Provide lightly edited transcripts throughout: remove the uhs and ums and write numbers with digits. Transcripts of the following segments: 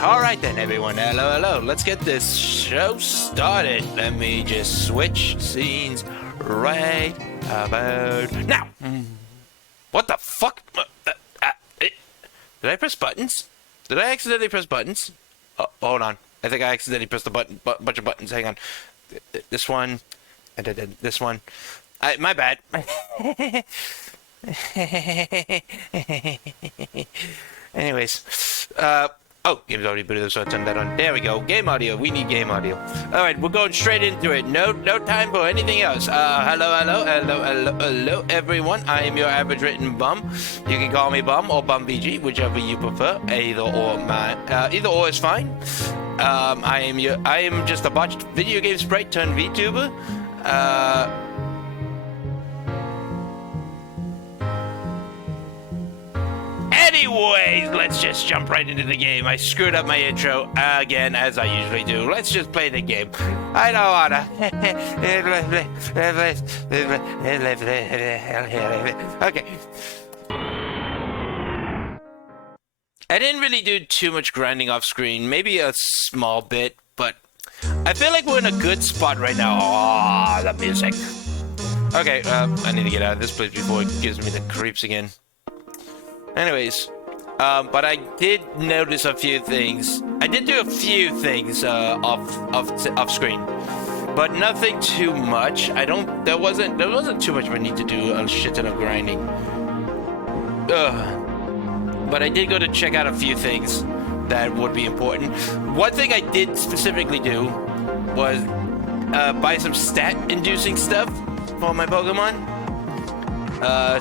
All right then, everyone. Hello. Let's get this show started. Let me just switch scenes right about now. What the fuck? Did I press buttons? Did I accidentally press buttons? Oh, hold on. I think I accidentally pressed a bunch of buttons. Hang on. This one, and then this one. My bad. Anyways, oh, game's already booted, so I turned that on. There we go. Game audio. We need game audio. All right, we're going straight into it. No time for anything else. Hello, everyone. I am your average written bum. You can call me Bum or Bum VG, whichever you prefer. Either or is fine. I am just a botched video game sprite turned VTuber. Anyways, let's just jump right into the game. I screwed up my intro again, as I usually do. Let's just play the game. I don't wanna. Okay. I didn't really do too much grinding off screen. Maybe a small bit, but I feel like we're in a good spot right now. Oh, the music. Okay, I need to get out of this place before it gives me the creeps again. Anyways, but I did notice a few things. I did do a few things off screen, but nothing too much. There wasn't too much I need to do a shit ton of grinding. But I did go to check out a few things that would be important. One thing I did specifically do was buy some stat-inducing stuff for my Pokemon.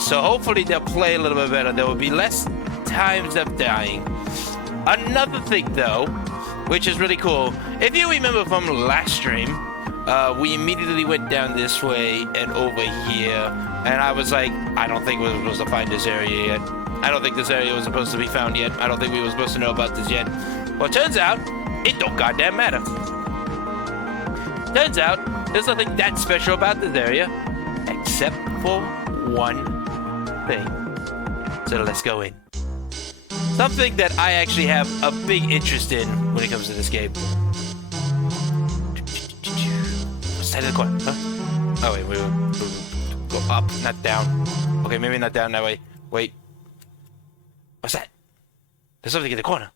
So hopefully they'll play a little bit better. There will be less times of dying. Another thing, though, which is really cool, if you remember from last stream, we immediately went down this way and over here, and I was like, I don't think we were supposed to find this area yet. I don't think this area was supposed to be found yet. I don't think we were supposed to know about this yet. Well, it turns out, it don't goddamn matter. Turns out, there's nothing that special about this area, except for one thing. So let's go in. Something that I actually have a big interest in when it comes to this game. Side of the corner, huh? Oh wait, we'll go up, not down. Okay, maybe not down that way. Wait. What's that? There's something in the corner.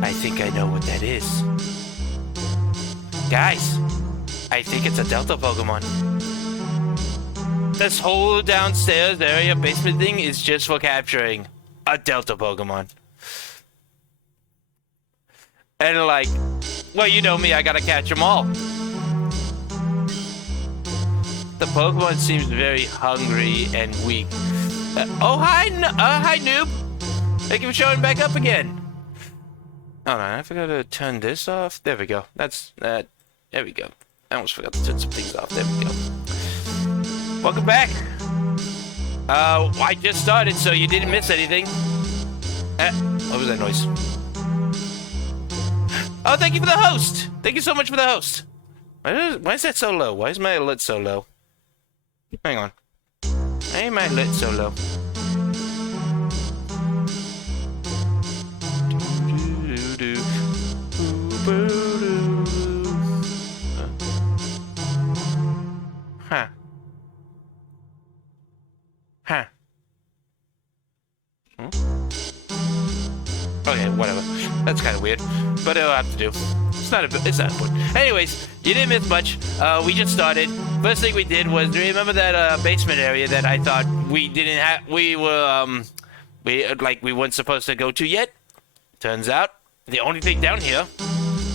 I think I know what that is. Guys, I think it's a Delta Pokemon. This whole downstairs area basement thing is just for capturing a Delta Pokemon. And like, well, you know me, I gotta catch them all. The Pokemon seems very hungry and weak. Oh, hi, noob. Thank you for showing back up again. Oh no, I forgot to turn this off. There we go. There we go. I almost forgot to turn some things off. There we go. Welcome back. I just started, so you didn't miss anything. What was that noise? Oh, thank you for the host. Thank you so much for the host. Why is that so low? Why is my lit so low? Hang on. Why am I lit so low? Huh. Huh. Hmm? Okay, whatever. That's kind of weird, but it'll have to do. It's not important. Anyways, you didn't miss much. We just started. First thing we did was, remember that basement area that I thought we didn't have? We weren't supposed to go to yet. Turns out, the only thing down here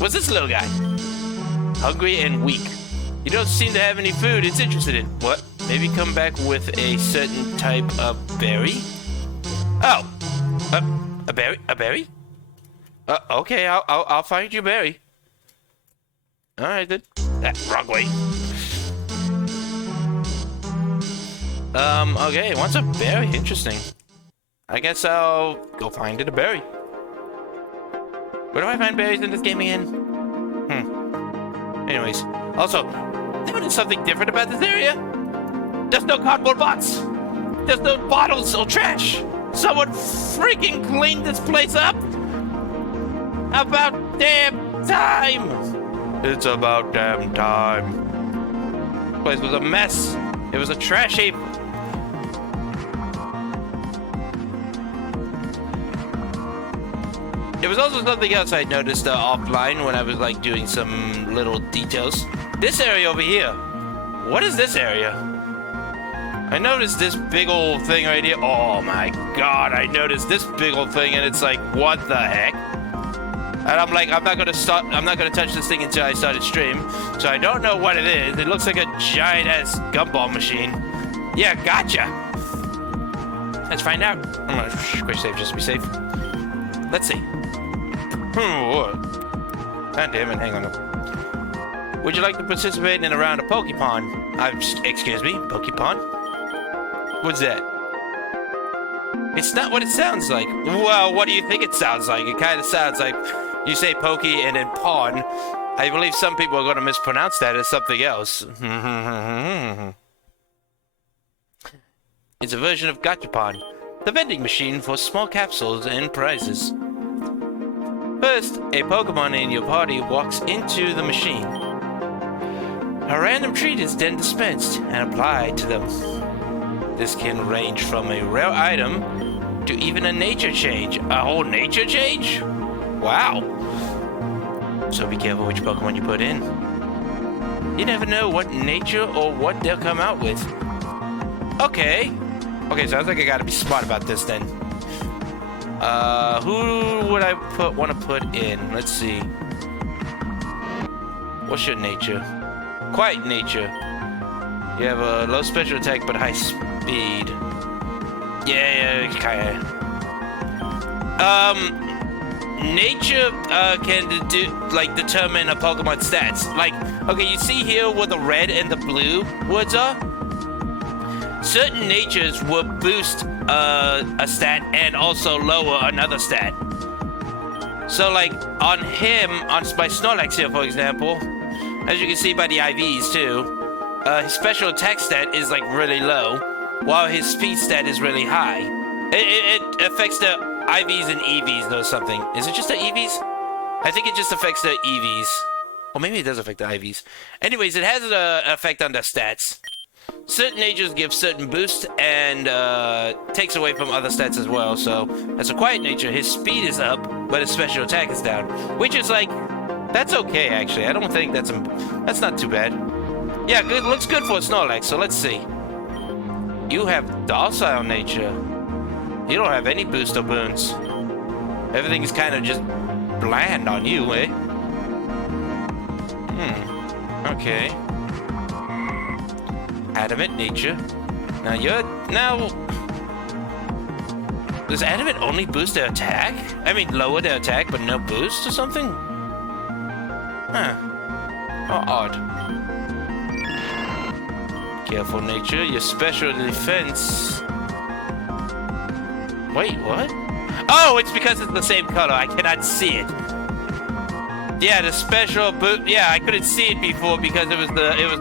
was this little guy, hungry and weak. You don't seem to have any food it's interested in. What? Maybe come back with a certain type of berry? Oh, a berry? A berry? Okay, I'll find you a berry. All right then. Wrong way. Okay, wants a berry. Interesting. I guess I'll go find it a berry. Where do I find berries in this game again? Anyways, also, notice something different about this area. There's no cardboard box. There's no bottles or trash. Someone freaking cleaned this place up! About damn time! It's about damn time. This place was a mess. It was a trash heap. There was also something else I noticed offline when I was like doing some little details. This area over here. What is this area? I noticed this big old thing right here. Oh my god, I noticed this big old thing and it's like, what the heck? And I'm like, I'm not gonna touch this thing until I start a stream. So I don't know what it is. It looks like a giant ass gumball machine. Yeah, gotcha. Let's find out. I'm gonna quick save just to be safe. Let's see. God damn it, hang on. Would you like to participate in a round of Pokemon? Excuse me, Pokemon? What's that? It's not what it sounds like. Well, what do you think it sounds like? It kind of sounds like you say Pokey and then Pawn. I believe some people are going to mispronounce that as something else. It's a version of Gachapon, the vending machine for small capsules and prizes. First, a Pokemon in your party walks into the machine. A random treat is then dispensed and applied to them. This can range from a rare item to even a nature change. A whole nature change? Wow. So be careful which Pokemon you put in. You never know what nature or what they'll come out with. Okay. Okay, sounds like I gotta be smart about this then. Who would I want to put in? Let's see. What's your nature? Quiet nature. You have a low special attack but high speed. Yeah, kinda. Nature can determine a Pokemon stats. Like, okay, you see here where the red and the blue words are? Certain natures will boost a stat and also lower another stat. So like on him, on my Snorlax here for example, as you can see by the IVs too, his special attack stat is like really low, while his speed stat is really high. It affects the IVs and EVs or something. Is it just the EVs? I think it just affects the EVs. Or maybe it does affect the IVs. Anyways, it has an effect on the stats. Certain natures give certain boosts and takes away from other stats as well. So, as a quiet nature, his speed is up, but his special attack is down. Which is like, that's okay actually. I don't think that's not too bad. Yeah, good. Looks good for a Snorlax. So let's see. You have docile nature. You don't have any boost or boons. Everything is kind of just bland on you, eh? Okay. Adamant nature. Now does Adamant only boost their attack? I mean lower their attack but no boost or something? Huh. Oh, odd. Careful nature, your special defense. Wait, what? Oh, it's because it's the same color. I cannot see it. Yeah, the special boot. Yeah, I couldn't see it before because it was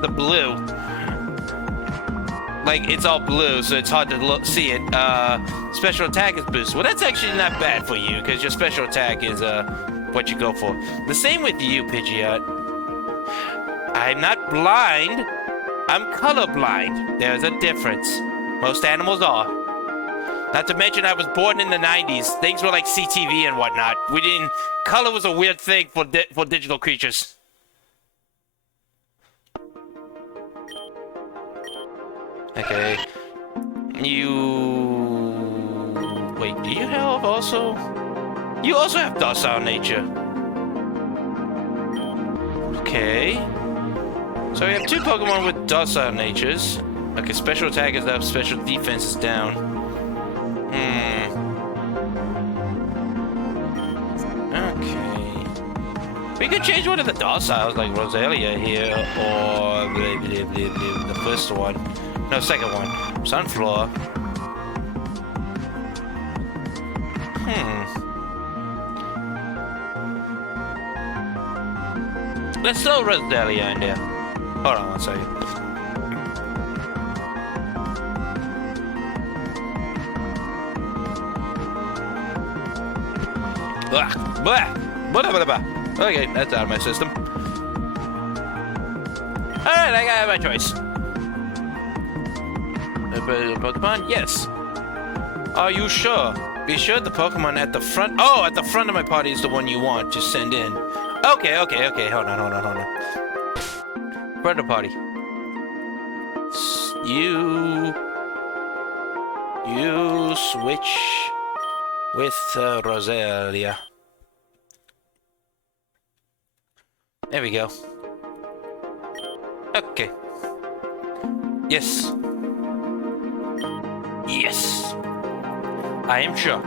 the blue. Like, it's all blue, so it's hard to see it. Special attack is boosted. Well, that's actually not bad for you, because your special attack is what you go for. The same with you, Pidgeot. I'm not blind. I'm colorblind. There's a difference. Most animals are. Not to mention, I was born in the 90s. Things were like CTV and whatnot. Color was a weird thing for digital creatures. Okay. Wait, do you have also? You also have docile nature. Okay. So we have two Pokemon with docile natures. Okay, special attack is up, special defense is down. Okay. We could change one of the dociles, like Rosalia here, or the first one. No, second one. Sunflower. Let's throw Rosalia in there. Hold on one second. Ugh, blah, blah, blah, blah. Okay, that's out of my system. Alright, I got my choice. Pokemon? Yes. Are you sure? Be sure the Pokemon at the front... Oh, at the front of my party is the one you want to send in. Okay. Hold on. Front of the party. You switch with Roselia. There we go. Okay. Yes. Yes. I am sure.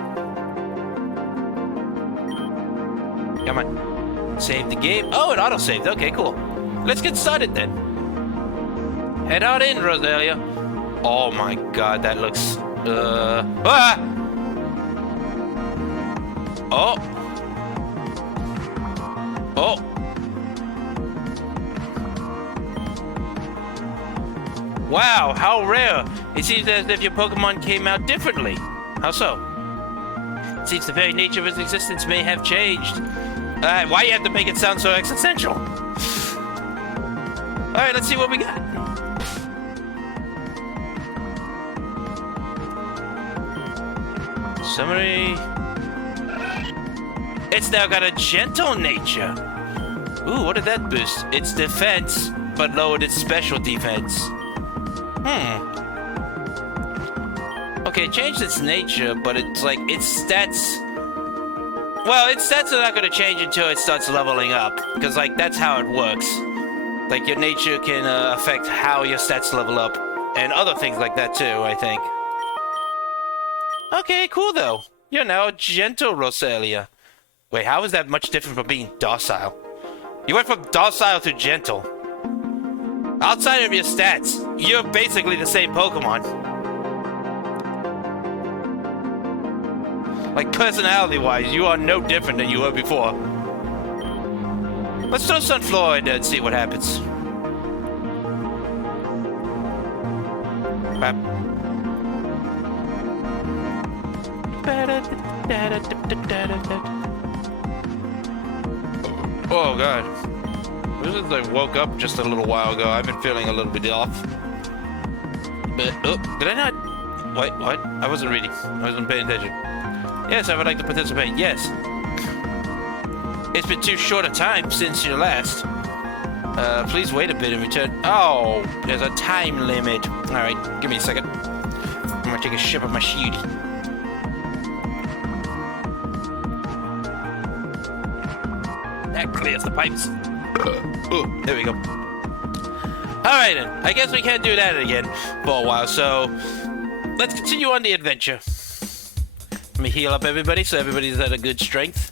Come on. Save the game. Oh, it auto-saved. Okay, cool. Let's get started then. Head out in, Roselia. Oh my god, that looks... Ah! Oh! Oh! Wow, how rare! It seems as if your Pokemon came out differently. How so? It seems the very nature of its existence may have changed. Why you have to make it sound so existential? Alright, let's see what we got. Summary. It's now got a gentle nature. Ooh, what did that boost? Its defense, but lowered its special defense. Okay, it changed its nature, but it's like, its stats... Well, its stats are not going to change until it starts leveling up. Because, like, that's how it works. Like, your nature can affect how your stats level up. And other things like that, too, I think. Okay, cool, though. You're now a gentle Roselia. Wait, how is that much different from being docile? You went from docile to gentle. Outside of your stats, you're basically the same Pokemon. Like, personality-wise, you are no different than you were before. Let's throw Sunflower in there and see what happens. Bap. Oh, God. This is like woke up just a little while ago. I've been feeling a little bit off. But, oh, did I not? Wait, what? I wasn't reading. I wasn't paying attention. Yes, I would like to participate. Yes. It's been too short a time since your last. Please wait a bit and return. Oh, there's a time limit. Alright, give me a second. I'm gonna take a sip of my shooty. That clears the pipes. Ooh, there we go. Alright then, I guess we can't do that again for a while, so let's continue on the adventure. Let me heal up everybody so everybody's at a good strength.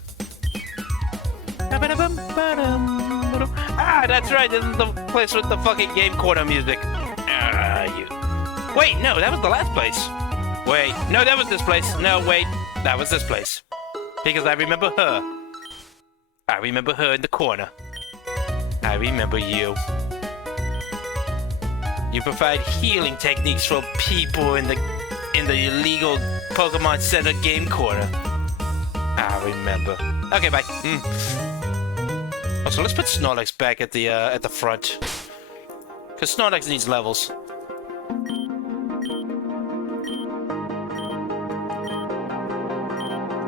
Ah, that's right, this is the place with the fucking game corner music. Wait, no, that was the last place. Wait, no, that was this place. No, wait, that was this place. Because I remember her. I remember her in the corner. I remember you. You provide healing techniques for people in the illegal Pokemon Center game corner. I remember. Okay, bye. Also, let's put Snorlax back at the front, because Snorlax needs levels.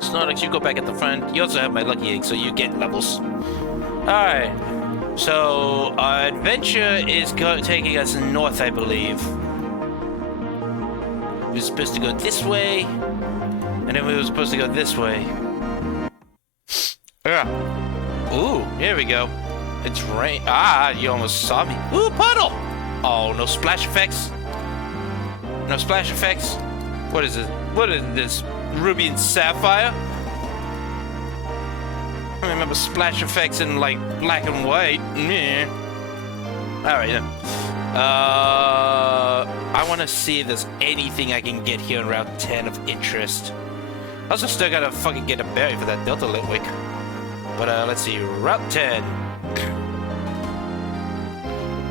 Snorlax, you go back at the front. You also have my lucky egg, so you get levels. Alright. So, our adventure is taking us north, I believe. We were supposed to go this way, and then we were supposed to go this way. Yeah. Ooh, here we go. It's rain. Ah, you almost saw me. Ooh, puddle! Oh, no splash effects? No splash effects? What is it? What is this? Ruby and Sapphire? I remember splash effects in, like, black and white. Yeah. Alright, then. I want to see if there's anything I can get here in Route 10 of interest. I also still gotta fucking get a berry for that Delta Litwick. But, let's see. Route 10.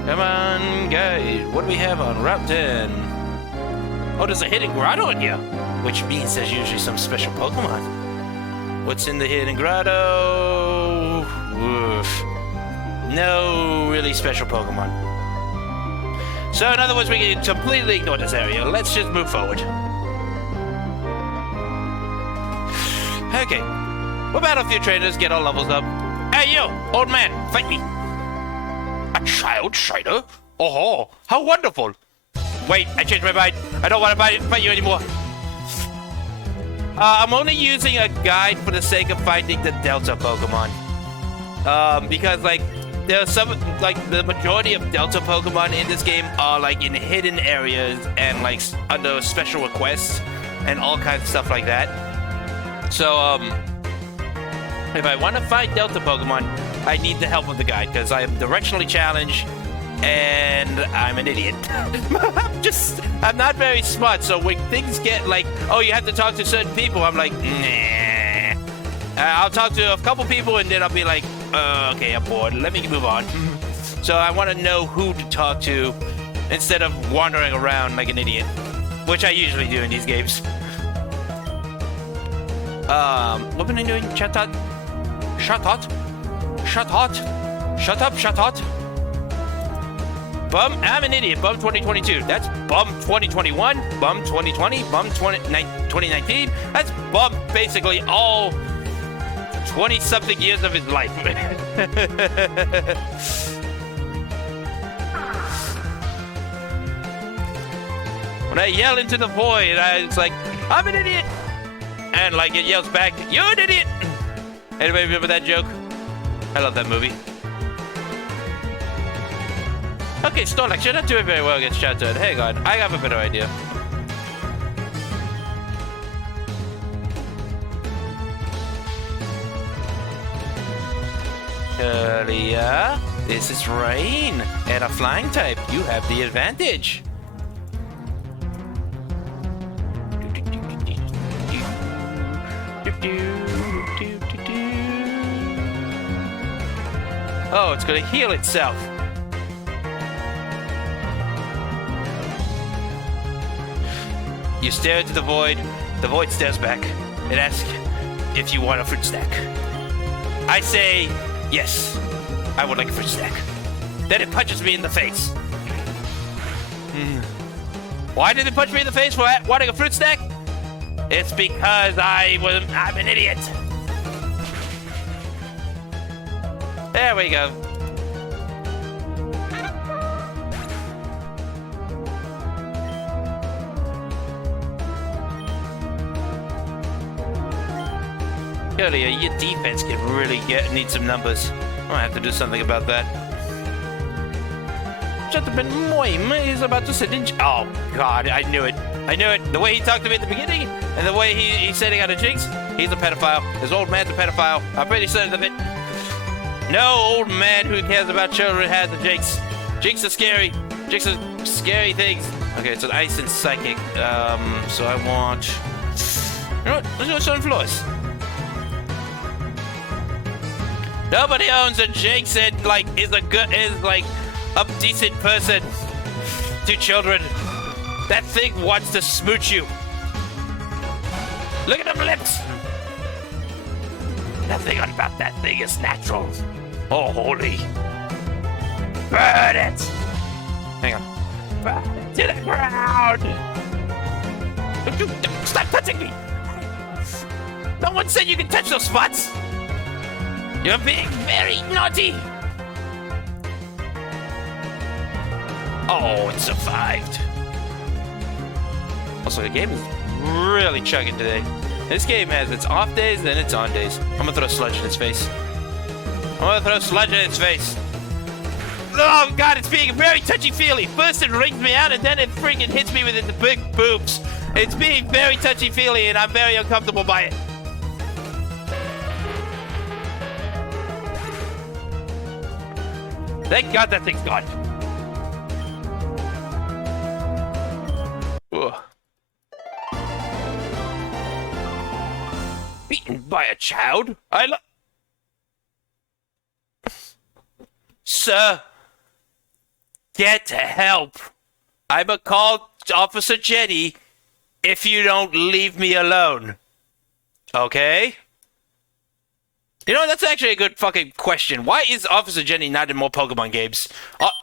Come on, guys. What do we have on Route 10? Oh, there's a hidden grotto in here. Which means there's usually some special Pokemon. What's in the hidden grotto? Oof. No really special Pokemon. So in other words, we can completely ignore this area. Let's just move forward. Okay. We'll battle a few trainers, get our levels up. Hey, you, old man, fight me. A child trainer? Oh, how wonderful. Wait, I changed my mind. I don't want to fight you anymore. I'm only using a guide for the sake of finding the Delta Pokemon. Because, like, there's some, like, the majority of Delta Pokemon in this game are, like, in hidden areas and, like, under special requests and all kinds of stuff like that. So, if I want to find Delta Pokemon, I need the help of the guide because I am directionally challenged and I'm an idiot. I'm not very smart, so when things get like, oh, you have to talk to certain people, I'm like, nah. I'll talk to a couple people and then I'll be like, okay, I'm bored. Let me move on. So I want to know who to talk to instead of wandering around like an idiot, which I usually do in these games. What am I doing? Shut up. Shut up. Shut up. Shut up. Shut up. Bum, I'm an idiot. Bum 2022. That's bum 2021. Bum 2020. Bum 2019. That's bum basically all 20-something years of his life. When I yell into the void, it's like, I'm an idiot. And like it yells back, you're an idiot. Anybody remember that joke? I love that movie. Okay, Snorlax, you're not doing very well against Chatot. Hang on, I have a better idea. Earlier, this is Rain. And a flying type, you have the advantage. Oh, it's gonna heal itself. You stare into the void stares back and asks if you want a fruit snack. I say, yes, I would like a fruit snack. Then it punches me in the face. Why did it punch me in the face for wanting a fruit snack? It's because I'm an idiot. There we go. Earlier, your defense can really need some numbers. I'm gonna have to do something about that. Gentleman Moim is about to sit in. Oh God, I knew it. I knew it. The way he talked to me at the beginning, and the way he's setting out a Jinx, he's a pedophile. His old man's a pedophile. I'm pretty certain of it. No old man who cares about children has a Jinx. Jinx are scary. Jinx are scary things. Okay, it's an ice and psychic. So I want. You know what? Let's go Sunfloors. Nobody owns a Jinx and is like a decent person to children. That thing wants to smooch you. Look at them lips. Nothing about that thing is natural or holy. Burn it. Hang on. Burn it to the ground. Stop touching me. No one said you can touch those spots. You're being very naughty. Oh, it survived. Also, the game is really chugging today. This game has its off days and its on days. I'm gonna throw sludge in its face. Oh God, it's being very touchy-feely. First it rings me out and then it freaking hits me with its big boobs. It's being very touchy-feely and I'm very uncomfortable by it. Thank God that thing's gone. Ugh. Beaten by a child? Sir, get help. I'm a call Officer Jenny if you don't leave me alone. Okay? You know, that's actually a good fucking question. Why is Officer Jenny not in more Pokemon games?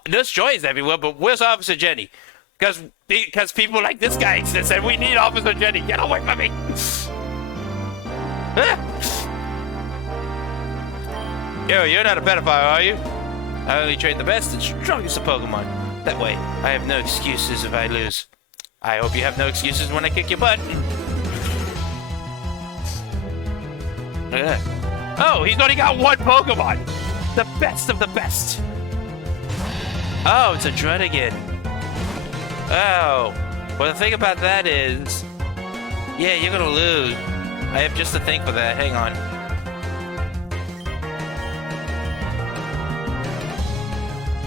Nurse Joy is everywhere, but where's Officer Jenny? Because people like this guy exist, and we need Officer Jenny. Get away from me! Yo, you're not a pedophile, are you? I only train the best and strongest of Pokemon. That way, I have no excuses if I lose. I hope you have no excuses when I kick your butt. Look at that. Oh, he's only got one Pokemon! The best of the best! Oh, it's a Dredigan. Oh. Well, the thing about that is... Yeah, you're gonna lose. I have just a thing for that. Hang on.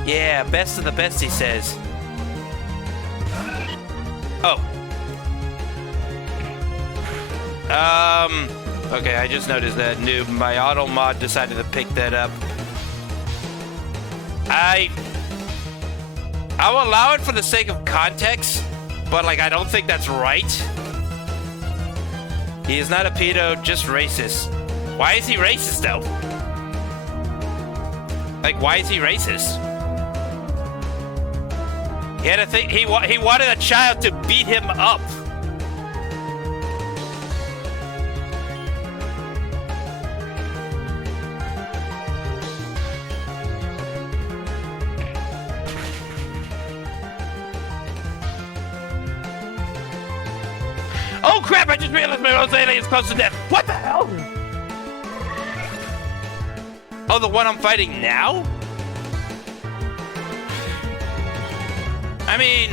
Yeah, best of the best, he says. Oh. Okay, I just noticed that noob. My auto mod decided to pick that up. I'll allow it for the sake of context, but like I don't think that's right. He is not a pedo, just racist. Why is he racist though? Like, why is he racist? He had a thing. He wanted a child to beat him up. Oh crap, I just realized my Rosalie is close to death. What the hell? Oh, the one I'm fighting now? I mean...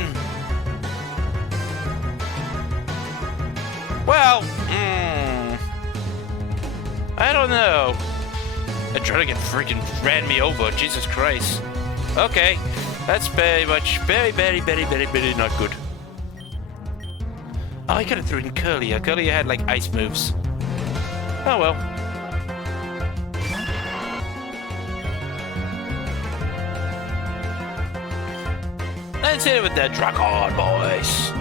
Well, I don't know. That Dredigan freaking ran me over, Jesus Christ. Okay, that's very not good. Oh, I could have thrown Curlier. Curlier had, like, ice moves. Oh, well. Let's hit it with the Dragon, boys.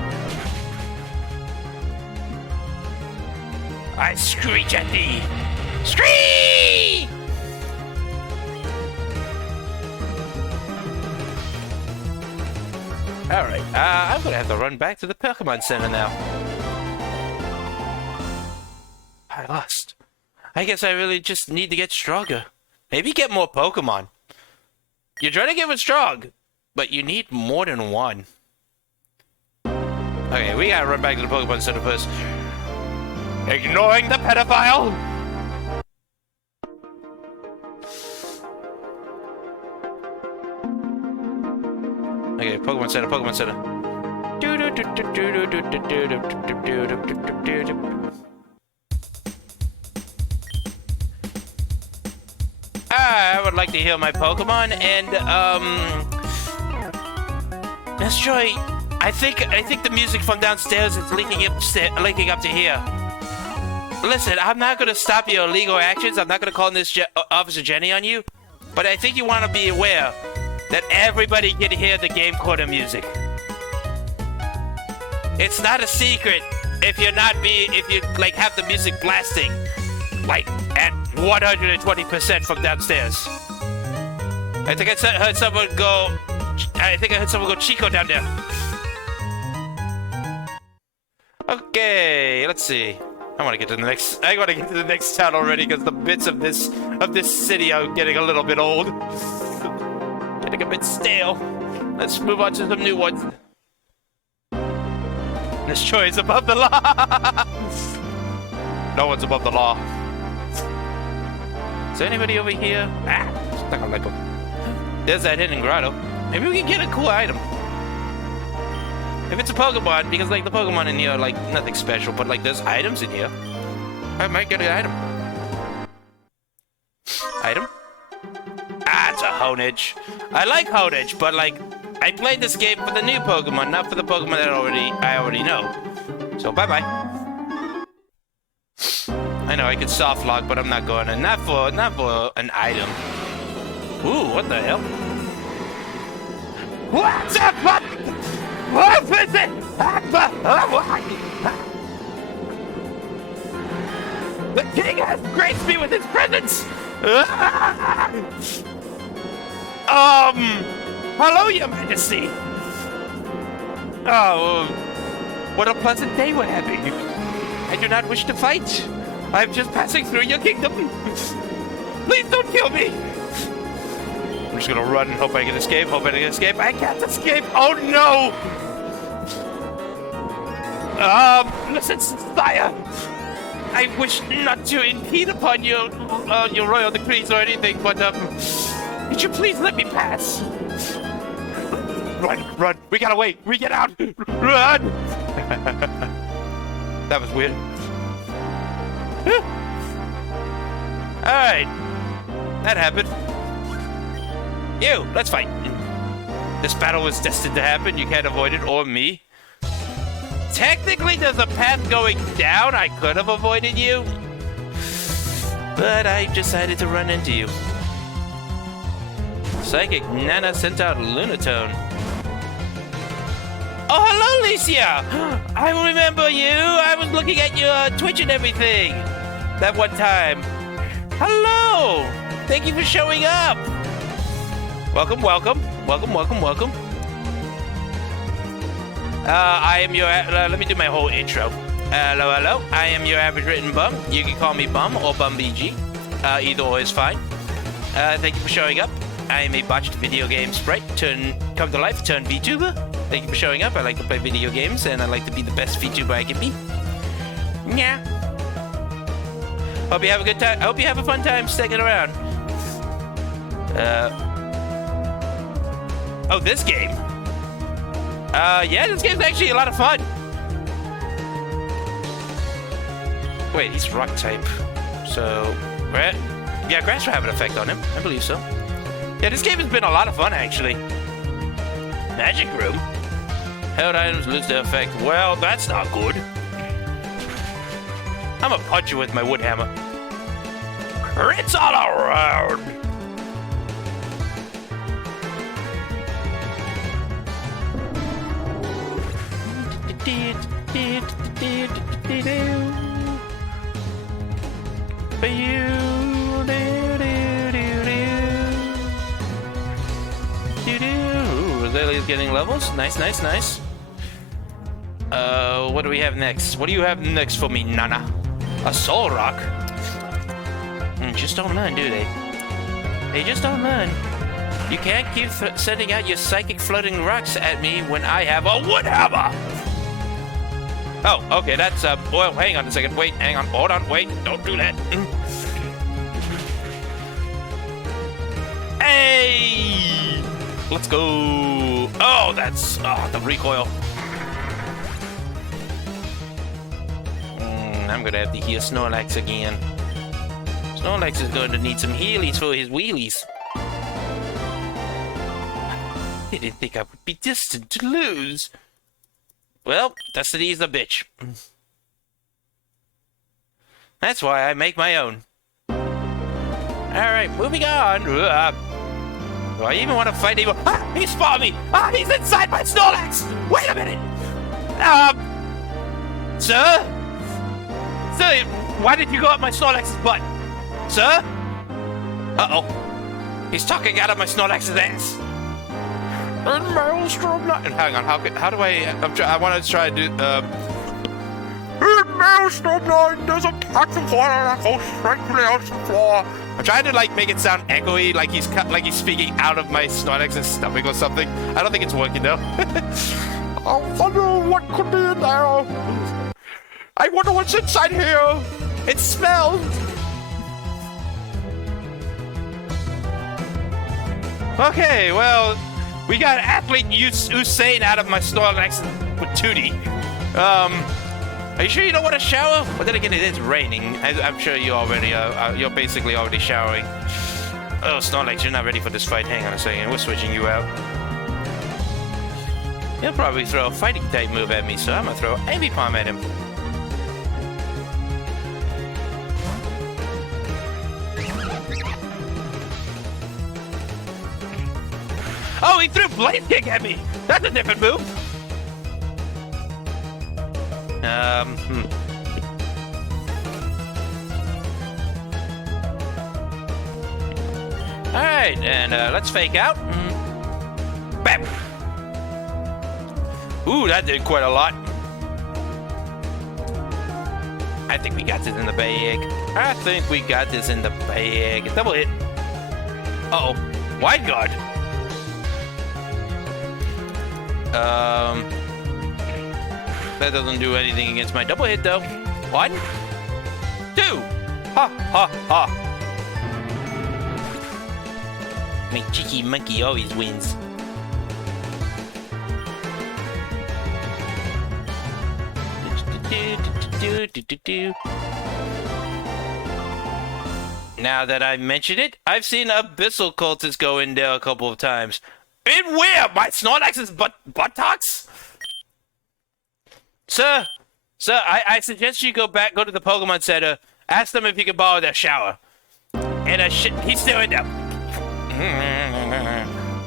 I screech at thee. Screech! Alright, I'm gonna have to run back to the Pokemon Center now. I lost. I guess I really just need to get stronger. Maybe get more Pokemon. You're trying to get it strong, but you need more than one. Okay, we gotta run back to the Pokemon Center first. Ignoring the pedophile! Okay, Pokemon Center, Pokemon Center. I would like to heal my Pokemon, and Miss Joy, I think the music from downstairs is linking up to here. Listen, I'm not gonna stop your illegal actions. I'm not gonna call this Officer Jenny on you, but I think you want to be aware that everybody can hear the game quarter music. It's not a secret if you like have the music blasting like at 120% from downstairs. I think I heard someone go. I heard someone go Chico down there. Okay, let's see. I want to get to the next town already because the bits of this city are getting a little bit old. Getting a bit stale. Let's move on to some new ones. This choice above the law. No one's above the law. Is there anybody over here? Stuck on like a... There's that hidden grotto. Maybe we can get a cool item. If it's a Pokemon, because like the Pokemon in here are like nothing special, but like there's items in here. I might get an item. Item? It's a Honedge. I like Honedge, but like I played this game for the new Pokemon, not for the Pokemon that I already know. So bye-bye. I know I could soft lock, but I'm not going to. Not for an item. Ooh, what the hell? What's up? What is it? The king has graced me with his presence! Hello, your majesty! Oh, what a pleasant day we're having. I do not wish to fight. I'm just passing through your kingdom. Please don't kill me! I'm just gonna run and hope I can escape, I can't escape! Oh no! Listen, sire! I wish not to impede upon your royal decrees or anything, but, could you please let me pass? Run! We gotta wait! We get out! Run! That was weird. Alright. That happened. You, let's fight. This battle was destined to happen. You can't avoid it, or me. Technically, there's a path going down. I could have avoided you. But I decided to run into you. Psychic Nana sent out Lunatone. Oh, hello, Licia! I remember you. I was looking at your Twitch and everything that one time. Hello! Thank you for showing up. Welcome. I am your... let me do my whole intro. Hello. I am your average written bum. You can call me Bum or BumBG. Either or is fine. Thank you for showing up. I am a botched video game sprite come to life, turn VTuber. Thank you for showing up. I like to play video games, and I like to be the best VTuber I can be. Yeah. Hope you have a good time. I hope you have a fun time sticking around. Oh, this game. Yeah, this game's actually a lot of fun. Wait, he's rock type. So, yeah, grass will have an effect on him. I believe so. Yeah, this game has been a lot of fun, actually. Magic room. Held items lose their effect. Well, that's not good. I'm gonna punch you with my wood hammer. It's all around. Rosalia's getting levels. Nice. What do we have next? What do you have next for me, Nana? A soul rock? Just don't learn, do they? They just don't learn. You can't keep sending out your psychic floating rocks at me when I have a wood hammer! Oh, okay, that's, well, hang on a second. Wait, hang on. Hold on, wait. Don't do that. Hey! Let's go. Oh, that's, the recoil. I'm gonna have to heal Snorlax again. Snorlax is going to need some healies for his wheelies. Didn't think I would be destined to lose. Well, Destiny's a bitch. That's why I make my own. Alright, moving on. Do I even want to fight anyone? Ah! He spotted me! Ah! He's inside my Snorlax! Wait a minute! Sir? Sir, why did you go up my Snorlax's butt? Sir? Uh-oh. He's talking out of my Snorlax's ass. Maelstrom 9. Hang on, how do I want to try to do, Maelstrom 9, there's a patch of water that goes straight to the ocean floor. I'm trying to, like, make it sound echoey, like he's speaking out of my Snorlax's stomach or something. I don't think it's working, though. I wonder what could be in there. I wonder what's inside here. It smells. Okay, well, we got athlete Usain out of my Snorlax with Tootie. Are you sure you don't want to shower? Well, then again, it is raining. I'm sure you already you're basically already showering. Oh, Snorlax, you're not ready for this fight. Hang on a second, we're switching you out. He'll probably throw a fighting type move at me, so I'm gonna throw Amy Palm at him. Oh, he threw Blade Kick at me! That's a different move! right, and let's fake out. Bam! Ooh, that did quite a lot. I think we got this in the bag. I think we got this in the bag. Double hit. Uh-oh. Wide guard. That doesn't do anything against my double hit, though. 1, 2. Ha, ha, ha. My cheeky monkey always wins. Now that I mentioned it, I've seen Abyssal cultists go in there a couple of times. In where? My Snorlax's buttocks? Sir, I suggest you go to the Pokemon Center, ask them if you can borrow their shower. And he's still in there.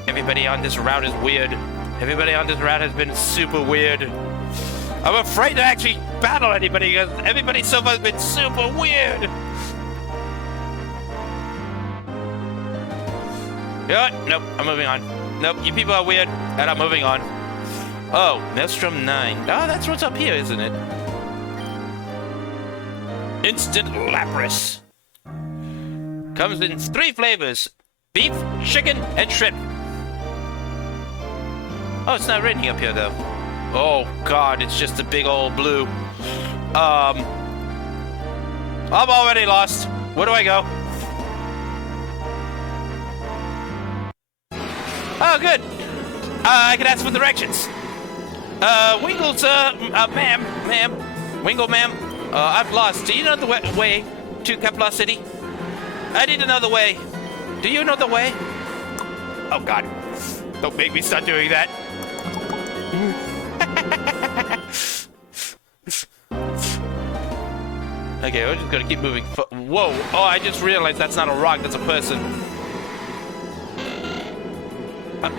Everybody on this route is weird. Everybody on this route has been super weird. I'm afraid to actually battle anybody because everybody so far has been super weird. You know what? Nope, I'm moving on. Nope, you people are weird, and I'm moving on. Oh, Maelstrom 9. Oh, that's what's up here, isn't it? Instant Lapras. Comes in 3 flavors. Beef, chicken, and shrimp. Oh, it's not raining up here, though. Oh, God, it's just a big old blue. I'm already lost. Where do I go? Oh, good. I can ask for directions. Wingle, sir. Ma'am. Wingle, ma'am. I'm lost. Do you know the way to Kepler City? I need another way. Do you know the way? Oh, God. Don't make me start doing that. Okay, we're just gonna keep moving. Whoa! Oh, I just realized that's not a rock. That's a person.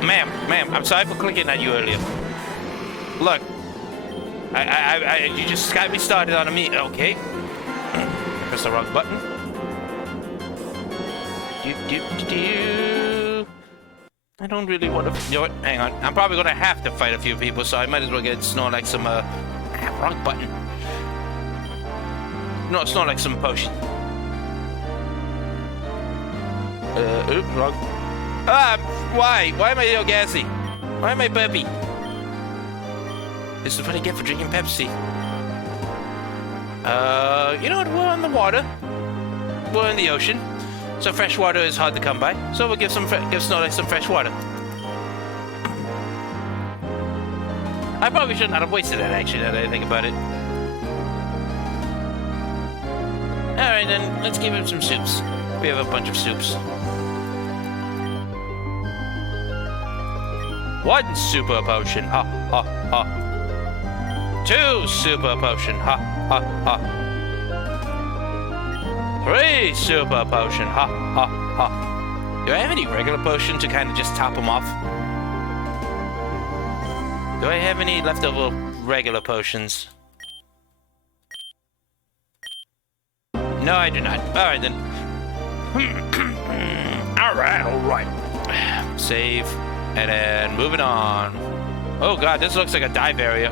Ma'am, I'm sorry for clicking at you earlier. Look, you just got me started on me. Okay, press the wrong button. I don't really want to. You know what? Hang on. I'm probably gonna have to fight a few people, so I might as well get Snorlax some. Wrong button. No, it's not like some potion. Oops, wrong. Why? Why am I so gassy? Why am I burpy? This is what I get for drinking Pepsi. You know what? We're on the water. We're in the ocean. So fresh water is hard to come by. So we'll give Snorlax some fresh water. I probably should not have wasted that, actually, now that I think about it. Alright then, let's give him some soups. We have a bunch of soups. 1 super potion, ha ha ha. 2 super potion, ha ha ha. 3 super potion, ha ha ha. Do I have any regular potion to kind of just top them off? Do I have any leftover regular potions? No, I do not. Alright then. Alright. Save. And then moving on. Oh god, this looks like a dive area.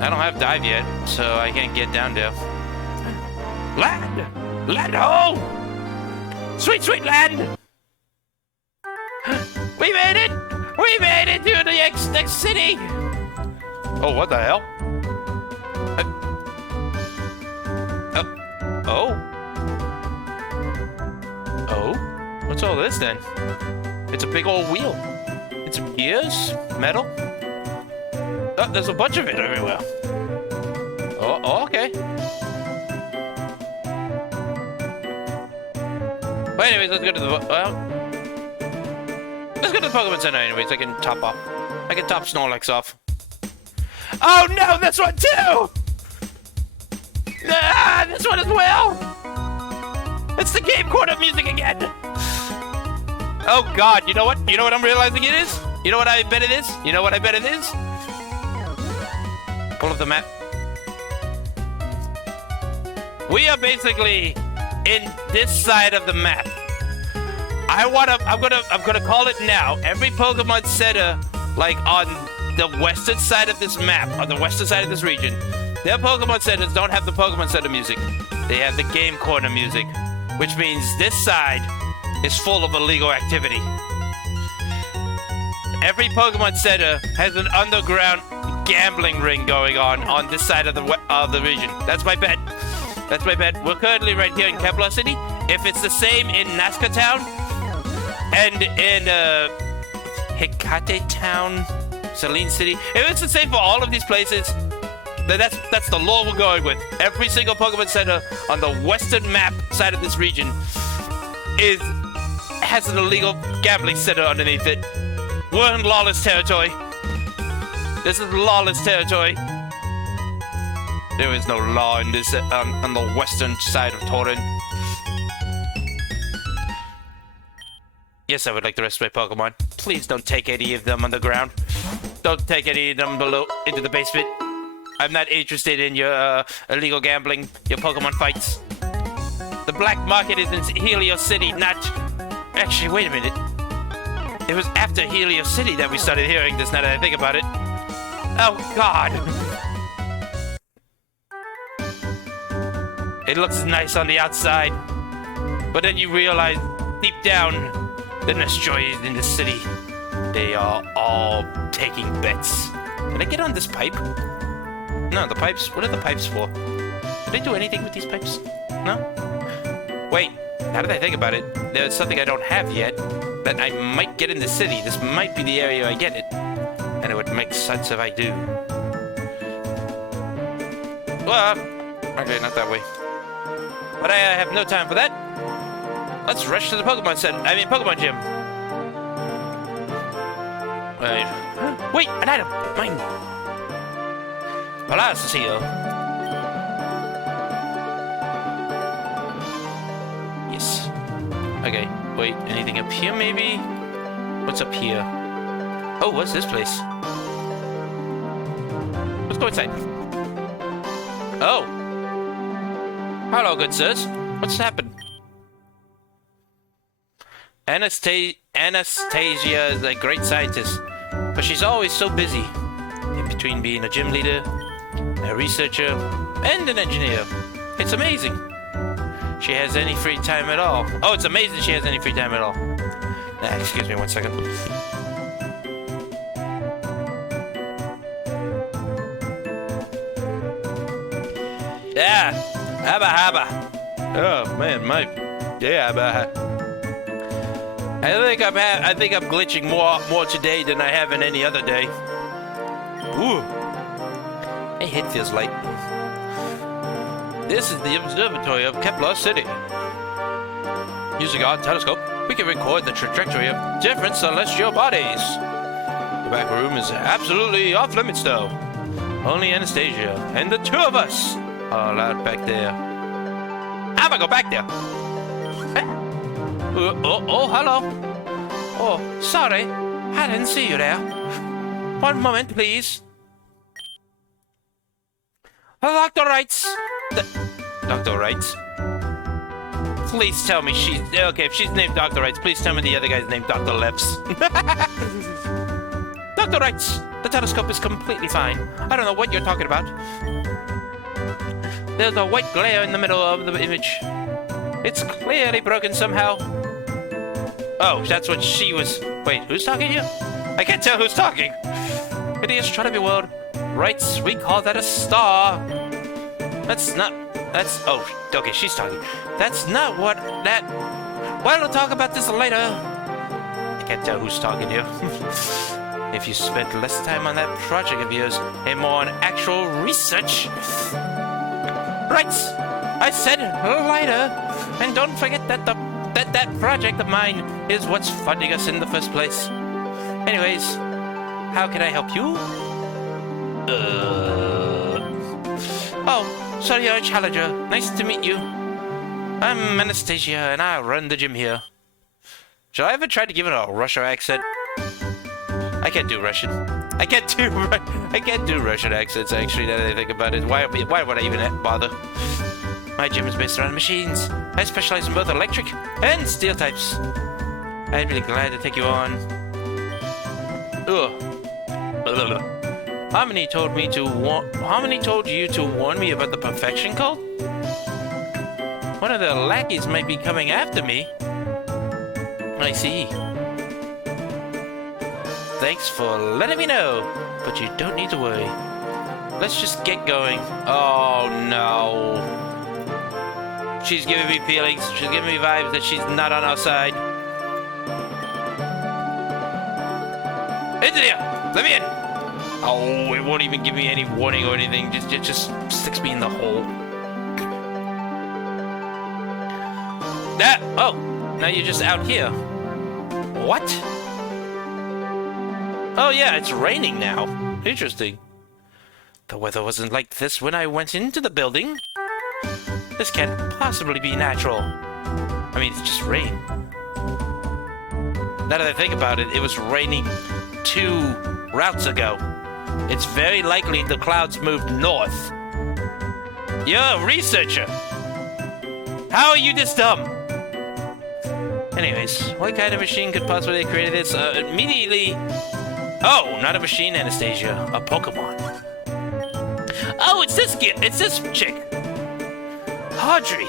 I don't have dive yet, so I can't get down there. Land! Land home! Sweet, sweet land! We made it! We made it to the next city! Oh, what the hell? Oh? Oh? What's all this then? It's a big old wheel. It's some gears, metal. Oh, there's a bunch of it everywhere. Oh, okay. Well, anyways, let's go to the let's go to the Pokemon Center anyways. I can top Snorlax off. Oh no, this one too! Ah, this one as well! It's the Game Corner music again! Oh god, you know what? You know what I'm realizing it is? You know what I bet it is? You know what I bet it is? Pull up the map. We are basically in this side of the map. I'm gonna call it now. Every Pokemon Center, like on the western side of this map, on the western side of this region, their Pokemon Centers don't have the Pokemon Center music. They have the Game Corner music, which means this side is full of illegal activity. Every Pokemon Center has an underground gambling ring going on this side of the region. That's my bet. That's my bet. We're currently right here in Kepler City. If it's the same in Nazca Town and in Hecate Town, Saline City, if it's the same for all of these places, then that's the law we're going with. Every single Pokemon Center on the western map side of this region has an illegal gambling center underneath it. We're in lawless territory. This is lawless territory. There is no law in this on the western side of Torin. Yes, I would like the rest of my Pokemon. Please don't take any of them underground. Don't take any of them below into the basement. I'm not interested in your illegal gambling, your Pokemon fights. The black market is in Helios City, not... Actually, wait a minute. It was after Helios City that we started hearing this, now that I think about it. Oh, God. It looks nice on the outside, but then you realize deep down, the destroyers in the city, they are all taking bets. Can I get on this pipe? No, the pipes, what are the pipes for? Did they do anything with these pipes? No? Wait, now that I think about it, there's something I don't have yet that I might get in the city. This might be the area I get it, and it would make sense if I do. Well, okay, not that way. But I have no time for that. Let's rush to the Pokemon Gym. Wait, an item! Mine! Palacio. Yes. Okay, wait, anything up here maybe? What's up here? Oh, what's this place? Let's go inside. Oh! Hello, good sirs. What's happened? Anastasia is a great scientist, but she's always so busy. In between being a gym leader, a researcher, and an engineer. It's amazing. She has any free time at all. Oh, it's amazing she has any free time at all. Excuse me 1 second. Yeah, haba. Oh man, I think I'm glitching more today than I have in any other day. Ooh, my head feels light. This is the observatory of Kepler City. Using our telescope, we can record the trajectory of different celestial bodies. The back room is absolutely off limits, though. Only Anastasia and the two of us are allowed back there. I'm gonna go back there. Oh, hello. Oh, sorry. I didn't see you there. One moment, please. Dr. Wrights. Dr. Wrights? Please tell me she's... Okay, if she's named Dr. Wrights, please tell me the other guy's named Dr. Lefts. Dr. Wrights, the telescope is completely fine. I don't know what you're talking about. There's a white glare in the middle of the image. It's clearly broken somehow. Oh, that's what she was... Wait, who's talking here? I can't tell who's talking. In the astronomy world, Wrights, we call that a star. That's not... That's... Oh, okay, she's talking. That's not what that... Well, we'll talk about this later. I can't tell who's talking here. If you spent less time on that project of yours and more on actual research... Wrights, I said later. And don't forget that that project of mine is what's funding us in the first place. Anyways, how can I help you? Oh, sorry, you're a challenger. Nice to meet you. I'm Anastasia, and I run the gym here. Should I ever try to give it a Russian accent? I can't do Russian. I can't do Russian accents, actually, now that I think about it. Why would I even bother? My gym is based around machines. I specialize in both electric and steel types. I'd be glad to take you on. Ugh. Harmony told you to warn me about the perfection cult? One of the lackeys might be coming after me. I see. Thanks for letting me know, but you don't need to worry. Let's just get going. Oh no. She's giving me feelings. She's giving me vibes that she's not on our side. Into there! Let me in! Oh, it won't even give me any warning or anything. It just sticks me in the hole. That. Oh, now you're just out here. What? Oh yeah, it's raining now. Interesting. The weather wasn't like this when I went into the building. This can't possibly be natural. I mean, it's just rain. Now that I think about it, it was raining 2 routes ago. It's very likely the clouds moved north. You're a researcher. How are you this dumb? Anyways, what kind of machine could possibly have created this? Immediately... Oh, not a machine, Anastasia. A Pokemon. Oh, it's this chick. Audrey.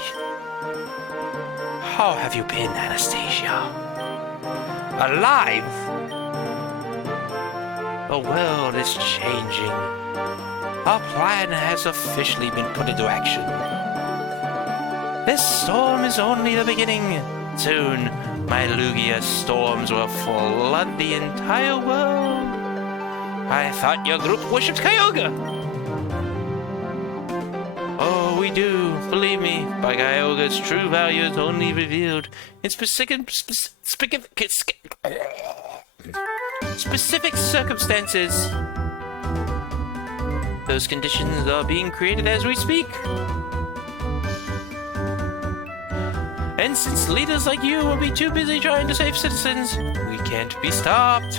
How have you been, Anastasia? Alive? The world is changing. Our plan has officially been put into action. This storm is only the beginning. Soon, my Lugia storms will flood the entire world. I thought your group worships Kyogre. Oh, we do. Believe me, by Kyogre's true value is only revealed in specific circumstances. Those conditions are being created as we speak. And since leaders like you will be too busy trying to save citizens, we can't be stopped.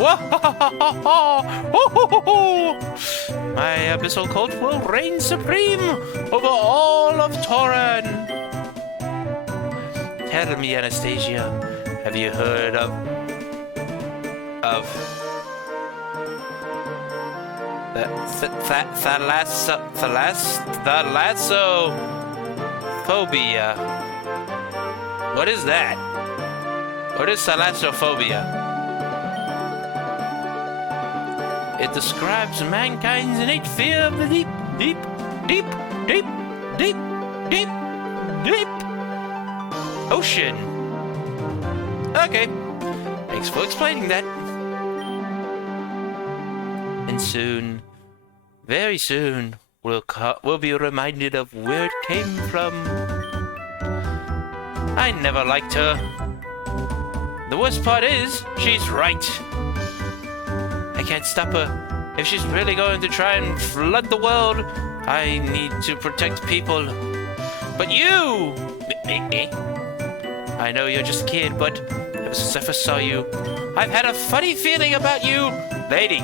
My Abyssal cult will reign supreme over all of Tauran. Tell me, Anastasia, have you heard of the thalassophobia? What is that? What is thalassophobia? It describes mankind's innate fear of the deep ocean. Okay. Thanks for explaining that. And soon, very soon, we'll be reminded of where it came from. I never liked her. The worst part is, she's right. I can't stop her. If she's really going to try and flood the world, I need to protect people. But you! I know you're just a kid, but ever since I first saw you, I've had a funny feeling about you. Lady,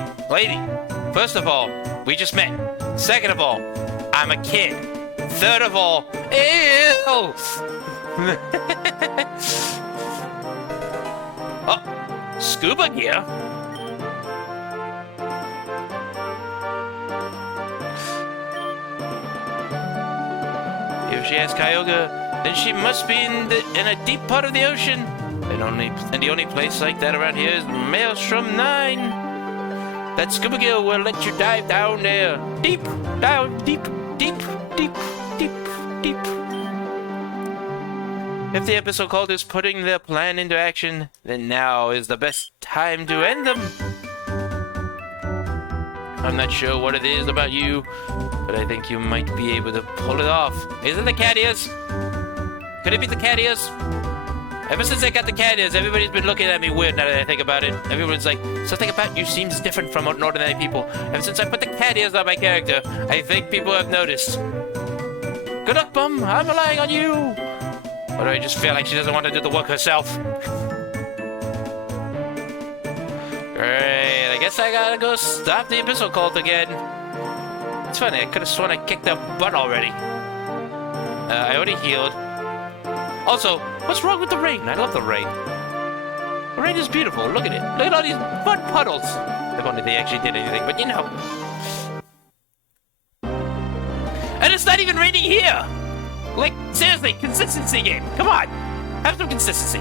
first of all, we just met. Second of all, I'm a kid. Third of all, ew! Oh, scuba gear? If she has Kyogre, then she must be in a deep part of the ocean. And the only place like that around here is Maelstrom 9. That scuba gear will let you dive down there. Deep, down, deep. If the Abyssal cult is putting their plan into action, then now is the best time to end them. I'm not sure what it is about you, but I think you might be able to pull it off. Is it the cat ears? Could it be the cat ears? Ever since I got the cat ears, everybody's been looking at me weird now that I think about it. Everyone's like, something about you seems different from ordinary people. Ever since I put the cat ears on my character, I think people have noticed. Good luck, Bum. I'm relying on you. Or do I just feel like she doesn't want to do the work herself? Great, I guess I gotta go stop the Abyssal cult again. It's funny, I could have sworn I kicked their butt already. I already healed. Also, what's wrong with the rain? I love the rain. The rain is beautiful. Look at it. Look at all these mud puddles. If only they actually did anything, but you know. And it's not even raining here! Like, seriously, consistency game. Come on. Have some consistency.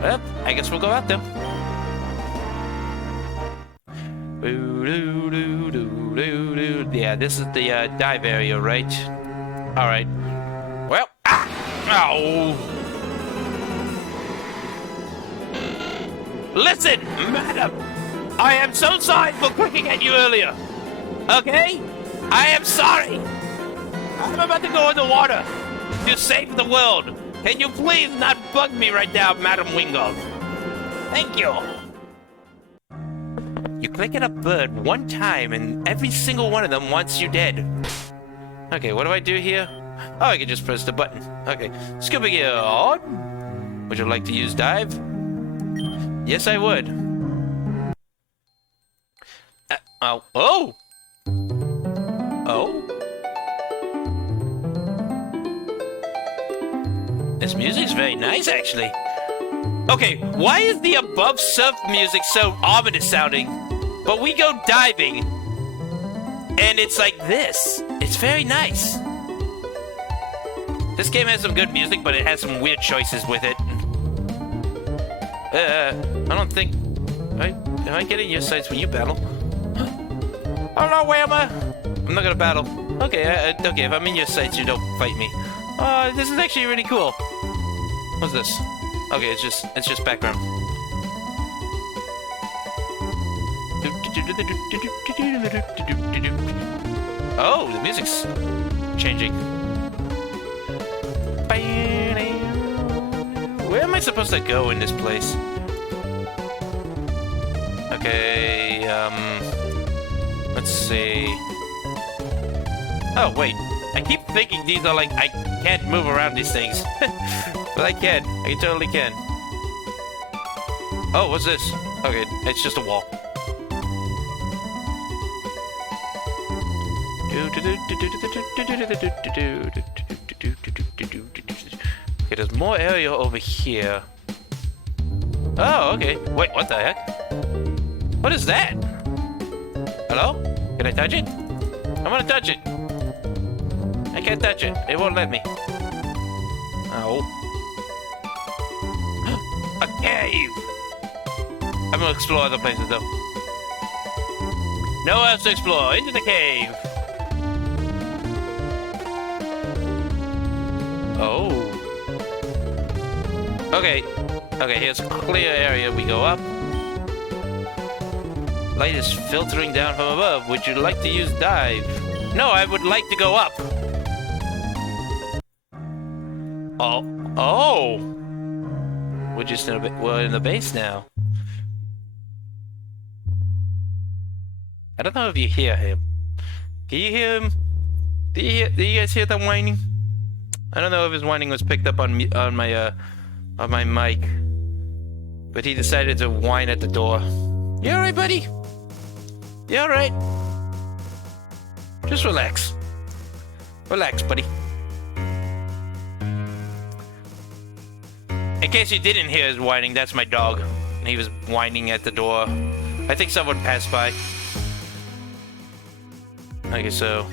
Well, I guess we'll go out then. Yeah, this is the dive area, right? Alright. Well, ow! Listen, madam! I am so sorry for clicking at you earlier. Okay? I am sorry. I'm about to go in the water to save the world. Can you please not bug me right now, Madam Wingo? Thank you. You click at a bird one time and every single one of them wants you dead. Okay, what do I do here? Oh, I can just press the button. Okay. Scuba gear on. Would you like to use dive? Yes, I would. Oh. Oh! Oh? This music's very nice, actually. Okay, why is the above surf music so ominous sounding, but we go diving, and it's like this? It's very nice. This game has some good music, but it has some weird choices with it. I don't think... Am I getting your sights when you battle? Hello, where am I? I'm not gonna battle. Okay, okay, if I'm in your sights, you don't fight me. This is actually really cool. What's this? Okay, it's just background. Oh, the music's changing. Where am I supposed to go in this place? Okay, let's see. Oh, wait. I keep thinking these are like, I can't move around these things. But I can. I totally can. Oh, what's this? Okay, it's just a wall. Okay, there's more area over here. Oh, okay. Wait, what the heck? What is that? Hello? Can I touch it? I want to touch it. I can't touch it. It won't let me. Oh. A cave! I'm gonna explore other places, though. Nowhere else to explore. Into the cave. Oh. Okay. Okay, here's a clear area. We go up. Light is filtering down from above. Would you like to use dive? No, I would like to go up. Oh. Oh. We're in the base now. I don't know if you hear him. Can you hear him? Do you guys hear the whining? I don't know if his whining was picked up on my mic, but he decided to whine at the door. You all right, buddy? You all right? Just relax. Relax, buddy. In case you didn't hear his whining, that's my dog. He was whining at the door. I think someone passed by. Okay, so...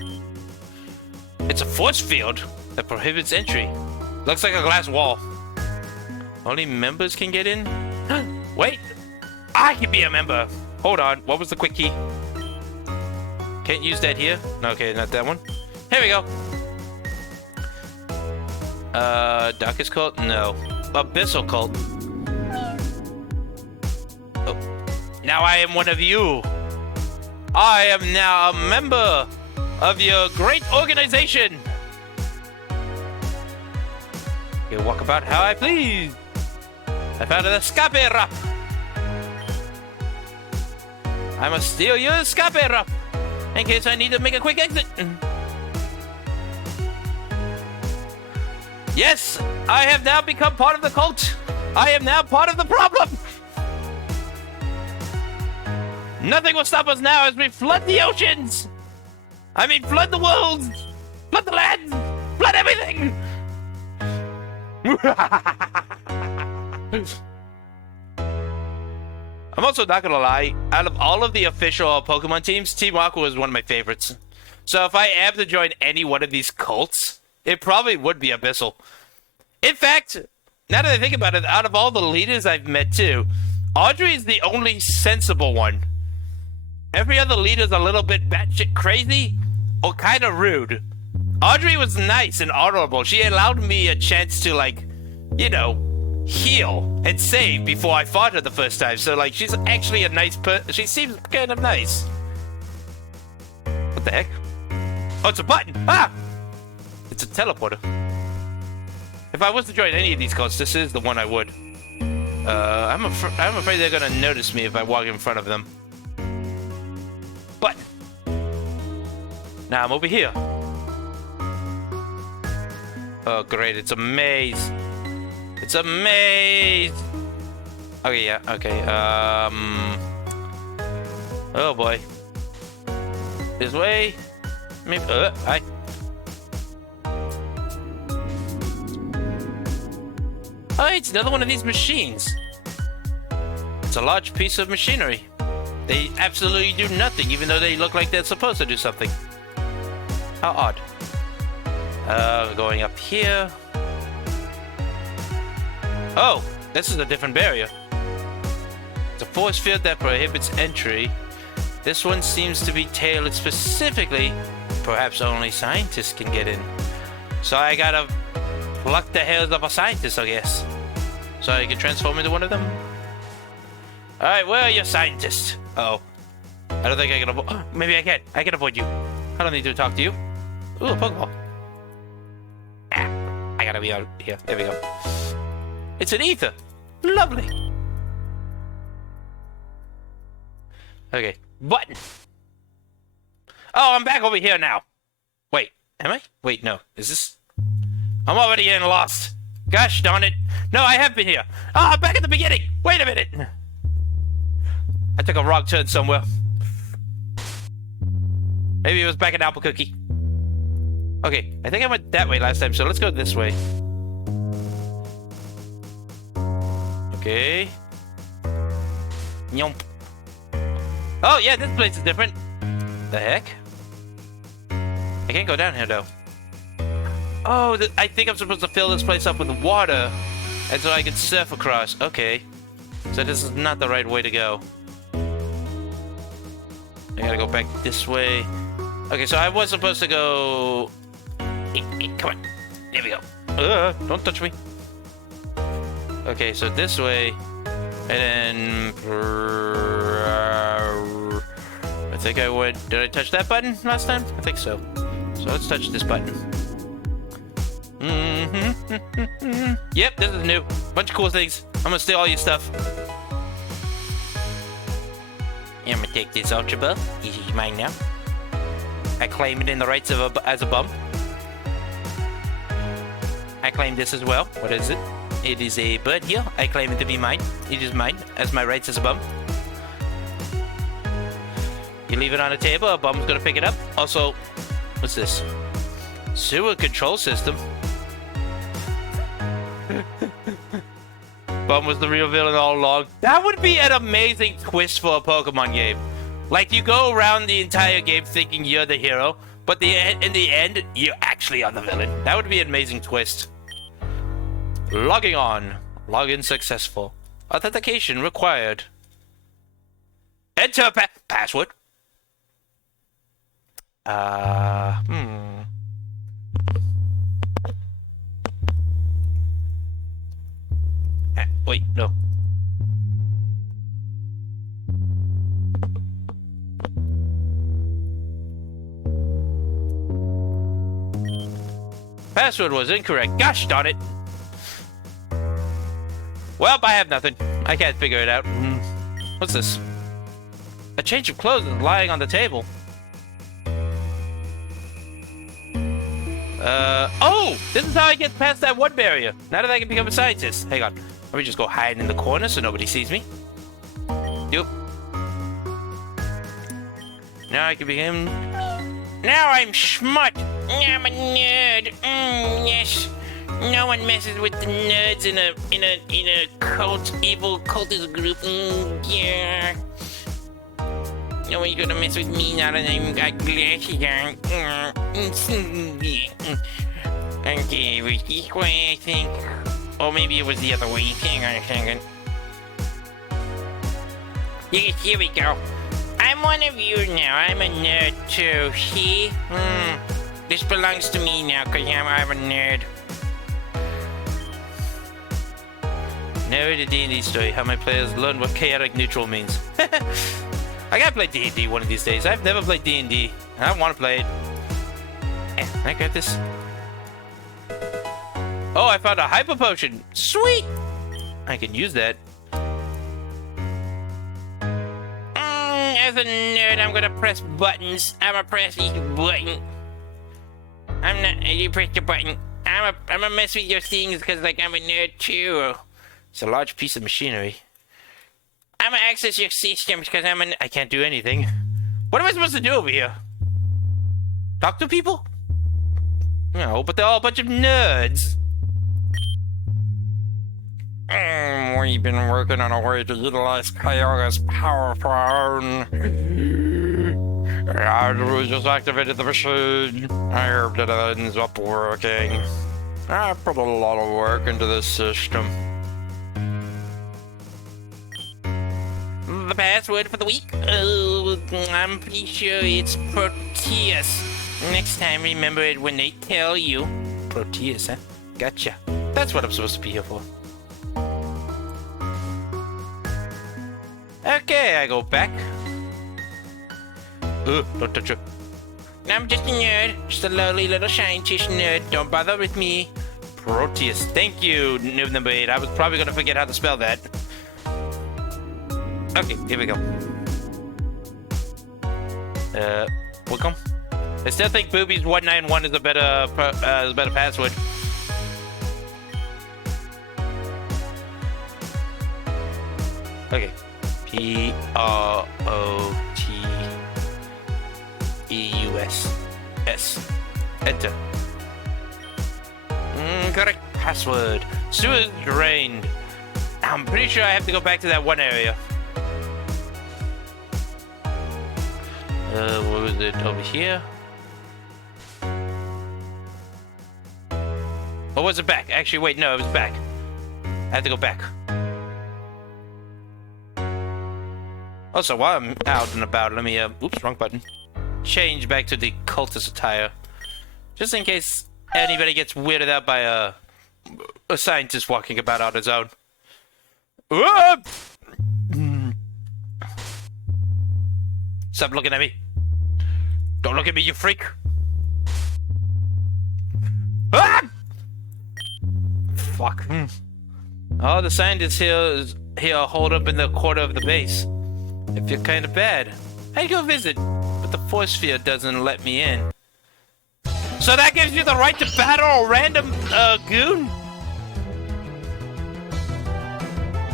It's a force field that prohibits entry. Looks like a glass wall. Only members can get in? Wait! I can be a member! Hold on, what was the quick key? Can't use that here? Okay, not that one. Here we go! Darkest Cult? No. Abyssal Cult. Oh. Now I am one of you! I am now a member of your great organization! You walk about how I please! I found an escape rope! I must steal your escape rope! In case I need to make a quick exit! Yes! I have now become part of the cult! I am now part of the problem! Nothing will stop us now as we flood the oceans! I mean, flood the world! Flood the land! Flood everything! I'm also not gonna lie, out of all of the official Pokemon teams, Team Aqua is one of my favorites. So if I am to join any one of these cults, it probably would be Abyssal. In fact, now that I think about it, out of all the leaders I've met too, Audrey is the only sensible one. Every other leader's a little bit batshit crazy or kind of rude. Audrey was nice and honorable. She allowed me a chance to, like, you know, heal and save before I fought her the first time. So, like, she's actually a nice person. She seems kind of nice. What the heck? Oh, it's a button! Ah! It's a teleporter. If I was to join any of these cults, this is the one I would. I'm afraid they're gonna notice me if I walk in front of them. But now I'm over here. Oh great, it's a maze. It's a maze. Okay, yeah, okay. Oh boy. This way. Maybe. Hi. Oh, it's another one of these machines. It's a large piece of machinery. They absolutely do nothing, even though they look like they're supposed to do something. How odd. Going up here. Oh, this is a different barrier. It's a force field that prohibits entry. This one seems to be tailored specifically. Perhaps only scientists can get in. So I gotta pluck the hairs of a scientist, I guess. So I can transform into one of them. Alright, where are your scientists? Uh oh. I don't think I can avoid. Oh, maybe I can. I can avoid you. I don't need to talk to you. Ooh, a Pokeball. Ah, I gotta be out here. There we go. It's an ether. Lovely. Okay. Button. Oh, I'm back over here now. Wait, am I? Wait, no. Is this? I'm already getting lost. Gosh darn it. No, I have been here. Oh, I'm back at the beginning. Wait a minute. I took a wrong turn somewhere. Maybe it was back in Albuquerque. Okay, I think I went that way last time, so let's go this way. Okay. Yomp. Oh, yeah, this place is different. The heck? I can't go down here, though. Oh, I think I'm supposed to fill this place up with water, and so I can surf across. Okay. So this is not the right way to go. I gotta go back this way. Okay, so I was supposed to go... Come on. There we go. Don't touch me. Okay, so this way. And then... I think I would... Did I touch that button last time? I think so. So let's touch this button. Yep, this is new. Bunch of cool things. I'm gonna steal all your stuff. I'm gonna take this Ultra Ball. This is mine now. I claim it in the rights of as a bum. I claim this as well. What is it? It is a bird here. I claim it to be mine. It is mine as my rights as a bum. You leave it on a table, a bum's gonna pick it up. Also, what's this? Sewer control system. Bum was the real villain all along. That would be an amazing twist for a Pokemon game. Like, you go around the entire game thinking you're the hero, but in the end, you actually are the villain. That would be an amazing twist. Logging on. Login successful. Authentication required. Enter password. Wait, no. Password was incorrect. Gosh darn it. Well, I have nothing. I can't figure it out. What's this? A change of clothes is lying on the table. Oh! This is how I get past that one barrier. Now that I can become a scientist. Hang on. Let me just go hide in the corner so nobody sees me. Yup. Now I can become... Now I'm smart. I'm a nerd. Yes. No one messes with the nerds in a cult, evil cultist group. Yeah. No one's gonna mess with me now that I've got glasses on. Okay, it was this way, I think. Or maybe it was the other way. Hang on a second. Yes, here we go. I'm one of you now. I'm a nerd too. See? This belongs to me now because I'm a nerd. Narrate a D&D story. How my players learn what chaotic neutral means. I gotta play D&D one of these days. I've never played D&D. I want to play it. Can I grab this? Oh, I found a hyper potion. Sweet! I can use that. As a nerd, I'm gonna press buttons. I'm gonna press each button. I'm not. You press the button. I'm gonna mess with your things because, like, I'm a nerd too. It's a large piece of machinery. I'm gonna access your systems because I can't do anything. What am I supposed to do over here? Talk to people? No, but they're all a bunch of nerds. We've been working on a way to utilize Kyoga's power for our own. We just activated the machine. I hope that it ends up working. I put a lot of work into this system. The password for the week? Oh, I'm pretty sure it's Proteus. Next time, remember it when they tell you. Proteus, huh? Gotcha. That's what I'm supposed to be here for. Okay, I go back. Don't touch it. I'm just a nerd. Just a lowly little scientist nerd. Don't bother with me. Proteus. Thank you, noob number 8. I was probably going to forget how to spell that. Okay, here we go. Welcome. I still think Boobies191 is a better password. Okay. Proteus. Enter. Correct password. Sewer drained. I'm pretty sure I have to go back to that one area. What was it over here? Or was it back? Actually, wait, no, it was back. I have to go back. Also, while I'm out and about, let me, oops, wrong button. Change back to the cultist attire. Just in case anybody gets weirded out by a scientist walking about on his own. Stop looking at me. Don't look at me, you freak. Fuck. Oh, the scientists here are holed up in the corner of the base. I feel kind of bad. I'd go visit, but the force field doesn't let me in. So that gives you the right to battle a random goon?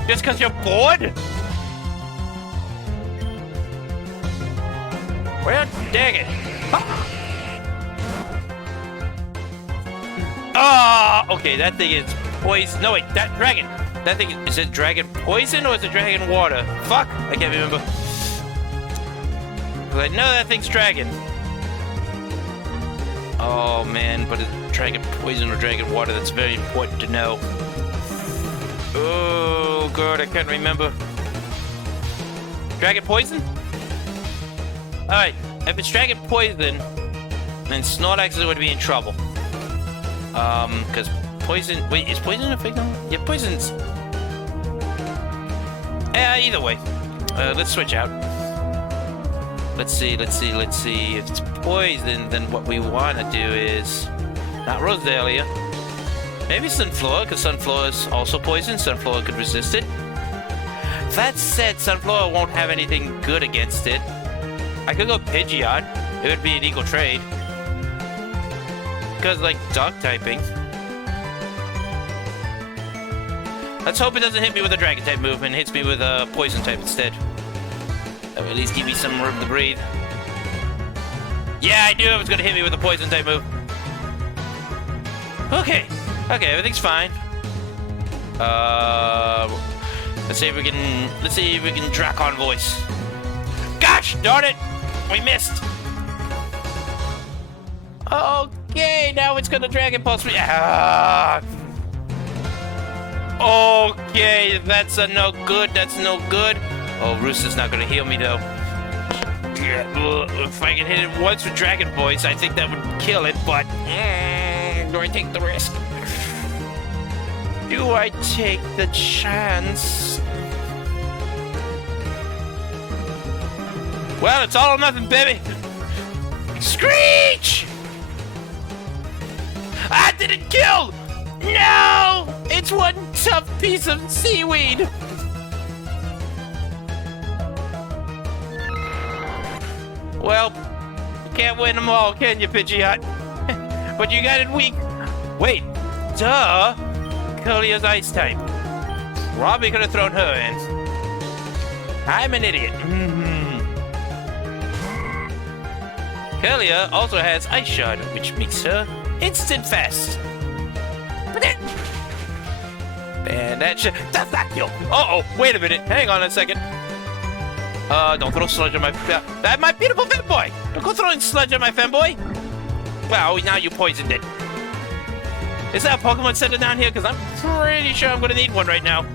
Just because you're bored? Well, dang it. Ah! Oh, okay, that thing is poison. No, wait, that dragon. That thing is it dragon poison or is it dragon water? Fuck! I can't remember. But I know that thing's dragon. Oh man, but is it dragon poison or dragon water? That's very important to know. Oh god, I can't remember. Dragon poison? Alright, if it's dragon poison, then Snorlax would be in trouble. Because poison... Wait, is poison a thing? Yeah, poison's... either way. Let's switch out. Let's see. If it's poison, then what we want to do is... Not Roselia. Maybe Sunflower, because Sunflower is also poison. Sunflower could resist it. That said, Sunflower won't have anything good against it. I could go Pidgeot. It would be an equal trade. Because, like, dog typing. Let's hope it doesn't hit me with a dragon type move and hits me with a poison type instead. That would at least give me some room to breathe. Yeah, I knew it was going to hit me with a poison type move. Okay. Okay, everything's fine. Let's see if we can Dracon voice. Gosh darn it! We missed. Okay, now it's gonna Dragon Pulse me. Okay, that's a no good. That's no good. Oh, Rooster's not gonna heal me though. If I can hit it once with Dragon Voice, I think that would kill it, but do I take the risk? Do I take the chance? Well, it's all or nothing, baby. Screech! I didn't kill! No! It's one tough piece of seaweed! Well, you can't win them all, can you, Pidgeot? But you got it weak. Wait, duh! Curlia's ice type. Robbie could have thrown her in. I'm an idiot. Curlia also has Ice Shard, which makes her instant fast. And that shit does not kill. Uh-oh, wait a minute. Hang on a second. Don't throw sludge on my... That my beautiful fanboy! Don't go throwing sludge on my fanboy! Well, now you poisoned it. Is that a Pokemon Center down here? Because I'm pretty sure I'm going to need one right now.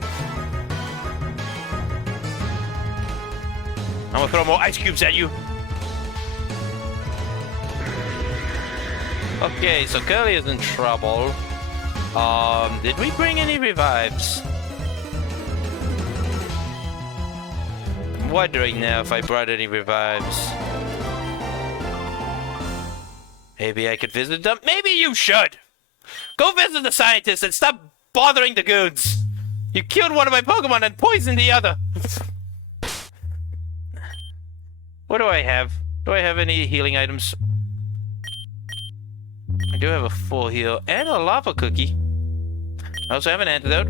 I'm going to throw more ice cubes at you. Okay, so Curly is in trouble. Did we bring any revives? I'm wondering now if I brought any revives. Maybe I could visit them? Maybe you should! Go visit the scientists and stop bothering the goons! You killed one of my Pokemon and poisoned the other! What do I have? Do I have any healing items? I do have a full heal and a lava cookie. I also have an antidote.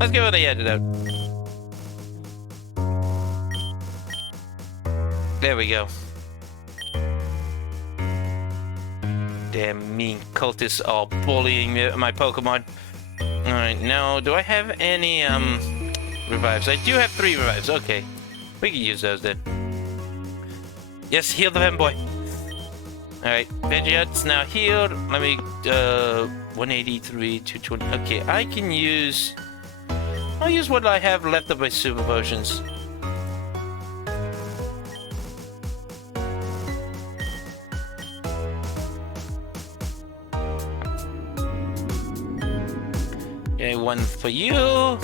Let's give her the antidote. There we go. Damn mean cultists all bullying my Pokemon. Alright, now, do I have any, revives? I do have 3 revives. Okay. We can use those then. Yes, heal the fanboy. Alright, Pidgeot's now healed. Let me, 183, 220. Okay, I can use... I'll use what I have left of my super potions. Okay, 1 for you.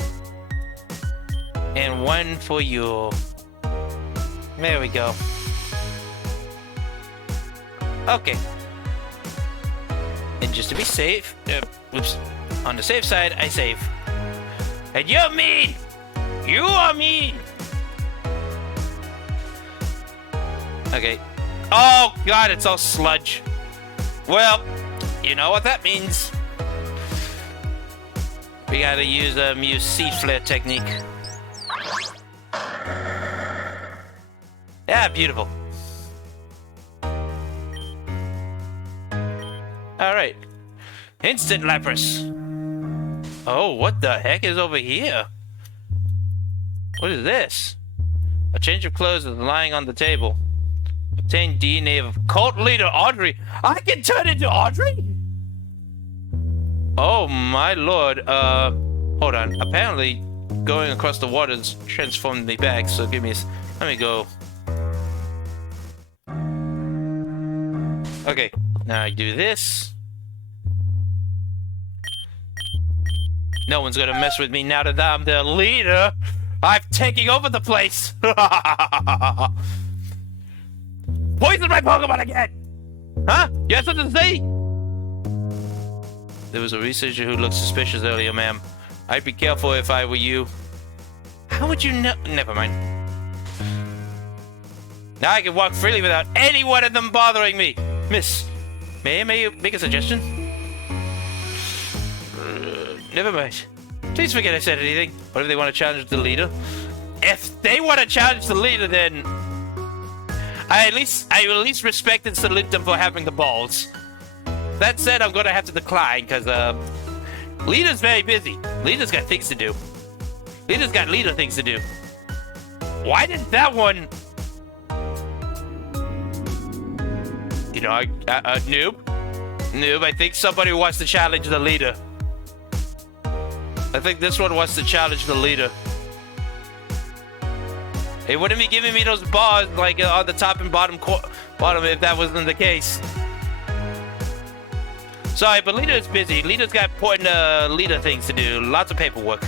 And 1 for you. There we go. Okay. And just to be safe, whoops, on the safe side, I save. And you're mean! You are mean! Okay. Oh god, it's all sludge. Well, you know what that means. We gotta use seed flare technique. Yeah, beautiful. Alright. Instant Lapras. Oh, what the heck is over here? What is this? A change of clothes is lying on the table. Obtain DNA of cult leader Audrey. I can turn into Audrey? Oh my lord. Hold on. Apparently, going across the waters transformed me back, so give me let me go. Okay. Now I do this. No one's gonna mess with me now that I'm the leader. I'm taking over the place. Poison my Pokemon again! Huh? You have something to say? There was a researcher who looked suspicious earlier, ma'am. I'd be careful if I were you. How would you know? Never mind. Now I can walk freely without any one of them bothering me. Miss, may I make a suggestion? Never mind. Please forget I said anything. What if they want to challenge the leader? If they want to challenge the leader, then I will at least respect and salute them for having the balls. That said, I'm gonna have to decline because Leader's very busy. Leader's got things to do. Leader's got leader things to do. Why did that one? You know, noob. I think somebody wants to challenge the leader. I think this one wants to challenge the leader. It wouldn't be giving me those bars like on the top and bottom if that wasn't the case. Sorry, but leader's busy. Leader's got important leader things to do. Lots of paperwork.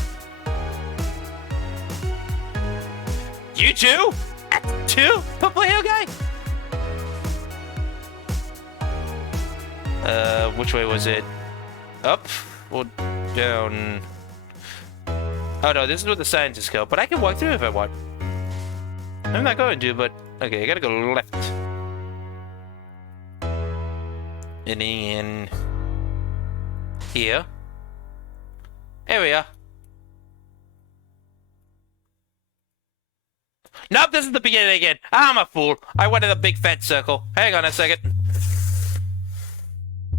You too? Two? Purple hair guy? Which way was it? Up or down? Oh no, this is where the scientists go, but I can walk through if I want. I'm not going to, but okay, I gotta go left. And then here. There we are. Nope, this is the beginning again. I'm a fool. I went in a big fat circle. Hang on a second.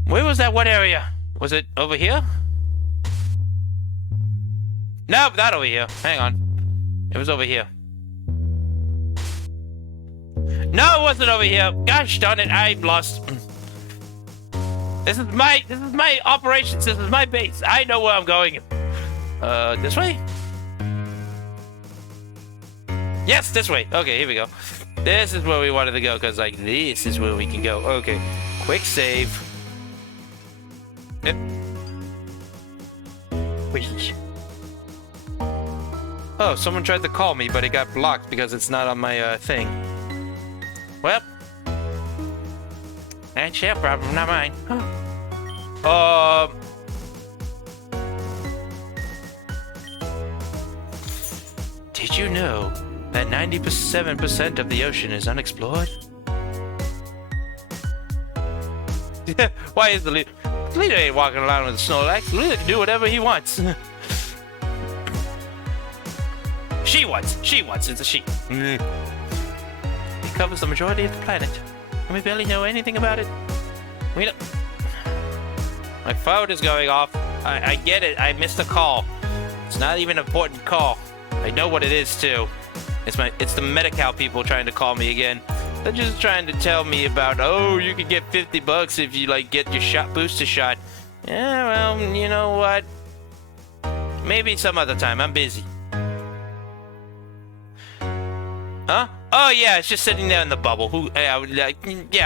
Where was that one area? Was it over here? Nope, not over here. Hang on. It was over here. No, it wasn't over here. Gosh darn it, I'm lost. This is my operations. This is my base. I know where I'm going. This way? Yes, this way. Okay, here we go. This is where we wanted to go, because, like, this is where we can go. Okay, quick save. Yep. Wait. Oh, someone tried to call me, but it got blocked because it's not on my, thing. Well. That's your problem, not mine. Did you know that 97% of the ocean is unexplored? Why is the leader? The leader ain't walking around with a Snorlax. The leader can do whatever he wants. She wants. It's a she. It covers the majority of the planet, and we barely know anything about it. We don't. My phone is going off. I get it. I missed a call. It's not even an important call. I know what it is too. It's the Medi-Cal people trying to call me again. They're just trying to tell me about, oh, you can get $50 if you like get your booster shot. Yeah, well, you know what? Maybe some other time. I'm busy. Huh? Oh yeah, it's just sitting there in the bubble. Yeah,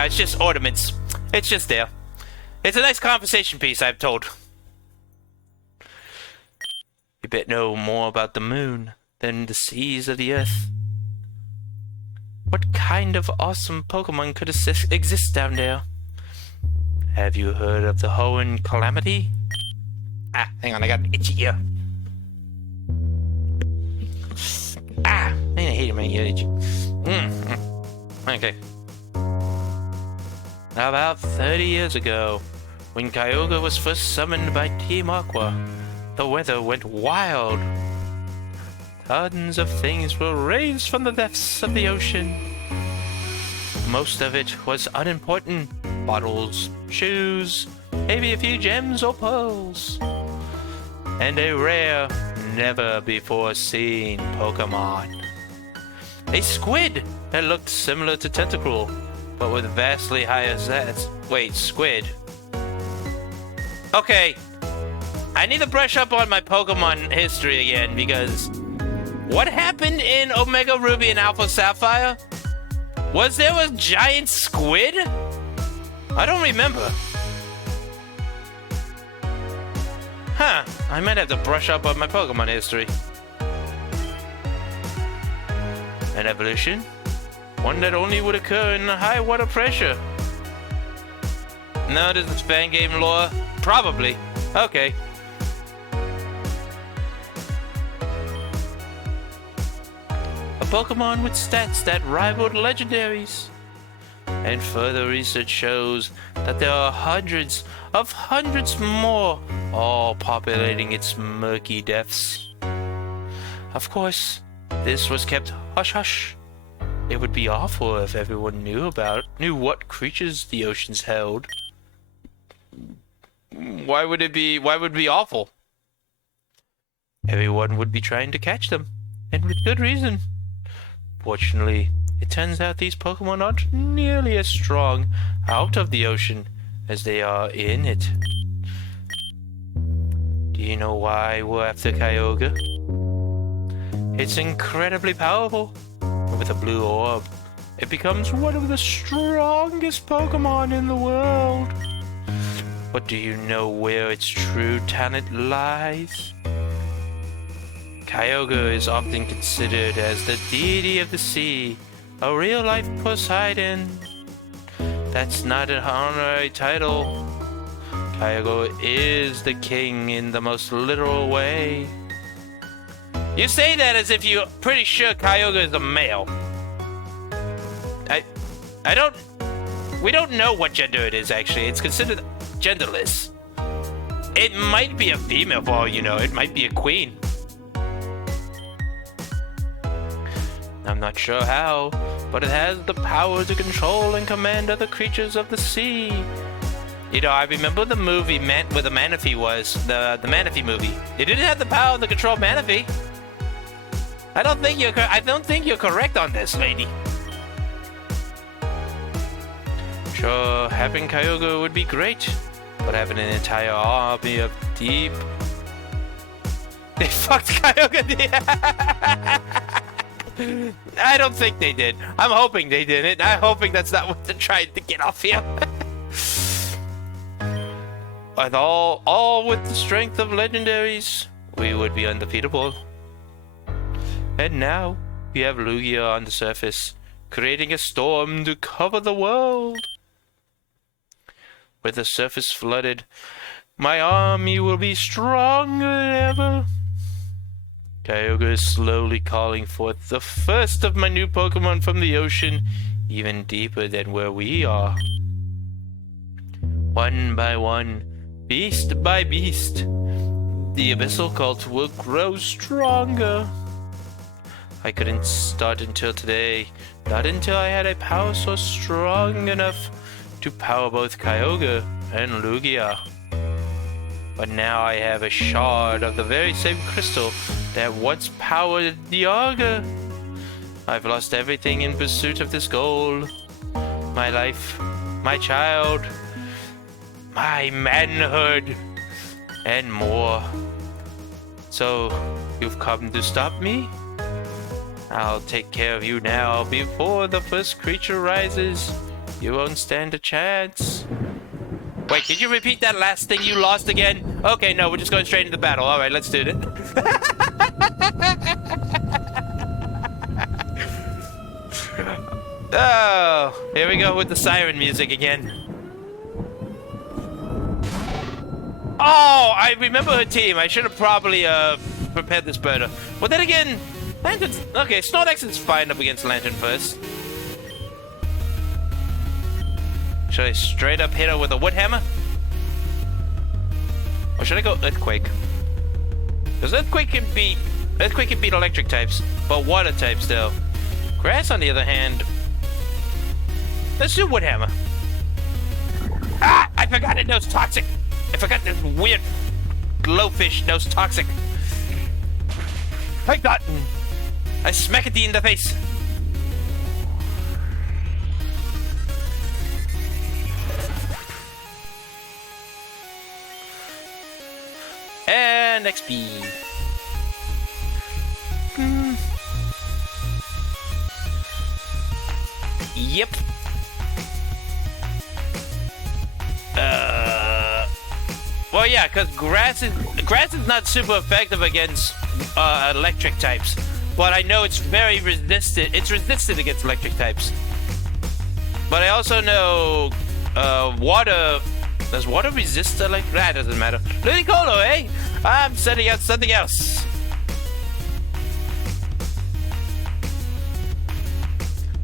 it's just ornaments. It's just there. It's a nice conversation piece, I'm told. You bet know more about the moon than the seas of the earth. What kind of awesome Pokemon could exist down there? Have you heard of the Hoenn Calamity? Ah, hang on, I got an itchy ear. Ah, I hate it when you get itchy. Okay. About 30 years ago, when Kyogre was first summoned by Team Aqua, the weather went wild. Tons of things were raised from the depths of the ocean. Most of it was unimportant. Bottles, shoes, maybe a few gems or pearls. And a rare, never-before-seen Pokemon. A squid that looked similar to Tentacruel, but with vastly higher stats. Wait, squid. Okay, I need to brush up on my Pokemon history again, because what happened in Omega Ruby and Alpha Sapphire? Was there a giant squid? I don't remember. Huh, I might have to brush up on my Pokemon history. An evolution? One that only would occur in high water pressure. No, this is fan game lore? Probably. Okay. A Pokemon with stats that rivaled legendaries. And further research shows that there are hundreds more, all populating its murky depths. Of course, this was kept hush-hush. It would be awful if everyone knew what creatures the oceans held. Why would it be awful? Everyone would be trying to catch them, and with good reason. Fortunately, it turns out these Pokemon aren't nearly as strong out of the ocean as they are in it. Do you know why we're after Kyogre? It's incredibly powerful. With a blue orb, it becomes one of the strongest Pokemon in the world. But do you know where its true talent lies? Kyogre is often considered as the deity of the sea, a real-life Poseidon. That's not an honorary title. Kyogre is the king in the most literal way. You say that as if you're pretty sure Kyogre is a male. We don't know what gender it is, actually. It's considered genderless. It might be a female for all you know. It might be a queen. I'm not sure how, but it has the power to control and command other creatures of the sea. You know, I remember the movie where the Manaphy was, the Manaphy movie. It didn't have the power to control Manaphy. I don't think you're correct on this, lady. Sure, having Kyogre would be great, but having an entire army of deep... They fucked Kyogre. I don't think they did. I'm hoping they didn't. I'm hoping that's not what they're trying to get off here. With all with the strength of legendaries, we would be undefeatable. And now, we have Lugia on the surface, creating a storm to cover the world. With the surface flooded, my army will be stronger than ever. Kyogre is slowly calling forth the first of my new Pokemon from the ocean, even deeper than where we are. One by one, beast by beast, the Abyssal cult will grow stronger. I couldn't start until today, not until I had a power source strong enough to power both Kyogre and Lugia. But now I have a shard of the very same crystal that once powered Dialga. I've lost everything in pursuit of this goal. My life, my child, my manhood, and more. So, you've come to stop me? I'll take care of you now before the first creature rises. You won't stand a chance. Wait, did you repeat that last thing you lost again? Okay, no, we're just going straight into battle. Alright, let's do it. Oh, here we go with the siren music again. Oh, I remember her team. I should have probably prepared this better. But then again, Lantern's... Okay, Snorlax is fine up against Lantern first. Should I straight up hit her with a wood hammer? Or should I go Earthquake? Because Earthquake can beat electric types, but water types though. Grass, on the other hand, let's do wood hammer. Ah! I forgot it knows toxic. I forgot this weird glowfish knows toxic. Take that! I smack it in the face. And XP. Yep. Well, yeah, because grass is not super effective against electric types, but I know it's very resistant. It's resistant against electric types. But I also know water. Does water resist electric? That doesn't matter. Ludicolo, eh? I'm setting out something else.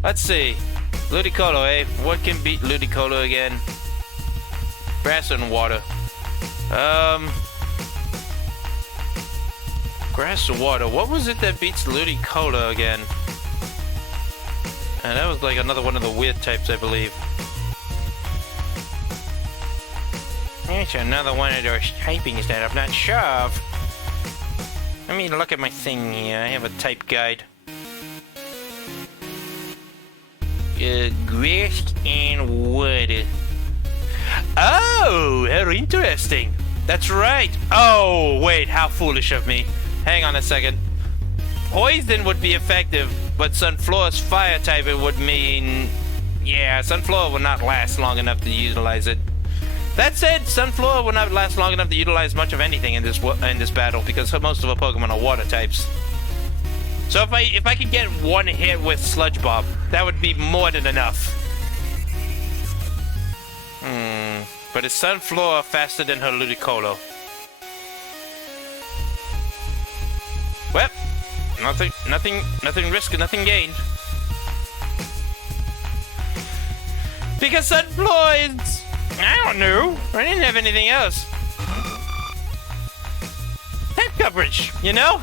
Let's see. Ludicolo, eh? What can beat Ludicolo again? Grass and water. Grass and water. What was it that beats Ludicolo again? And that was like another one of the weird types, I believe. It's another one of those typings that I'm not sure of. Let me look at my thing here. I have a type guide. Grass and wood. Oh, how interesting. That's right. Oh, wait, how foolish of me. Hang on a second. Poison would be effective, but Sunflora's fire type it would mean... Yeah, Sunflora will not last long enough to utilize it. That said, Sunflora will not last long enough to utilize much of anything in this battle because most of our Pokemon are water types. So if I could get one hit with Sludge Bomb, that would be more than enough. But is Sunflora faster than her Ludicolo? Well, nothing risked, nothing gained. Because Sunflora is... I don't know. I didn't have anything else. Type coverage, you know?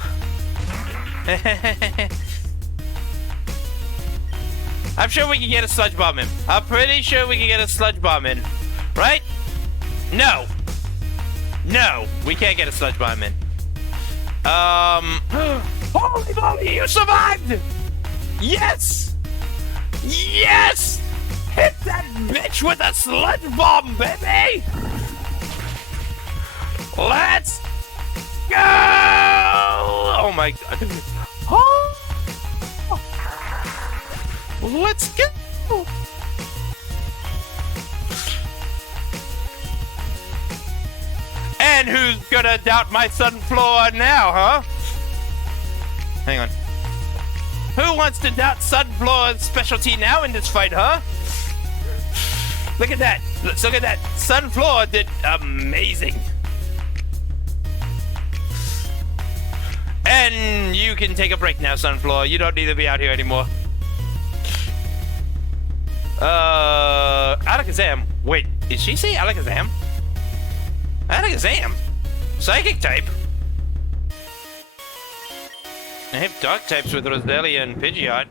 I'm sure we can get a Sludge Bomb in. I'm pretty sure we can get a Sludge Bomb in. Right? No. No, we can't get a Sludge Bomb in. Holy moly, you survived! Yes! Yes! Hit that bitch with a Sludge Bomb, baby! Let's go! Oh my god. Oh! Let's go! And who's gonna doubt my Sunflora now, huh? Hang on. Who wants to doubt Sunflora's specialty now in this fight, huh? Look at that. Look at that. Sunflora did amazing. And you can take a break now, Sunflora. You don't need to be out here anymore. Alakazam. Wait, did she say Alakazam? Alakazam? Psychic type? I have dark types with Roselia and Pidgeot.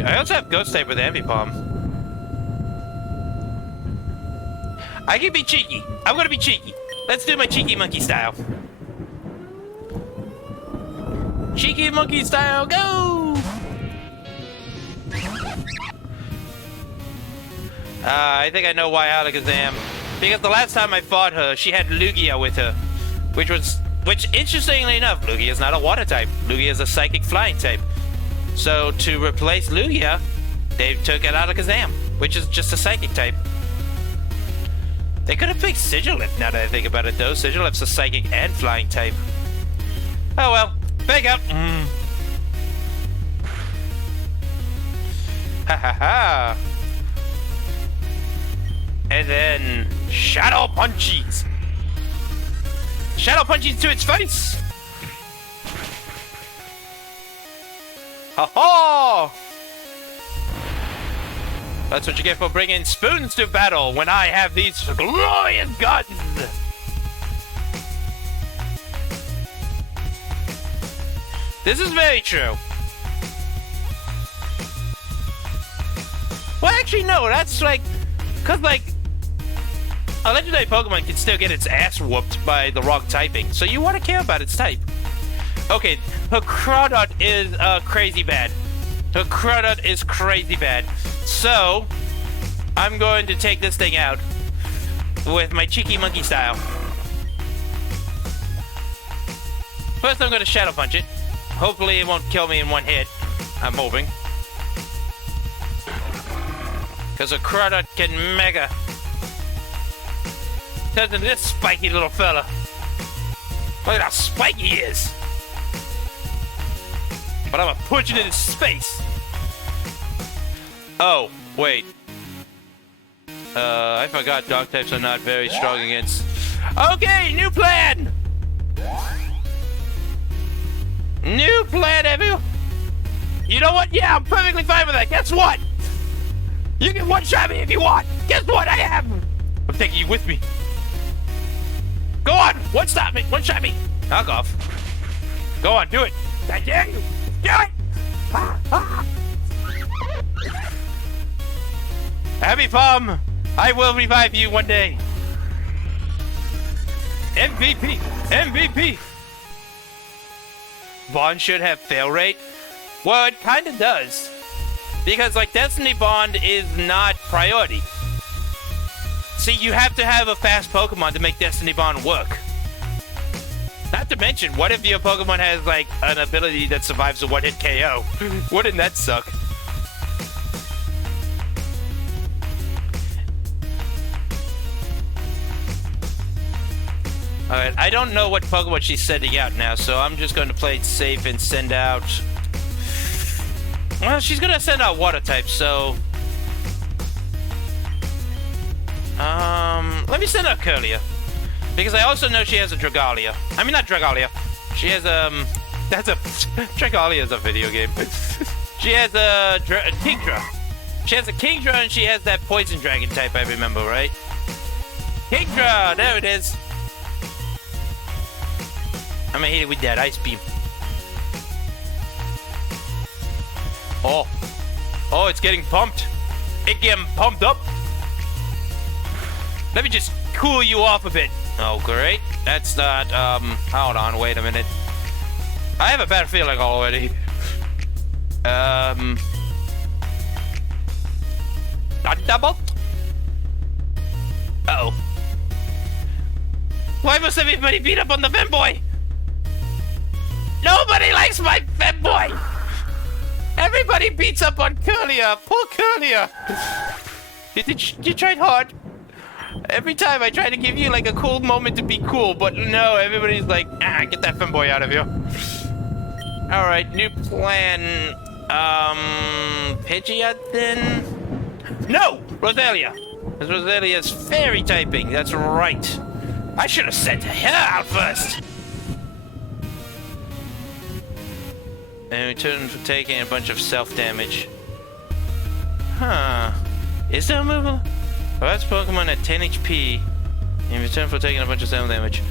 I also have ghost type with Ambipom. I can be cheeky. I'm gonna be cheeky. Let's do my cheeky monkey style. Cheeky monkey style, go! I think I know why Alakazam. Because the last time I fought her, she had Lugia with her. Which interestingly enough, Lugia is not a water type. Lugia is a psychic flying type. So to replace Lugia, they took out Alakazam, which is just a psychic type. They could have picked Sigilyph now that I think about it though. Sigilyph's a psychic and flying type. Oh well, pick up. Ha ha ha. And then Shadow Punchies. Shadow Punchies to its face. Ha ha! That's what you get for bringing spoons to battle when I have these glorious guns! This is very true. Well, actually, no, that's like... Because, like, a legendary Pokemon can still get its ass whooped by the wrong typing, so you want to care about its type. Okay, her Crawdot is crazy bad. Her Crawdot is crazy bad. So, I'm going to take this thing out with my cheeky monkey style. First, I'm going to Shadow Punch it. Hopefully, it won't kill me in one hit. I'm hoping. Because a Crawdot can mega. Doesn't this spiky little fella? Look at how spiky he is. But I'm gonna punch it in his face. Oh, wait. I forgot dog types are not very strong against... Okay, new plan! New plan, have you? You know what? Yeah, I'm perfectly fine with that. Guess what? You can one-shot me if you want. Guess what? I am. I'm taking you with me. Go on, one-stop me, one-shot me. Knock off. Go on, do it. I dare you. Do it. Ah, ah. Happy Palm! I will revive you one day. MVP! MVP! Bond should have fail rate. Well, it kind of does. Because, like, Destiny Bond is not priority. See, you have to have a fast Pokemon to make Destiny Bond work. Not to mention, what if your Pokemon has, like, an ability that survives a one-hit KO? Wouldn't that suck? Alright, I don't know what Pokemon she's sending out now, so I'm just going to play it safe and send out... Well, she's going to send out water types, so... Let me send out Curlia. Because I also know she has a Dragalia. I mean, not Dragalia. She has, That's a... Dragalia is a video game. She has a Kingdra. She has a Kingdra and she has that Poison Dragon type, I remember, right? Kingdra! There it is. I'm gonna hit it with that Ice Beam. Oh. Oh, it's getting pumped. It's getting pumped up. Let me just cool you off a bit. Oh, great. That's not, hold on, wait a minute. I have a bad feeling already. Double? Uh-oh. Why must everybody beat up on the femboy? Nobody likes my femboy! Everybody beats up on Curlia. Poor Curlia. You tried hard. Every time I try to give you like a cool moment to be cool, but no, everybody's like, get that femboy out of here. Alright, new plan. Pidgeot then? No! Roselia! Because Roselia's fairy typing, that's right. I should have sent her out first! And return for taking a bunch of self-damage. Huh. Is there a move? Well, that's Pokemon at 10 HP. In return for taking a bunch of self-damage.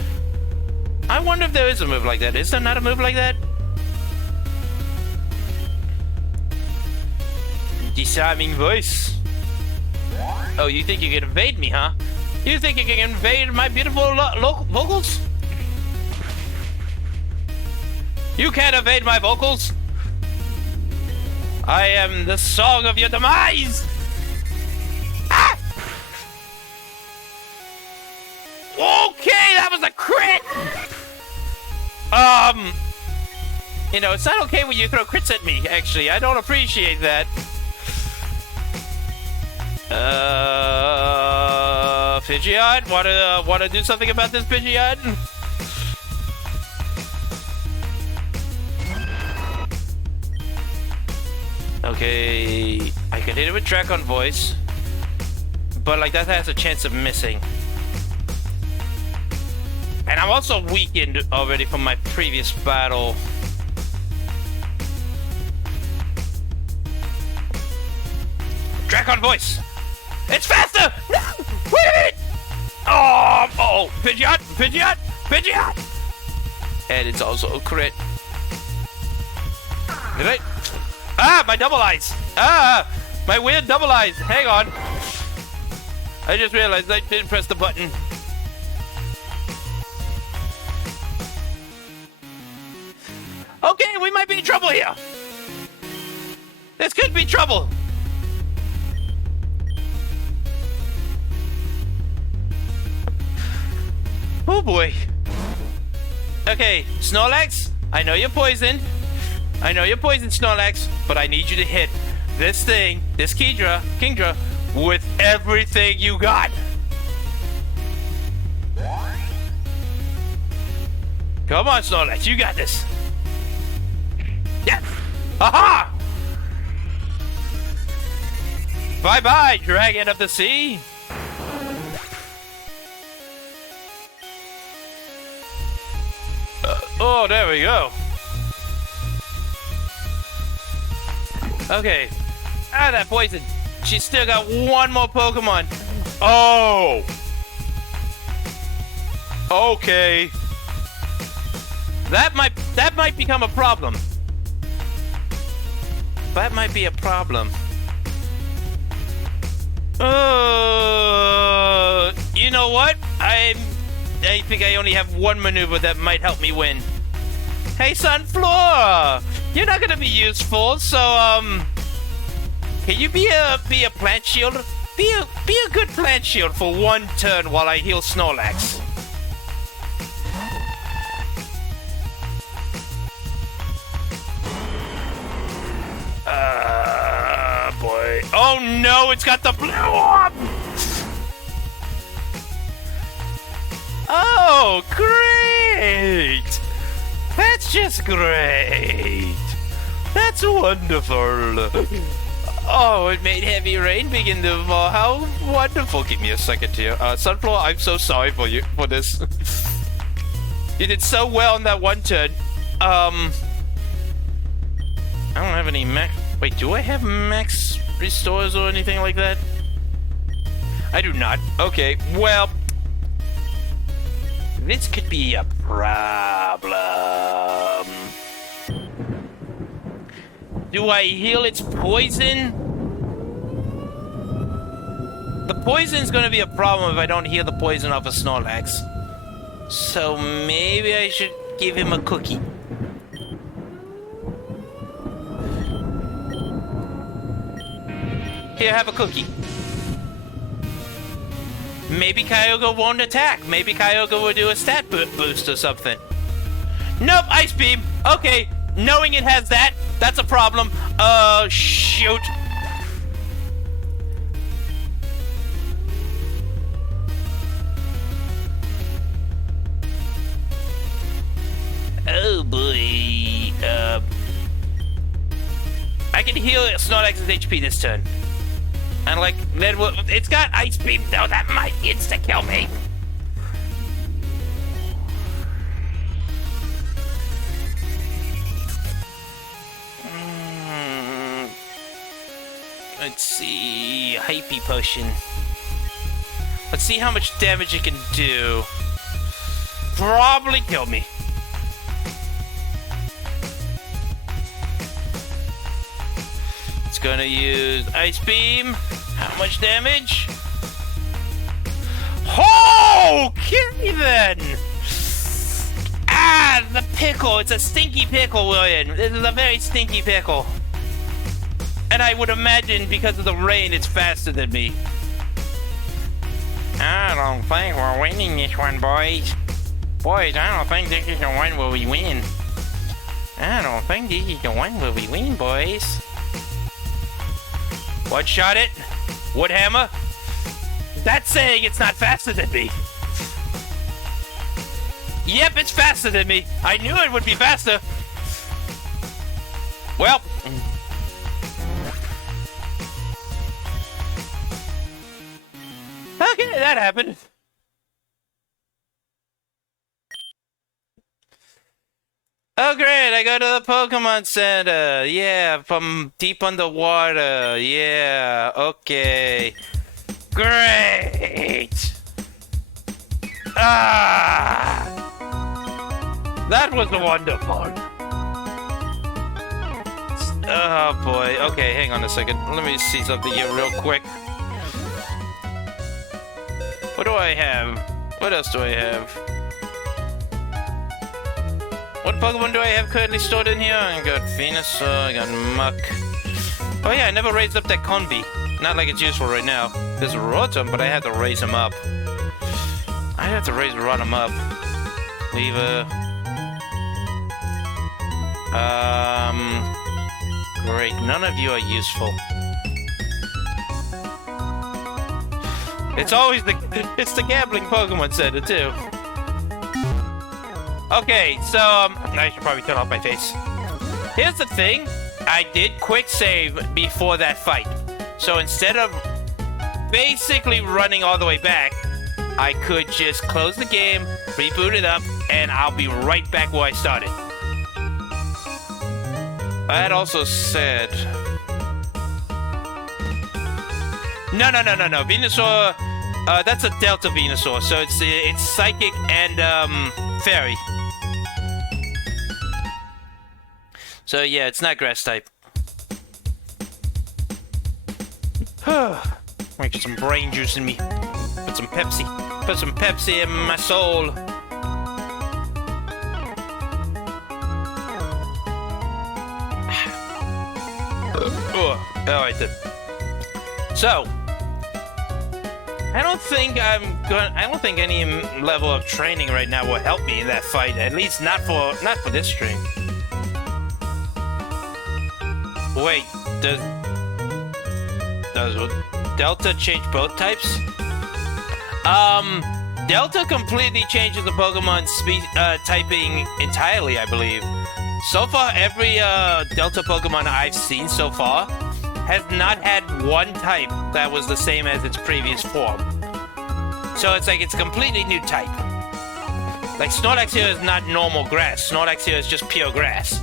I wonder if there is a move like that. Is there not a move like that? Disarming voice. Oh, you think you can invade me, huh? You think you can invade my beautiful vocals? You can't evade my vocals. I am the song of your demise. Ah! Okay, that was a crit. You know, it's not okay when you throw crits at me, actually. I don't appreciate that. Pidgeot? Wanna do something about this, Pidgeot? Okay, I can hit it with track on voice, but like that has a chance of missing. And I'm also weakened already from my previous battle. Track on voice! It's faster! No! Wait a minute! Oh, Pidgeot! Pidgeot! Pidgeot! And it's also a crit. Did I? Ah, my double eyes! Ah, my weird double eyes! Hang on. I just realized I didn't press the button. Okay, we might be in trouble here. This could be trouble. Oh boy. Okay, Snorlax, I know you're poisoned. I know you're poisoned, Snorlax, but I need you to hit this thing, this Kingdra, with everything you got. Come on, Snorlax, you got this. Yes! Aha! Bye-bye, Dragon of the Sea. Oh, there we go. Okay. Ah, that poison. She's still got one more Pokemon. Oh. Okay. That might become a problem. That might be a problem. You know what? I think I only have one maneuver that might help me win. Hey, Sunflower! You're not gonna be useful, so, can you be a plant shield? Be a good plant shield for one turn while I heal Snorlax. Boy. Oh no, it's got the blue up! Oh, great! That's just great! That's wonderful! Oh, it made heavy rain begin to fall. How wonderful! Give me a second here. Sunflower, I'm so sorry for you for this. You did so well on that one turn. I don't have any max. Wait, do I have max restores or anything like that? I do not. Okay, well, this could be a problem. Do I heal its poison? The poison's gonna be a problem if I don't heal the poison off of Snorlax. So maybe I should give him a cookie. Here, have a cookie. Maybe Kyogre won't attack. Maybe Kyogre will do a stat boost or something. Nope, Ice Beam. Okay, knowing it has that, that's a problem. Shoot. Oh boy. I can heal Snorlax's HP this turn. And like, it's got Ice Beam though, that might insta-kill me. Let's see, Hypey Potion. Let's see how much damage it can do. Probably kill me. It's gonna use Ice Beam. How much damage? Oh, okay then. Ah, the pickle. It's a stinky pickle, William. This is a very stinky pickle. And I would imagine because of the rain, it's faster than me. I don't think we're winning this one, boys. Boys, I don't think this is the one where we win. I don't think this is the one where we win, boys. One shot it. Wood hammer. That's saying it's not faster than me. Yep, it's faster than me. I knew it would be faster. Well. Okay, that happened. Oh great, I go to the Pokemon Center. Yeah, from deep underwater. Yeah, okay. Great! Ah! That was wonderful. Oh boy. Okay, hang on a second. Let me see something here real quick. What do I have? What else do I have? What Pokemon do I have currently stored in here? I got Venusaur, I got Muck. Oh yeah, I never raised up that Conby. Not like it's useful right now. There's a Rotom, but I have to raise him up. I have to run him up. Weaver. Great. None of you are useful. It's always it's the gambling Pokemon Center too. Okay, so, I should probably turn off my face. Here's the thing. I did quick save before that fight. So instead of basically running all the way back, I could just close the game, reboot it up, and I'll be right back where I started. I had also said... No. Venusaur, that's a Delta Venusaur, so it's Psychic and, Fairy. So yeah, it's not grass type. Get some brain juice in me. Put some Pepsi. Put some Pepsi in my soul. Alright then. So, I don't think any level of training right now will help me in that fight. At least not for this stream. Wait, does Delta change both types? Delta completely changes the Pokemon typing entirely, I believe. So far, every Delta Pokemon I've seen so far has not had one type that was the same as its previous form. So it's like it's a completely new type. Like Snorlax here is not normal grass. Snorlax here is just pure grass.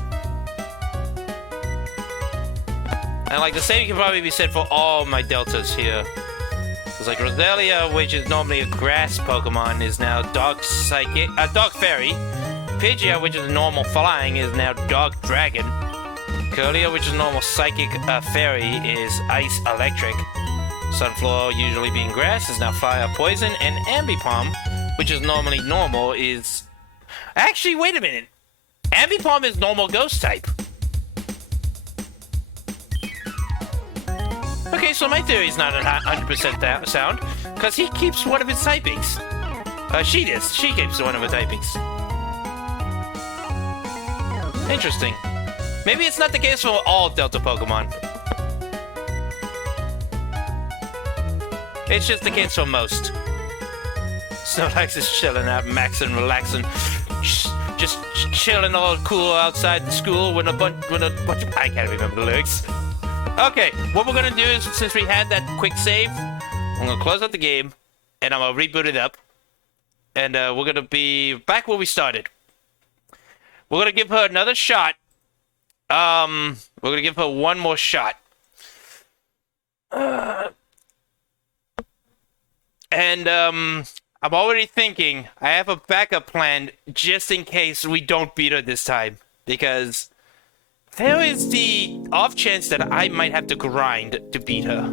And like the same can probably be said for all my Deltas here. It's like Roselia, which is normally a grass Pokemon, is now Dog Psychic, Dog Fairy. Pidgeot, which is normal flying, is now Dog Dragon. Curlia, which is normal Psychic Fairy, is Ice Electric. Sunflower, usually being grass, is now Fire Poison. And Ambipom, which is normally normal, is... Actually, wait a minute. Ambipom is normal Ghost type. Okay, so my theory is not 100% sound, because he keeps one of his typings. She keeps one of her typings. Interesting. Maybe it's not the case for all Delta Pokemon. It's just the case for most. Snorlax is chilling out, maxing, relaxing, just chilling all cool outside the school with a bunch of... I can't remember the lyrics. Okay, what we're gonna do is, since we had that quick save, I'm gonna close out the game, and I'm gonna reboot it up, and we're gonna be back where we started. We're gonna give her another shot. We're gonna give her one more shot. And I'm already thinking I have a backup plan just in case we don't beat her this time, because there is the off chance that I might have to grind to beat her.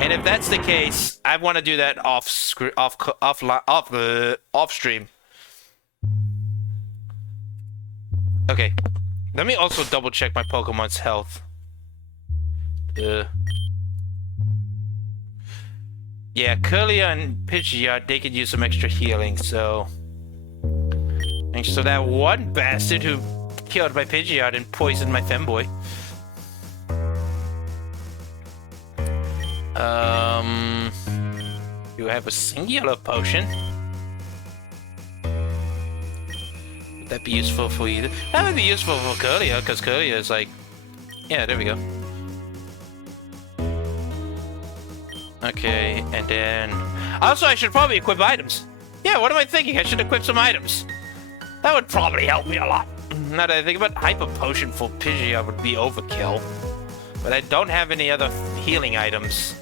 And if that's the case, I want to do that off stream. Okay, let me also double check my Pokemon's health. Yeah, Curlia and Pidgeot, they could use some extra healing, so... Thanks to that one bastard who killed my Pidgeot and poisoned my femboy. You have a singular potion. Would that be useful for either? That would be useful for Curlia, because Curlia is like... Yeah, there we go. Okay, and then... Also, I should probably equip items. Yeah, what am I thinking? I should equip some items. That would probably help me a lot. Now that I think about it, Hyper Potion for Pidgeot would be overkill. But I don't have any other healing items.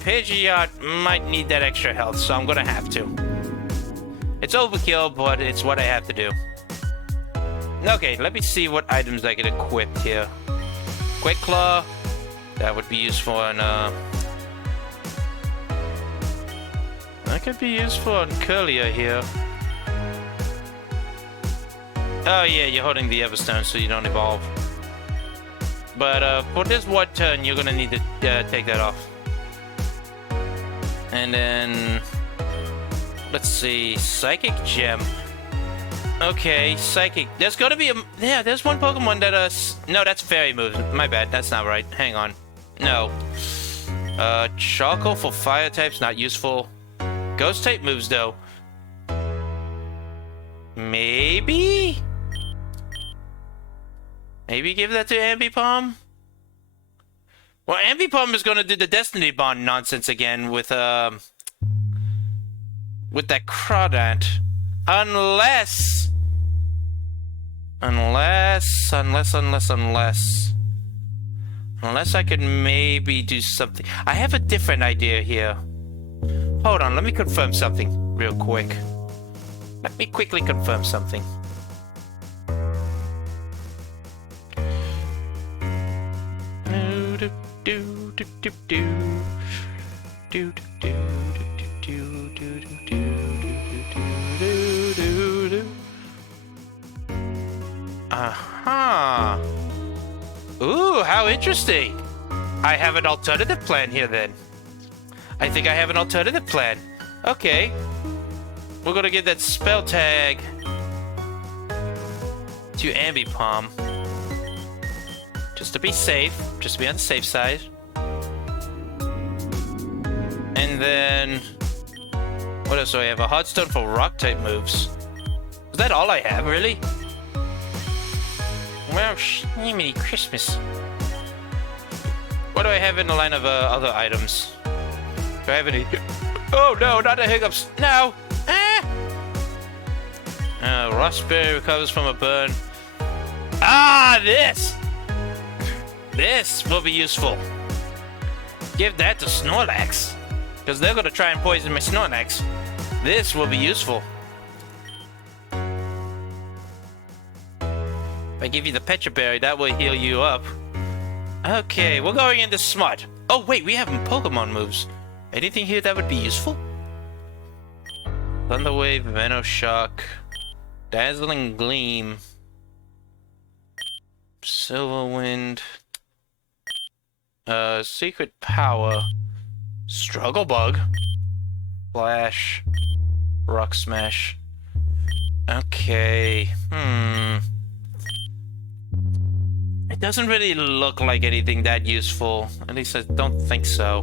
Pidgeot might need that extra health, so I'm gonna have to. It's overkill, but it's what I have to do. Okay, let me see what items I can equip here. Quick Claw. That would be useful on, that could be useful on Curlia here. Oh yeah, you're holding the Everstone so you don't evolve. But, for this one turn, you're gonna need to, take that off. And then... Let's see, Psychic Gem. Okay, Psychic. There's gotta be a... Yeah, there's one Pokemon that, No, that's Fairy moves. My bad, that's not right. Hang on. No. Charcoal for fire types, not useful. Ghost type moves, though. Maybe? Maybe give that to Ambipom? Well, Ambipom is gonna do the Destiny Bond nonsense again with that Crawdant. Unless I could maybe do something. I have a different idea here. Hold on, let me confirm something real quick. Let me quickly confirm something. Aha. Ooh, how interesting. I have an alternative plan here then. I think I have an alternative plan. Okay. We're gonna give that spell tag to Ambipom. Just to be safe. Just to be on the safe side. And then... what else do I have? A Heartstone for rock type moves. Is that all I have, really? Well, Merry Christmas. What do I have in the line of other items? Do I have any... oh no, not the hiccups! No! Raspberry recovers from a burn. Ah, this! This will be useful. Give that to Snorlax. Because they're gonna try and poison my Snorlax. This will be useful. If I give you the Petra Berry, that will heal you up. Okay, we're going into Smart. Oh wait, we have Pokemon moves. Anything here that would be useful? Thunder Wave, Venoshock, Dazzling Gleam, Silver Wind, Secret Power, Struggle Bug, Flash, Rock Smash. Okay, It doesn't really look like anything that useful. At least I don't think so.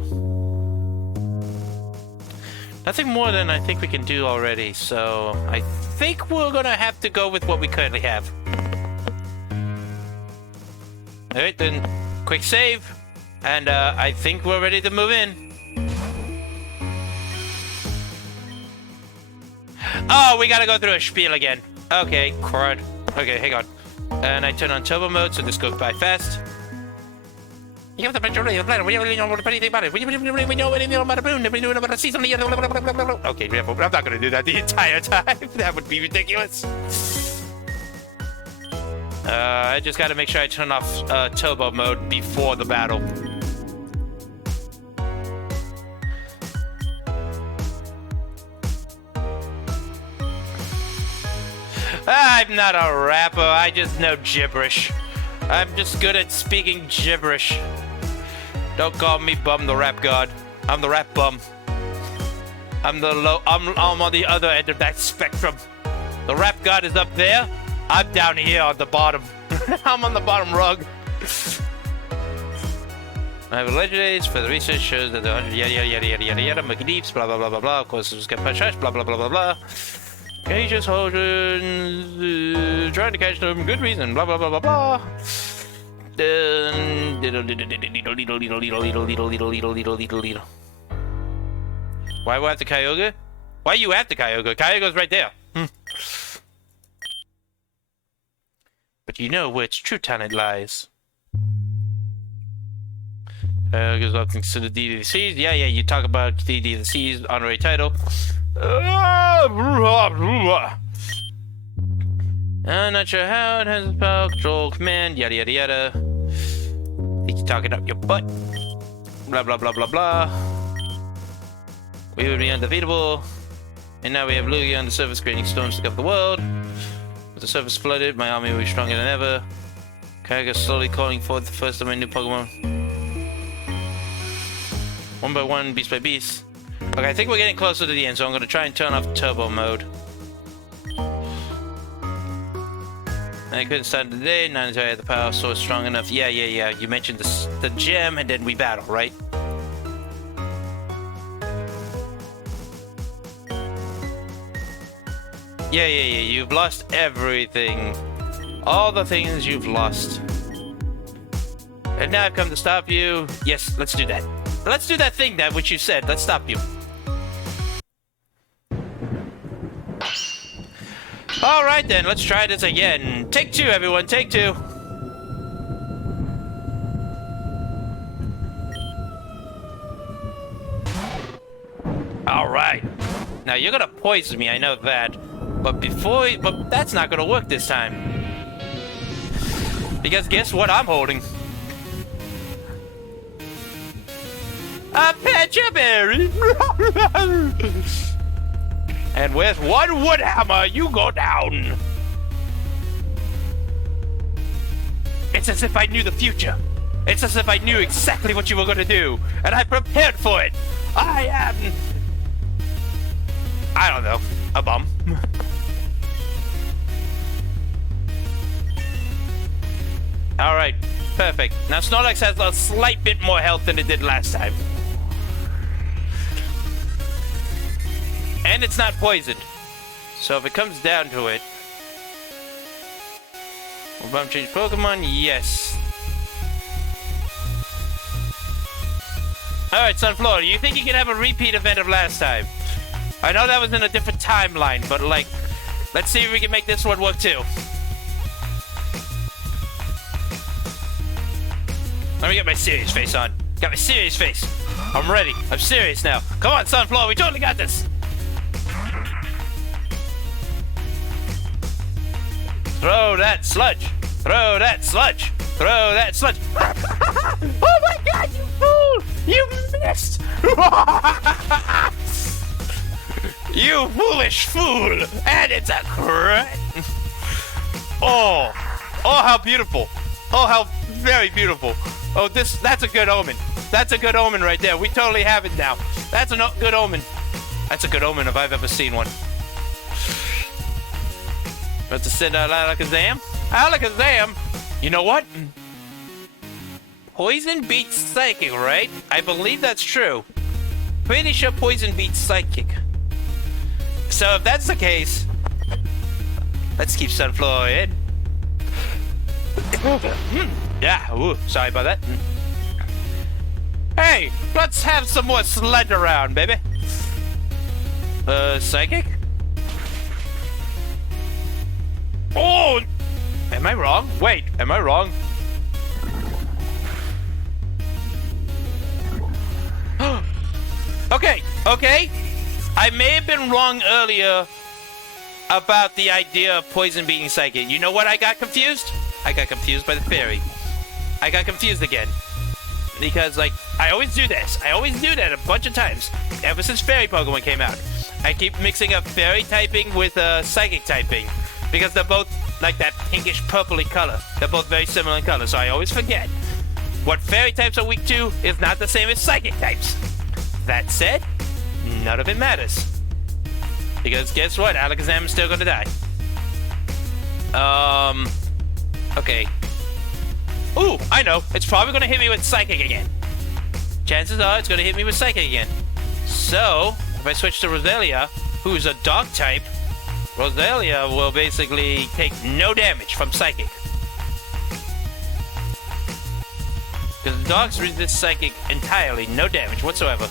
Nothing more than I think we can do already, so I think we're gonna have to go with what we currently have. Alright then, quick save, and I think we're ready to move in. Oh, we gotta go through a spiel again. Okay, crud. Okay, hang on. And I turn on turbo mode, so this goes by fast. You have the picture of the planet. We don't know anything about it. We know anything about a moon. We know about a season. Okay, I'm not gonna do that the entire time. That would be ridiculous. I just gotta make sure I turn off turbo mode before the battle. I'm not a rapper, I just know gibberish. I'm just good at speaking gibberish. Don't call me Bum the Rap God. I'm the rap bum. I'm on the other end of that spectrum. The rap god is up there. I'm down here on the bottom. I'm on the bottom rung. I have legendaries for the research shows that the 100 yada yada yada yada yada monkey deeps, blah blah blah blah blah. Of course, it's get punched, blah blah blah blah blah. Cages holding, trying to catch them, good reason, blah blah blah blah blah. Why we have the Kyogre? Why you have the Kyogre? Kyogre's right there. But you know where its true talent lies. Kyogre's often considered deity of the seas. Yeah, you talk about deity of the seas, honorary title. I'm not sure how it has power, control, command, yada yada yada. Think you're talking up your butt. Blah blah blah blah blah. We would be undefeatable. And now we have Lugia on the surface creating storms to cover the world. With the surface flooded, my army will be stronger than ever. Kyogre slowly calling forth the first of my new Pokemon. One by one, beast by beast. Okay, I think we're getting closer to the end, so I'm going to try and turn off turbo mode. I couldn't start today, not until I had the power source strong enough. Yeah. You mentioned the gem, and then we battle, right? Yeah. You've lost everything. All the things you've lost. And now I've come to stop you. Yes, let's do that. Let's do that thing that which you said. Let's stop you. Alright then, let's try this again. Take two, everyone, take two. Alright. Now you're gonna poison me, I know that. But that's not gonna work this time. Because guess what I'm holding? A Pecha Berry! And with one wood hammer, you go down! It's as if I knew the future. It's as if I knew exactly what you were going to do, and I prepared for it. I am... I don't know. A bum. Alright, perfect. Now Snorlax has a slight bit more health than it did last time. And it's not poisoned. So if it comes down to it... Will Bum change Pokemon? Yes. Alright, Sunflower, do you think you can have a repeat event of last time? I know that was in a different timeline, but like, let's see if we can make this one work too. Let me get my serious face on. Got my serious face. I'm ready. I'm serious now. Come on, Sunflower, we totally got this. Throw that sludge. Throw that sludge. Throw that sludge. Oh my god, you fool! You missed! You foolish fool! And it's a crit! Oh! Oh, how beautiful! Oh, how very beautiful! Oh, that's a good omen. That's a good omen right there. We totally have it now. That's a good omen. That's a good omen if I've ever seen one. About to send out Alakazam? Alakazam! You know what? Poison beats Psychic, right? I believe that's true. Pretty sure Poison beats Psychic. So if that's the case, let's keep Sunflower in. Yeah, ooh, sorry about that. Hey, let's have some more sludge around, baby. Psychic? Oh! Am I wrong? Wait, am I wrong? Okay. I may have been wrong earlier about the idea of poison being psychic. You know what I got confused? I got confused by the fairy. I got confused again. Because, like, I always do this. I always do that a bunch of times. Ever since fairy Pokemon came out. I keep mixing up fairy typing with psychic typing. Because they're both, like, that pinkish purpley color. They're both very similar in color, so I always forget. What fairy types are weak to is not the same as psychic types. That said, none of it matters. Because guess what? Alakazam is still gonna die. Okay. Ooh, I know. It's probably gonna hit me with Psychic again. Chances are it's gonna hit me with Psychic again. So, if I switch to Roselia, who's a dog type, Roselia will basically take no damage from Psychic. Because the dogs resist Psychic entirely, no damage whatsoever.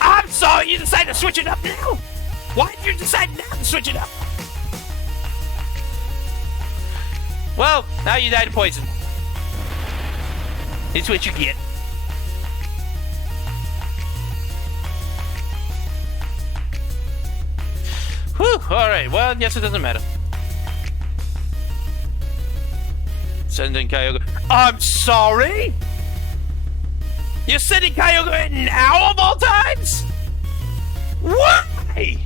I'm sorry you decided to switch it up now! Why did you decide now to switch it up? Well, now you died of poison. It's what you get. Whew, alright, well, yes, it doesn't matter. Sending Kyogre. I'm sorry? You're sending Kyogre in now of all times? Why?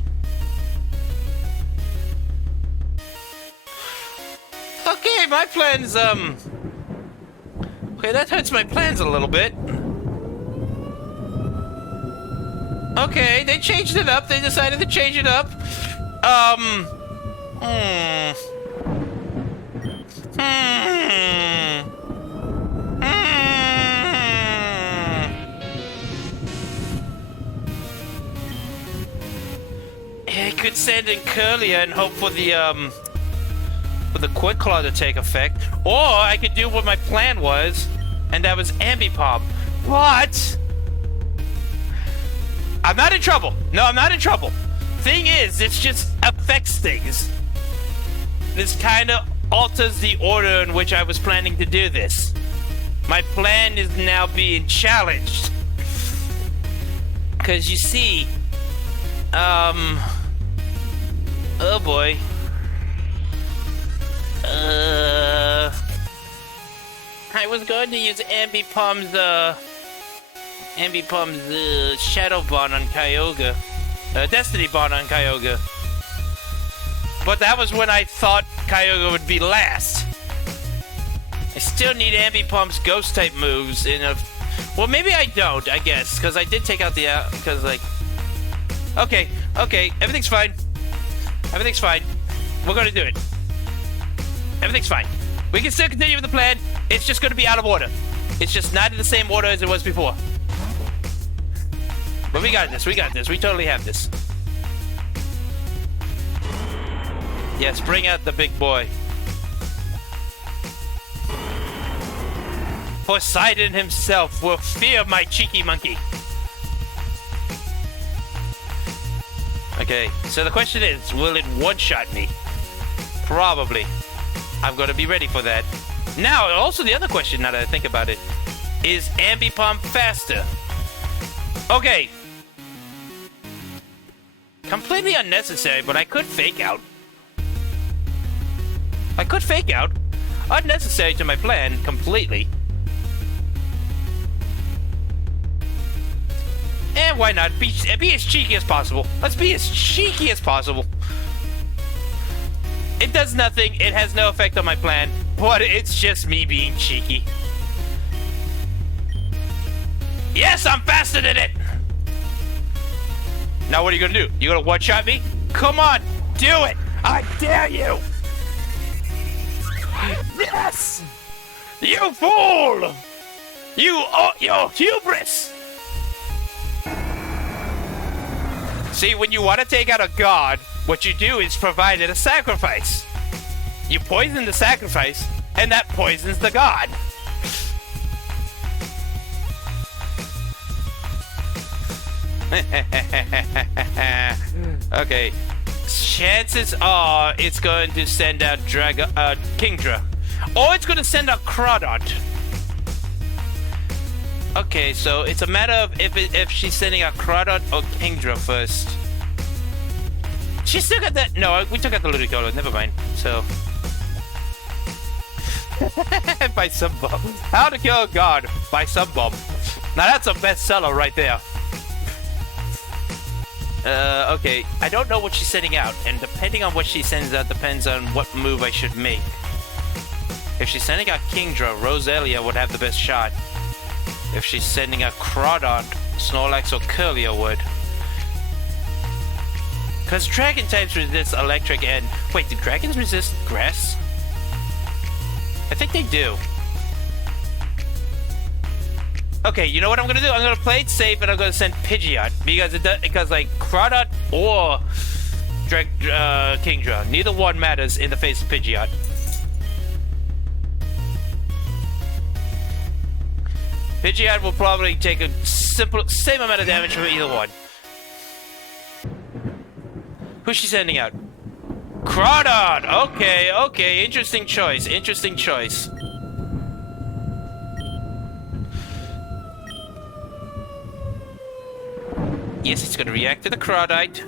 Okay, my plans, okay, that hurts my plans a little bit. Okay, they changed it up. They decided to change it up. I could send in Curlier and hope for the Quick Claw to take effect, or I could do what my plan was, and that was Ambipom. But I'm not in trouble. No, I'm not in trouble. Thing is, it just affects things. This kind of alters the order in which I was planning to do this. My plan is now being challenged. Because you see, oh boy. I was going to use Ambipom's Shadow Bond on Kyogre. Destiny Bond on Kyogre. But that was when I thought Kyogre would be last. I still need Ambipom's Ghost-type moves in a... Well, maybe I don't, I guess, because I did take out the... Because, like... Okay, everything's fine. Everything's fine. We're gonna do it. Everything's fine. We can still continue with the plan. It's just gonna be out of order. It's just not in the same order as it was before. But we got this, we totally have this. Yes, bring out the big boy. Poseidon himself will fear my cheeky monkey. Okay, so the question is, will it one-shot me? Probably. I'm gonna be ready for that. Now, also the other question, now that I think about it, is Ambipom faster? Okay. Completely unnecessary, but I could fake out. Unnecessary to my plan, completely. And why not? Be as cheeky as possible. Let's be as cheeky as possible. It does nothing. It has no effect on my plan. But it's just me being cheeky. Yes, I'm faster than it! Now what are you gonna do? You gonna one-shot me? Come on, do it! I dare you! Yes! You fool! Your hubris! See, when you want to take out a god, what you do is provide it a sacrifice. You poison the sacrifice, and that poisons the god. Okay. Chances are it's going to send out Kingdra. Or it's going to send out Crawdont. Okay, so it's a matter of if she's sending out Crawdont or Kingdra first. She still got that. No, we took out the Ludicolo. Never mind. So. By some bomb. How to kill a god by some bomb. Now that's a bestseller right there. Okay. I don't know what she's sending out, and depending on what she sends out depends on what move I should make. If she's sending out Kingdra, Roselia would have the best shot. If she's sending out Crawdont, Snorlax or Curlia would. Because dragon types resist electric and... Wait, do dragons resist grass? I think they do. Okay, you know what I'm gonna do? I'm gonna play it safe and I'm gonna send Pidgeot. Because like, Crawdont or Kingdra, neither one matters in the face of Pidgeot. Pidgeot will probably take a same amount of damage from either one. Who's she sending out? Crawdont! Okay, interesting choice, Yes, it's gonna react to the Crawdite.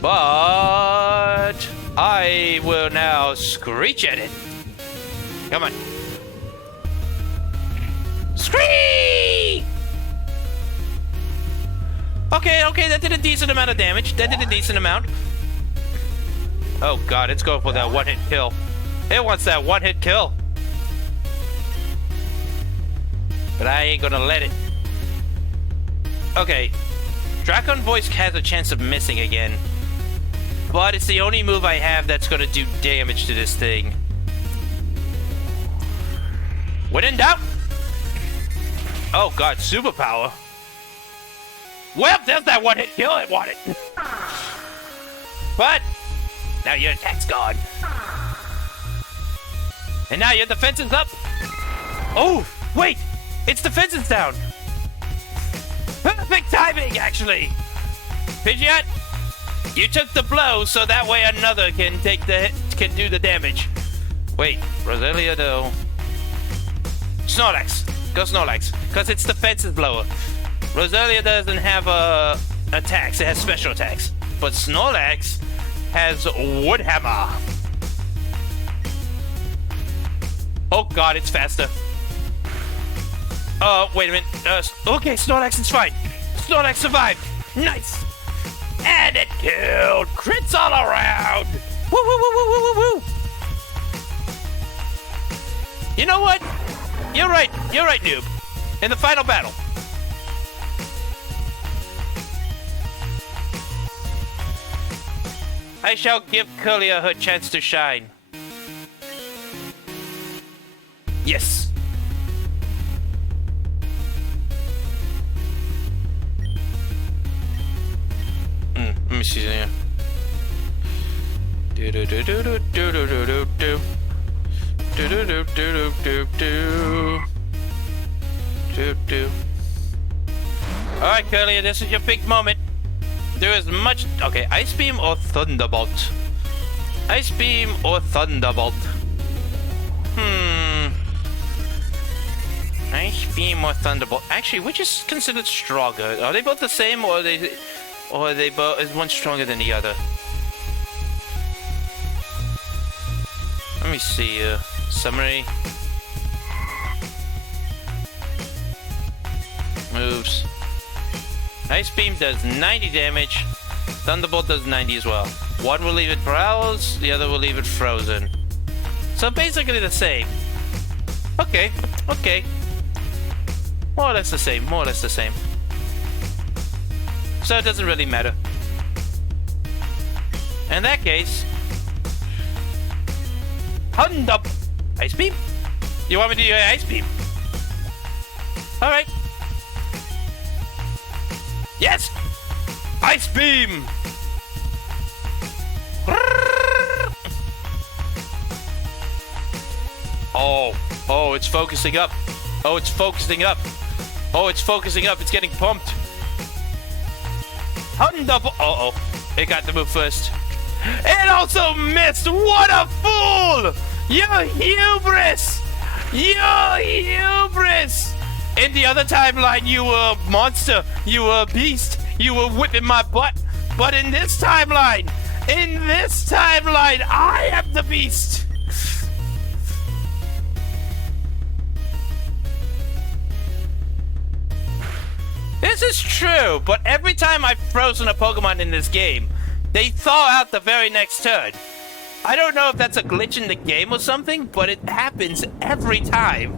But I will now screech at it. Come on. Screech! Okay, that did a decent amount of damage. Oh god, it's going for that one-hit kill. It wants that one-hit kill. But I ain't gonna let it. Okay. Dracon Voice has a chance of missing again. But it's the only move I have that's gonna do damage to this thing. When in doubt. Oh god, superpower. Well, there's that one-hit kill I wanted. But now your attack's gone. And now your defense is up. Oh, wait. Its defense is down. Perfect timing, actually. Pidgeot, you took the blow, so that way another can take the hit, can do the damage. Wait, Roselia though. Snorlax, go Snorlax, because its defense is lower. Roselia doesn't have attacks; it has special attacks. But Snorlax has Wood Hammer. Oh god, it's faster. Oh, wait a minute. Okay, Snorlax is fine. Snorlax survived. Nice. And it killed. Crits all around. Woo, woo, woo, woo, woo, woo, woo. You know what? You're right. You're right, noob. In the final battle. I shall give Curlia her chance to shine. Yes. Let me see here. Do do do do do do do do do do. Do do do do do do do do. All right, Curlia, this is your big moment. Do as much. Okay, Ice Beam or Thunderbolt. Ice Beam or Thunderbolt. Ice Beam or Thunderbolt. Actually, which is considered stronger? Are they both the same, or are they both? Is one stronger than the other? Let me see. Summary. Moves. Ice Beam does 90 damage. Thunderbolt does 90 as well. One will leave it paralyzed, the other will leave it frozen. So basically the same. Okay, okay. More or less the same, more or less the same. So it doesn't really matter. In that case... Thunderbolt! Ice Beam? You want me to do your Ice Beam? Alright. Yes! Ice Beam! Oh, it's focusing up. Oh, it's focusing up. Oh, it's focusing up. It's getting pumped. Thunderbolt. Uh-oh. It got to move first. It also missed. What a fool! Your hubris! Your hubris! In the other timeline, you were a monster. You were a beast. You were whipping my butt. But in this timeline, I am the beast. This is true, but every time I've frozen a Pokemon in this game, they thaw out the very next turn. I don't know if that's a glitch in the game or something, but it happens every time.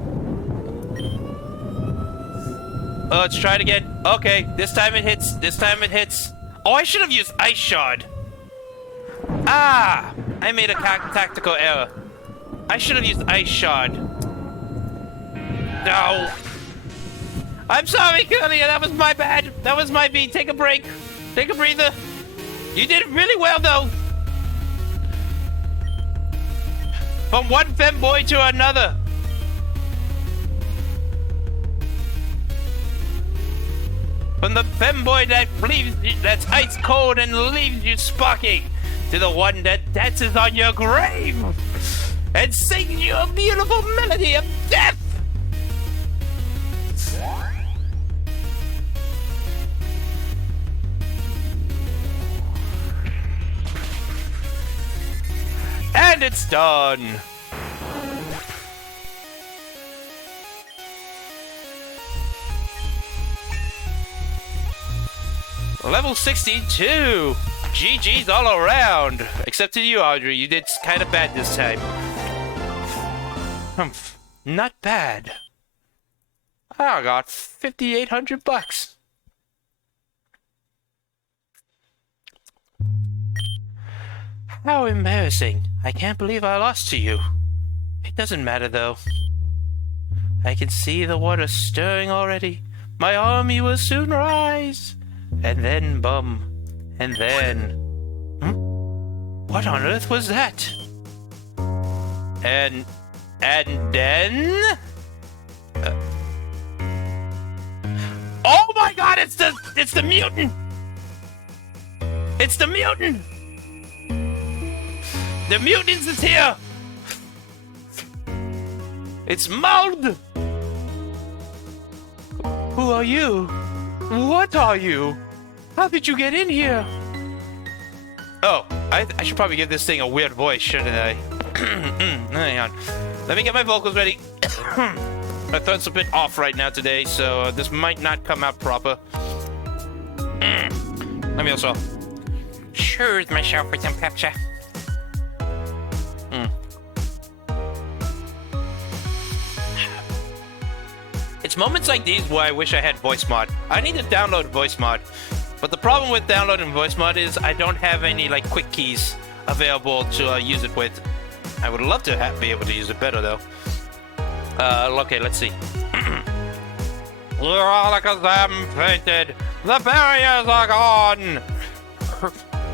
Oh, let's try it again. Okay, this time it hits. This time it hits. Oh, I should have used Ice Shard. Ah, I made a tactical error. I should have used Ice Shard. No. I'm sorry, Curlia. That was my bad. That was my beat. Take a break. Take a breather. You did it really well, though. From one femboy to another. From the femboy that's ice cold and leaves you sparking, to the one that dances on your grave and sings you a beautiful melody of death. And it's done. Level 62. GG's all around. Except to you, Audrey. You did kind of bad this time. Humph. Not bad. I got 5,800 bucks. How embarrassing. I can't believe I lost to you. It doesn't matter, though. I can see the water stirring already. My army will soon rise. And then, bum. And then... What on earth was that? And then... Oh my god, it's the mutant! It's the mutant! The mutant is here! It's Mold! Who are you? What are you? How did you get in here? Oh, I should probably give this thing a weird voice, shouldn't I? Hang on. Let me get my vocals ready. My throat's a bit off right now today, so this might not come out proper. Let me also soothe myself with some Pepsi. It's moments like these where I wish I had voice mod. I need to download voice mod. But the problem with downloading voice mod is I don't have any like quick keys available to use it with. I would love to be able to use it better though. Okay, let's see. You're all like a lamb fainted. The barriers are gone.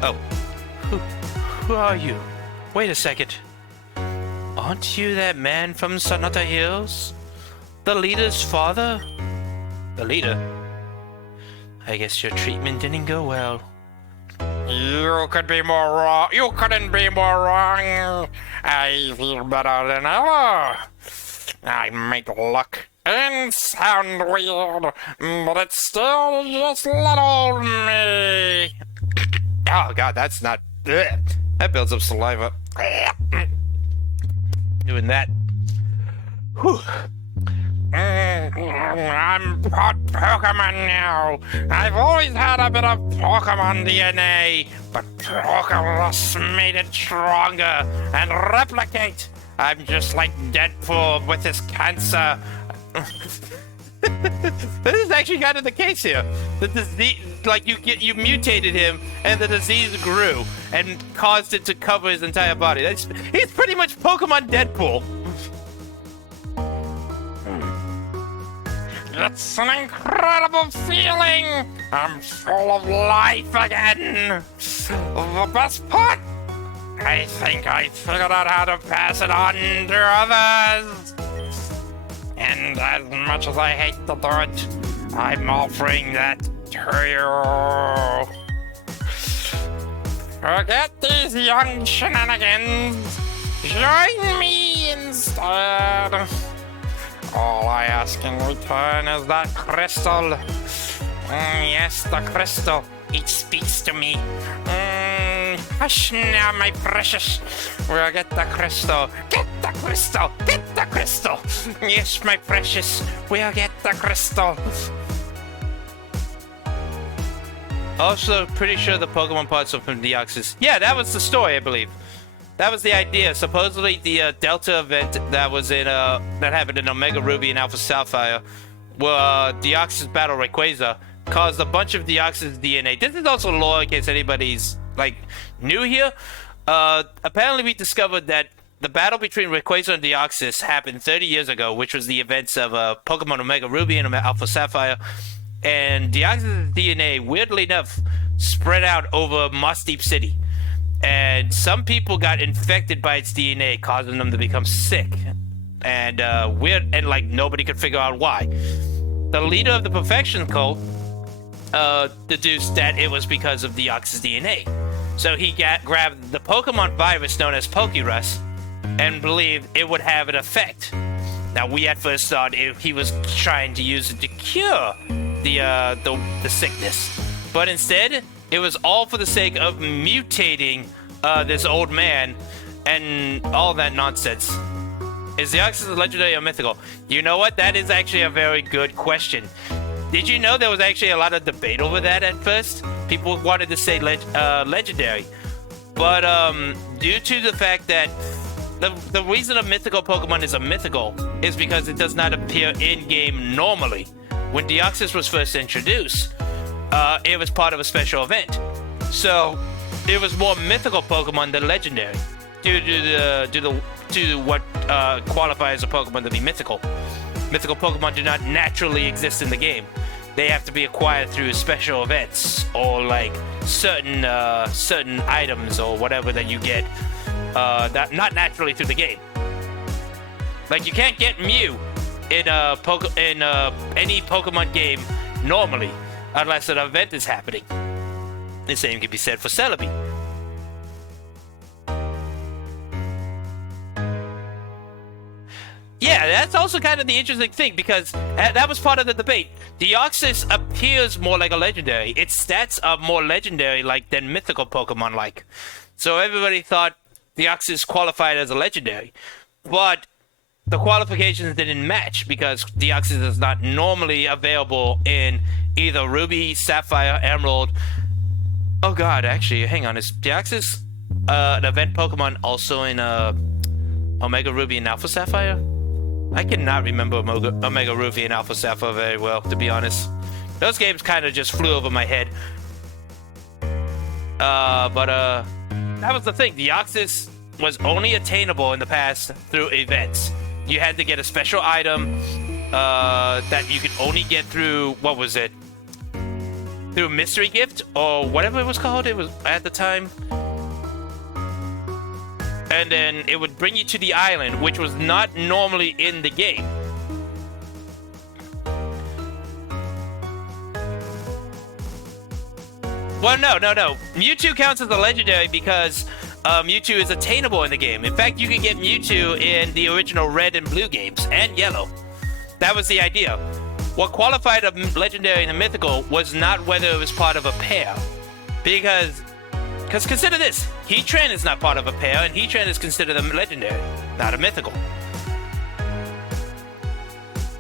Oh, who are you? Wait a second. Aren't you that man from Sonata Hills? The leader's father? The leader? I guess your treatment didn't go well. You could be more wrong. You couldn't be more wrong. I feel better than ever. I might look and sound weird, but it's still just little me. Oh god, that's not... That builds up saliva. Doing that. Whew. I'm part Pokemon now. I've always had a bit of Pokemon DNA, but Pokeloss made it stronger and replicate. I'm just like Deadpool with his cancer. This is actually kind of the case here. The disease, like you mutated him, and the disease grew and caused it to cover his entire body. He's pretty much Pokemon Deadpool. It's an incredible feeling! I'm full of life again! The best part? I think I figured out how to pass it on to others! And as much as I hate to do it, I'm offering that to you. Forget these young shenanigans! Join me instead! All I ask in return is that crystal. Yes, the crystal. It speaks to me. Hush now, my precious. We'll get the crystal. Get the crystal. Get the crystal. Yes, my precious. We'll get the crystal. Also, pretty sure the Pokemon parts are from Deoxys. Yeah, that was the story, I believe. That was the idea. Supposedly, the Delta event that was in that happened in Omega Ruby and Alpha Sapphire, where Deoxys battled Rayquaza, caused a bunch of Deoxys DNA. This is also lore in case anybody's like new here. Apparently, we discovered that the battle between Rayquaza and Deoxys happened 30 years ago, which was the events of Pokemon Omega Ruby and Alpha Sapphire. And Deoxys' DNA, weirdly enough, spread out over Moss Deep City. And some people got infected by its DNA, causing them to become sick. And weird, and like nobody could figure out why. The leader of the Perfection Cult deduced that it was because of Deoxys' DNA. So he grabbed the Pokemon virus known as Pokerus and believed it would have an effect. Now we at first thought he was trying to use it to cure the sickness, but instead it was all for the sake of mutating this old man and all that nonsense. Is Deoxys legendary or mythical? You know what? That is actually a very good question. Did you know there was actually a lot of debate over that at first? People wanted to say legendary. But due to the fact that the reason a mythical Pokemon is a mythical is because it does not appear in-game normally. When Deoxys was first introduced, it was part of a special event. So it was more mythical Pokemon than legendary due to what qualifies a Pokemon to be mythical. Mythical Pokemon do not naturally exist in the game. They have to be acquired through special events or like certain items or whatever that you get that not naturally through the game. Like you can't get Mew in any Pokemon game normally unless an event is happening. The same can be said for Celebi. Yeah, that's also kind of the interesting thing because that was part of the debate. Deoxys appears more like a legendary. Its stats are more legendary than mythical Pokemon like. So everybody thought Deoxys qualified as a legendary. But the qualifications didn't match because Deoxys is not normally available in either Ruby, Sapphire, Emerald. Oh god, actually, hang on. Is Deoxys an event Pokemon also in Omega Ruby and Alpha Sapphire? I cannot remember Omega Ruby and Alpha Sapphire very well, to be honest. Those games kind of just flew over my head. But that was the thing. Deoxys was only attainable in the past through events. You had to get a special item that you could only get through, what was it? Through Mystery Gift or whatever it was called. It was at the time. And then it would bring you to the island, which was not normally in the game. Well, no. Mewtwo counts as a legendary because Mewtwo is attainable in the game. In fact, you can get Mewtwo in the original Red and Blue games, and Yellow. That was the idea. What qualified a legendary and a mythical was not whether it was part of a pair. Because consider this. Heatran is not part of a pair, and Heatran is considered a legendary, not a mythical.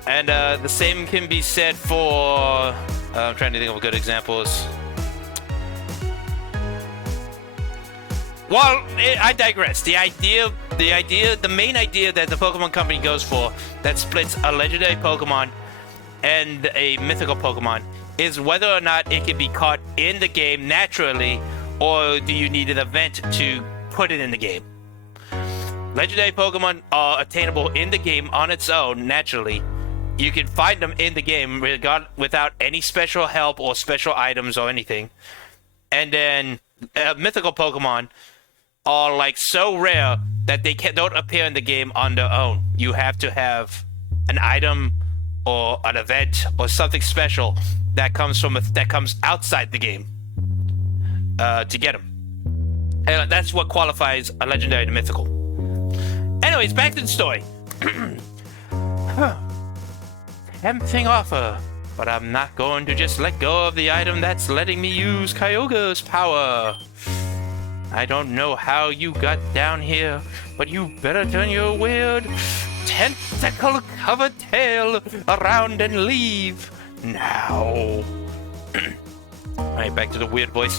And the same can be said for... I'm trying to think of good examples. Well, I digress. The main idea that the Pokemon Company goes for that splits a legendary Pokemon and a mythical Pokemon is whether or not it can be caught in the game naturally, or do you need an event to put it in the game. Legendary Pokemon are attainable in the game on its own naturally. You can find them in the game without any special help or special items or anything. And then mythical Pokemon are like so rare that they don't appear in the game on their own. You have to have an item or an event or something special that comes outside the game to get them. And that's what qualifies a legendary to mythical. Anyways, back to the story. Tempting offer, but I'm not going to just let go of the item that's letting me use Kyogre's power. I don't know how you got down here, but you better turn your weird tentacle-covered tail around and leave now. Alright, back to the weird voice.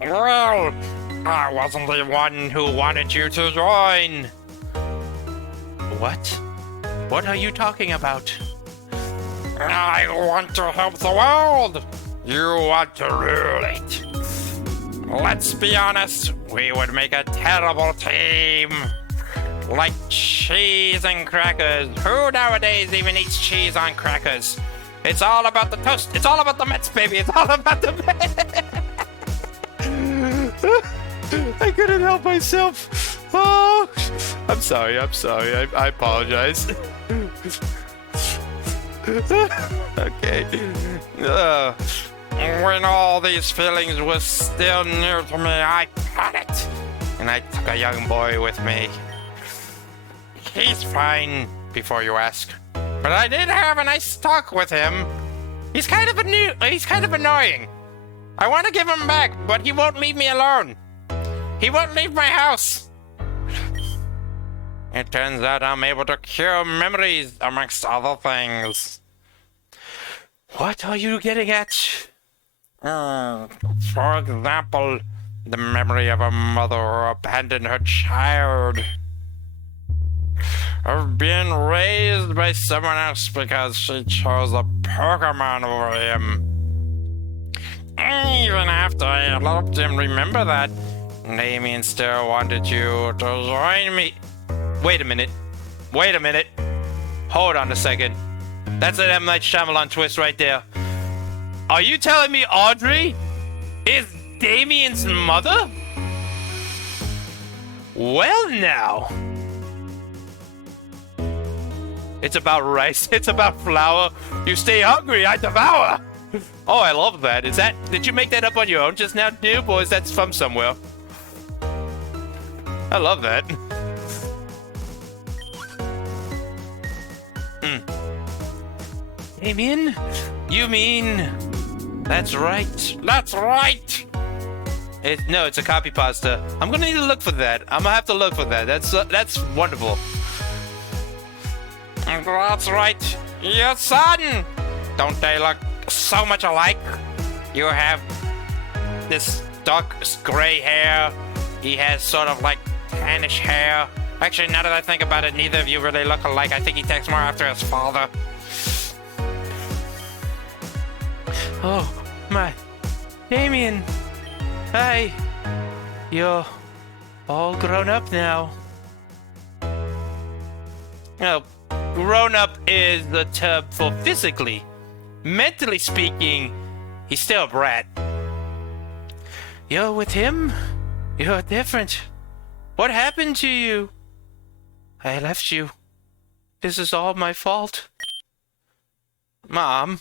Well, I wasn't the one who wanted you to join. What? What are you talking about? I want to help the world. You want to rule it. Let's be honest, we would make a terrible team. Like cheese and crackers. Who nowadays even eats cheese on crackers? It's all about the toast. It's all about the Mets, baby. It's all about the Mets. I couldn't help myself. Oh, I'm sorry. I apologize. Okay. When all these feelings were still new to me, I panicked, and I took a young boy with me. He's fine, before you ask. But I did have a nice talk with him. He's kind of annoying. I want to give him back, but he won't leave me alone. He won't leave my house. It turns out I'm able to cure memories, amongst other things. What are you getting at? For example, the memory of a mother who abandoned her child. Of being raised by someone else because she chose a Pokemon over him. Even after I helped him remember that, Damien still wanted you to join me. Wait a minute. Hold on a second. That's an M. Night Shyamalan twist right there. Are you telling me Audrey is Damien's mother? Well now. It's about rice. It's about flour. You stay hungry, I devour. Oh, I love that. Did you make that up on your own just now, Noob, or is that from somewhere? I love that. Damien? You mean... That's right. No, it's a copy pasta. I'm gonna need to look for that. I'm gonna have to look for that. That's wonderful. That's right. Your son! Don't they look so much alike? You have this dark gray hair. He has sort of like tannish hair. Actually, now that I think about it, neither of you really look alike. I think he takes more after his father. Oh, my. Damien. Hi. You're all grown up now. No, grown up is the term for physically. Mentally speaking, he's still a brat. You're with him? You're different. What happened to you? I left you. This is all my fault. Mom,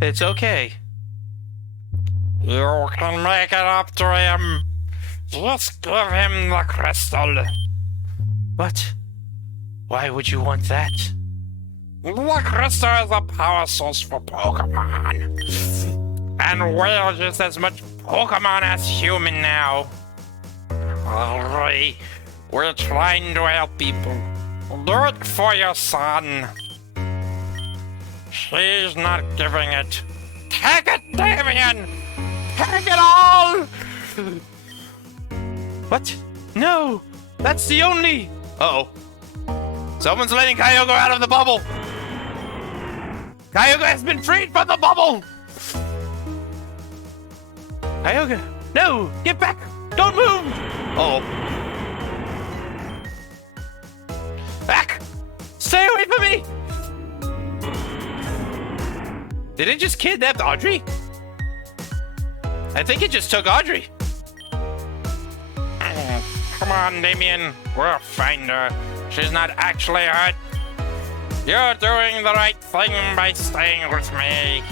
it's okay. You can make it up to him. Just give him the crystal. What? Why would you want that? The crystal is a power source for Pokemon. And we're just as much Pokemon as human now. Alright, we're trying to help people. Do it for your son. She's not giving it. Take it, Damien! Take it all! What? No! That's the only... Uh-oh. Someone's letting Kyogre out of the bubble! Kyogre has been freed from the bubble! Kyogre, no! Get back! Don't move! Uh-oh. Back! Stay away from me! Did it just kidnap Audrey? I think it just took Audrey. Come on, Damien. We'll find her. She's not actually hurt. You're doing the right thing by staying with me.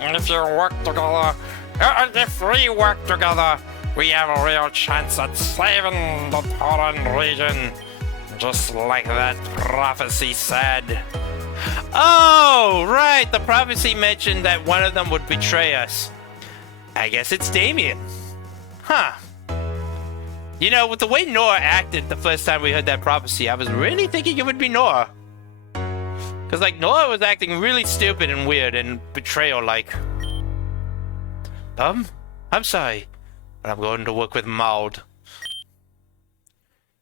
And if you work together, if we work together, we have a real chance at saving the Tauren region. Just like that prophecy said. Oh, right. The prophecy mentioned that one of them would betray us. I guess it's Damien. Huh. You know, with the way Nora acted the first time we heard that prophecy, I was really thinking it would be Nora. Because, like, Nora was acting really stupid and weird and betrayal-like. I'm sorry, but I'm going to work with Maud.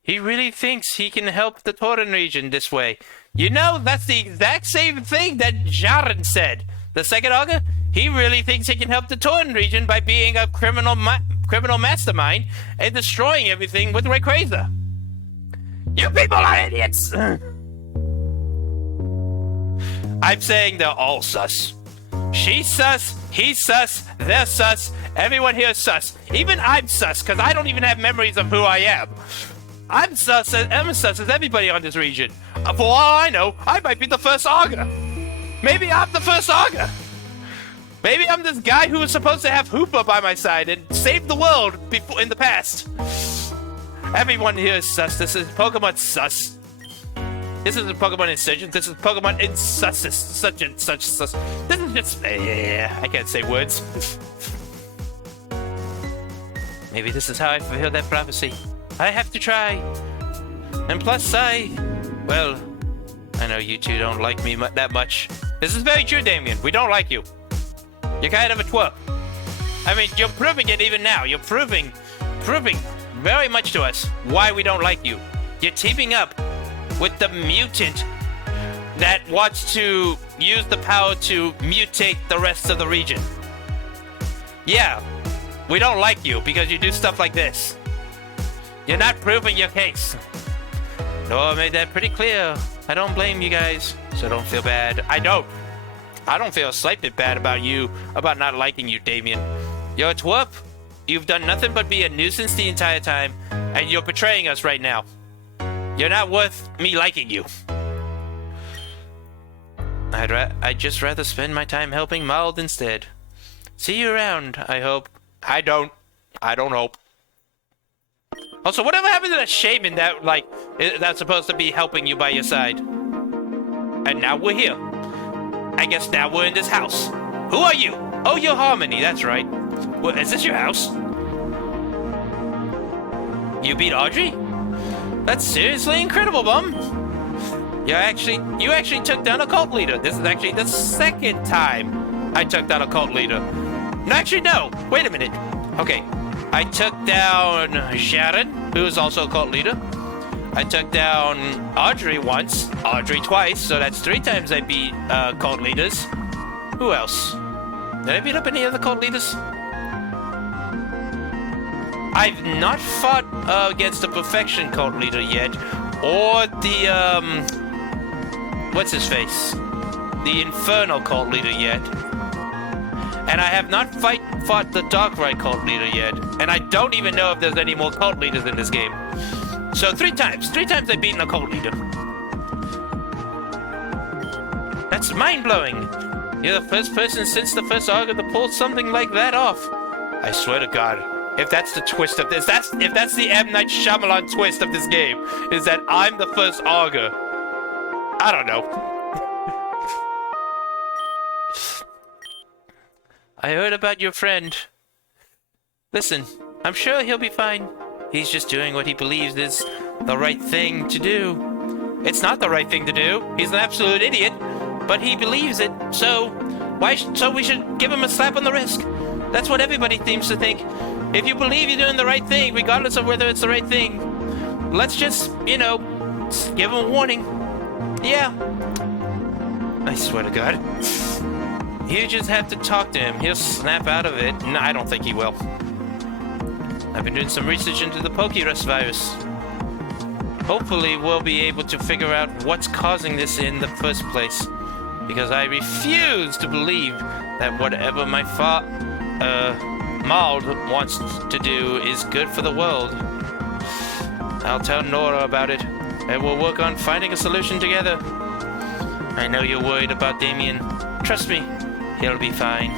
He really thinks he can help the Tauren region this way. You know, that's the exact same thing that Jaren said. The second Augur, he really thinks he can help the Tauren region by being a criminal mastermind and destroying everything with Rayquaza. You people are idiots! I'm saying they're all sus. She's sus, he's sus, they're sus, everyone here is sus. Even I'm sus, because I don't even have memories of who I am. I'm sus as everybody on this region. For all I know, I might be the first Augur. Maybe I'm the first Augur. Maybe I'm this guy who was supposed to have Hoopa by my side and save the world before in the past. Everyone here is sus. This is Pokemon sus. This isn't Pokemon Insurgence. This is Pokemon Insussus. Such and such sus. This is just... I can't say words. Maybe this is how I fulfill that prophecy. I have to try. And plus well, I know you two don't like me that much. This is very true, Damien. We don't like you. You're kind of a twerp. I mean, you're proving it even now. You're proving very much to us why we don't like you. You're teaming up with the mutant that wants to use the power to mutate the rest of the region. Yeah, we don't like you because you do stuff like this. You're not proving your case. Noah made that pretty clear. I don't blame you guys, so don't feel bad. I don't feel a slight bit bad about you, about not liking you, Damien. You're a twerp. You've done nothing but be a nuisance the entire time, and you're betraying us right now. You're not worth me liking you. I'd just rather spend my time helping Maud instead. See you around, I hope. I don't hope. Also, whatever happened to that shaman that, that's supposed to be helping you by your side? And now we're here. I guess now we're in this house. Who are you? Oh, you're Harmony, that's right. What, is this your house? You beat Audrey? That's seriously incredible, Bum. You actually took down a cult leader. This is actually the second time I took down a cult leader. No, actually, no. Wait a minute. Okay. I took down Sharon, who is also a cult leader. I took down Audrey once, Audrey twice, so that's 3 times I beat cult leaders. Who else? Did I beat up any other cult leaders? I've not fought against the Perfection cult leader yet, or the, what's his face? The Infernal cult leader yet. And I have not fought the Darkrai cult leader yet. And I don't even know if there's any more cult leaders in this game. So 3 times. 3 times I've beaten a cult leader. That's mind-blowing. You're the first person since the first Arga to pull something like that off. I swear to God. If that's the twist of this, if that's the M. Night Shyamalan twist of this game, is that I'm the first Arga. I don't know. I heard about your friend. Listen, I'm sure he'll be fine. He's just doing what he believes is the right thing to do. It's not the right thing to do. He's an absolute idiot, but he believes it. So we should give him a slap on the wrist. That's what everybody seems to think. If you believe you're doing the right thing, regardless of whether it's the right thing, let's just, you know, give him a warning. Yeah. I swear to God. You just have to talk to him. He'll snap out of it. No, I don't think he will. I've been doing some research into the Pokerus virus. Hopefully we'll be able to figure out what's causing this in the first place. Because I refuse to believe that whatever my Maud wants to do is good for the world. I'll tell Nora about it, and we'll work on finding a solution together. I know you're worried about Damien. Trust me, he'll be fine.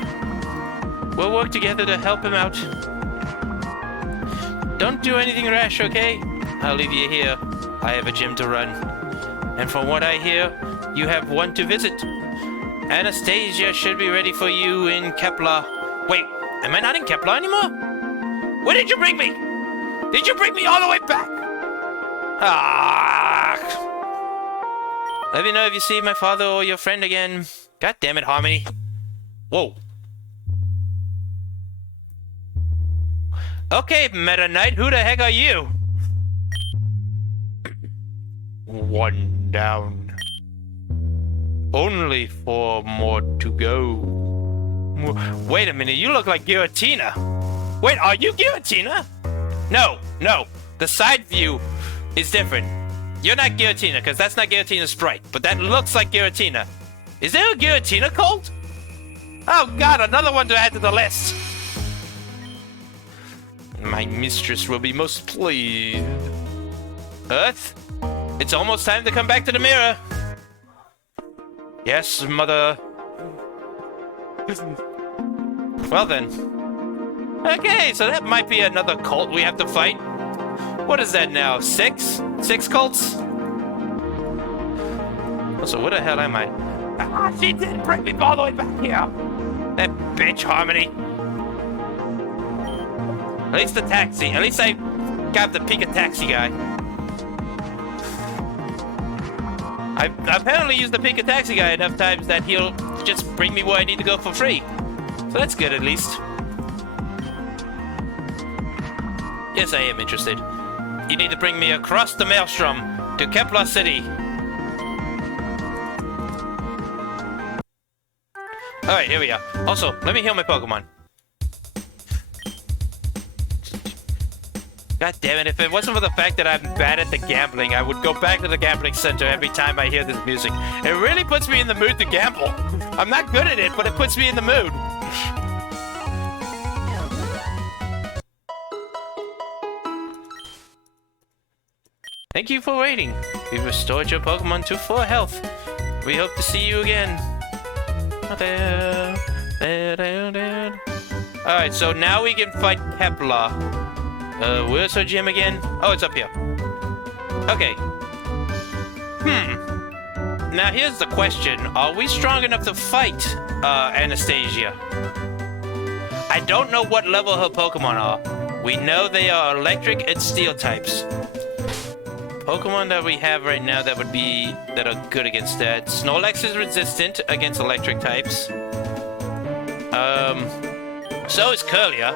We'll work together to help him out. Don't do anything rash, okay? I'll leave you here. I have a gym to run. And from what I hear, you have one to visit. Anastasia should be ready for you in Kepler. Wait, am I not in Kepler anymore? Where did you bring me? Did you bring me all the way back? Ah! Let me know if you see my father or your friend again. God damn it, Harmony. Whoa. Okay, Meta Knight, who the heck are you? 1 down. Only 4 more to go. Wait a minute, you look like Giratina. Wait, are you Giratina? No. The side view is different. You're not Giratina, because that's not Giratina's sprite, but that looks like Giratina. Is there a Giratina cult? Oh God, another one to add to the list. My mistress will be most pleased. Earth? It's almost time to come back to the mirror. Yes, mother. Well then. Okay, so that might be another cult we have to fight. What is that now? 6? 6 cults? So where the hell am I? Ah, she did bring me all the way back here. That bitch, Harmony. At least the taxi. At least I got the Pika taxi guy. I've apparently used the Pika taxi guy enough times that he'll just bring me where I need to go for free. So that's good, at least. Yes, I am interested. You need to bring me across the Maelstrom to Kepler City. Alright, here we are. Also, let me heal my Pokemon. God damn it, if it wasn't for the fact that I'm bad at the gambling, I would go back to the gambling center every time I hear this music. It really puts me in the mood to gamble. I'm not good at it, but it puts me in the mood. Thank you for waiting. We've restored your Pokemon to full health. We hope to see you again. Alright, so now we can fight Kepler. Where's her gym again? Oh, it's up here. Okay. Now here's the question. Are we strong enough to fight Anastasia? I don't know what level her Pokemon are. We know they are electric and steel types. Pokemon that we have right now that are good against that. Snorlax is resistant against electric types. So is Curlia.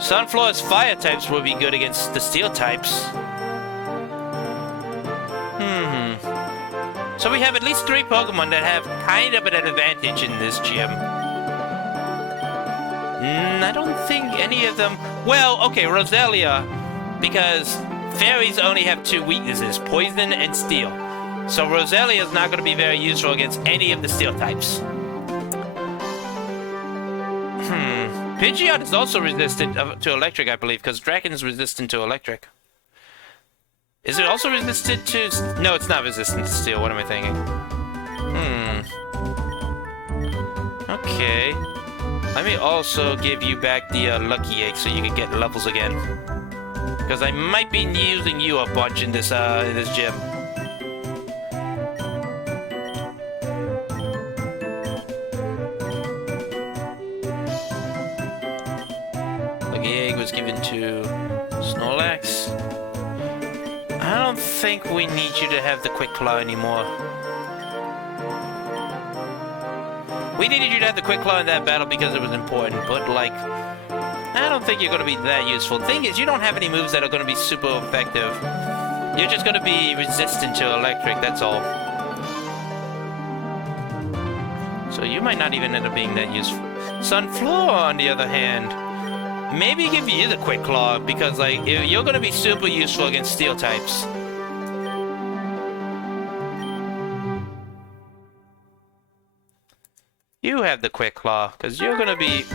Sunflower's fire types will be good against the steel types. So we have at least 3 Pokemon that have kind of an advantage in this gym. I don't think any of them... Well, okay, Roselia, because fairies only have 2 weaknesses, poison and steel. So Roselia is not going to be very useful against any of the steel types. Pidgeot is also resistant to electric, I believe, because Dragon is resistant to electric. Is it also resistant to... No, it's not resistant to steel. What am I thinking? Okay. Let me also give you back the Lucky Egg so you can get levels again. Because I might be using you a bunch in this gym. Lucky Egg was given to Snorlax. I don't think we need you to have the Quick Claw anymore. We needed you to have the Quick Claw in that battle because it was important, but, like, I don't think you're going to be that useful. The thing is, you don't have any moves that are going to be super effective. You're just going to be resistant to electric, that's all. So you might not even end up being that useful. Sunflower, on the other hand, maybe give you the Quick Claw, because, like, you're going to be super useful against steel types. You have the Quick Claw, because you're gonna be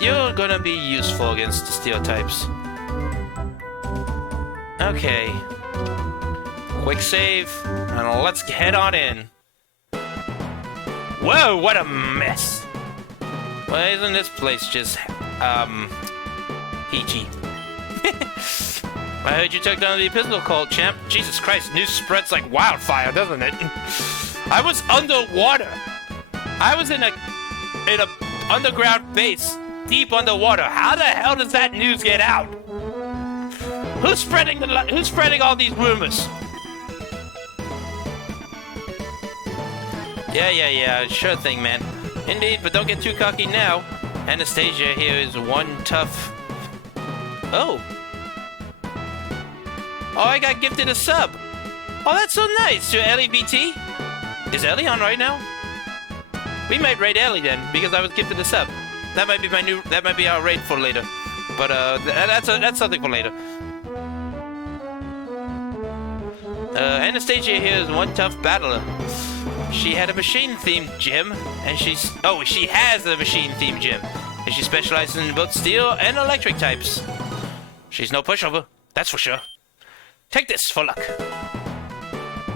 useful against the steel types. Okay. Quick save, and let's head on in. Whoa, what a mess! Why isn't this place just, peachy? I heard you took down the Abyssal cult, champ. Jesus Christ, news spreads like wildfire, doesn't it? I was underwater. I was in a underground base, deep underwater. How the hell does that news get out? Who's spreading all these rumors? Yeah, sure thing, man. Indeed, but don't get too cocky now. Anastasia here is one tough... Oh, I got gifted a sub. Oh, that's so nice. To Ellie BT? Is Ellie on right now? We might raid Ellie then, because I was gifted a sub. That might be our raid for later. But that's something for later. Anastasia here is one tough battler. She had a machine-themed gym, and she has a machine-themed gym, and she specializes in both steel and electric types. She's no pushover, that's for sure. Take this for luck.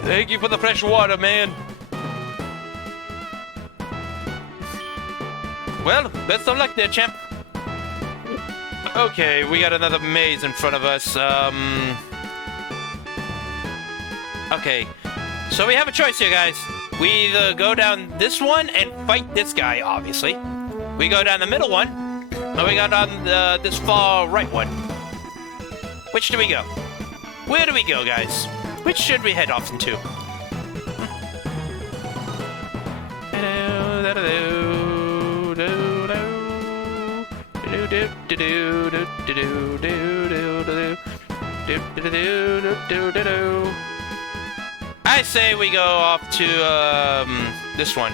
Thank you for the fresh water, man. Well, best of luck there, champ. Okay, we got another maze in front of us. Okay, so we have a choice here, guys. We either go down this one and fight this guy, obviously. We go down the middle one, or we go down this far right one. Which do we go? Where do we go, guys? Which should we head off into? I say we go off to this one.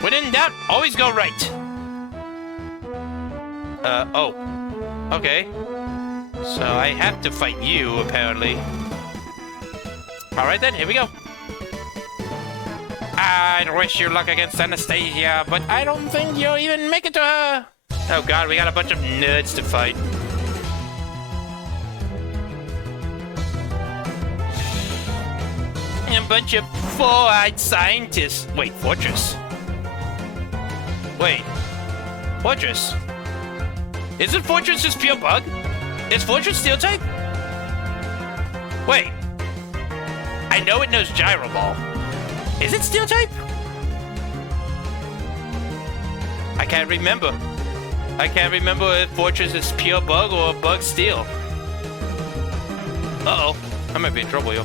When in doubt, always go right. Oh. Okay. So I have to fight you, apparently. Alright then, here we go. I'd wish you luck against Anastasia, but I don't think you'll even make it to her. Oh god, we got a bunch of nerds to fight. And a bunch of four-eyed scientists. Wait, Fortress? Wait. Fortress? Isn't Fortress just pure bug? Is Fortress steel type? Wait. I know it knows Gyro Ball. Is it steel type? I can't remember. I can't remember if Fortress is pure bug or bug steel. Uh-oh. I might be in trouble, yo.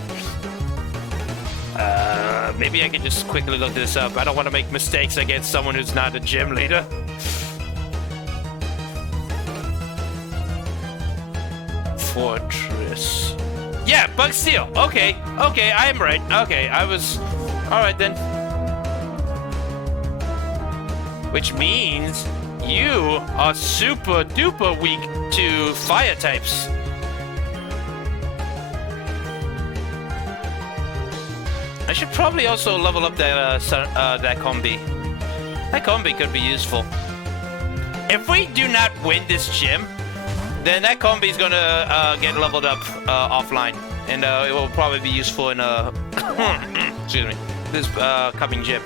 Maybe I can just quickly look this up. I don't want to make mistakes against someone who's not a gym leader. Fortress. Yeah, bug steel. Okay, I am right. Okay, I was... Alright then. Which means you are super duper weak to fire types. I should probably also level up that that combi. That combi could be useful. If we do not win this gym, then that combi is gonna get leveled up offline, and it will probably be useful in excuse me, this coming gym.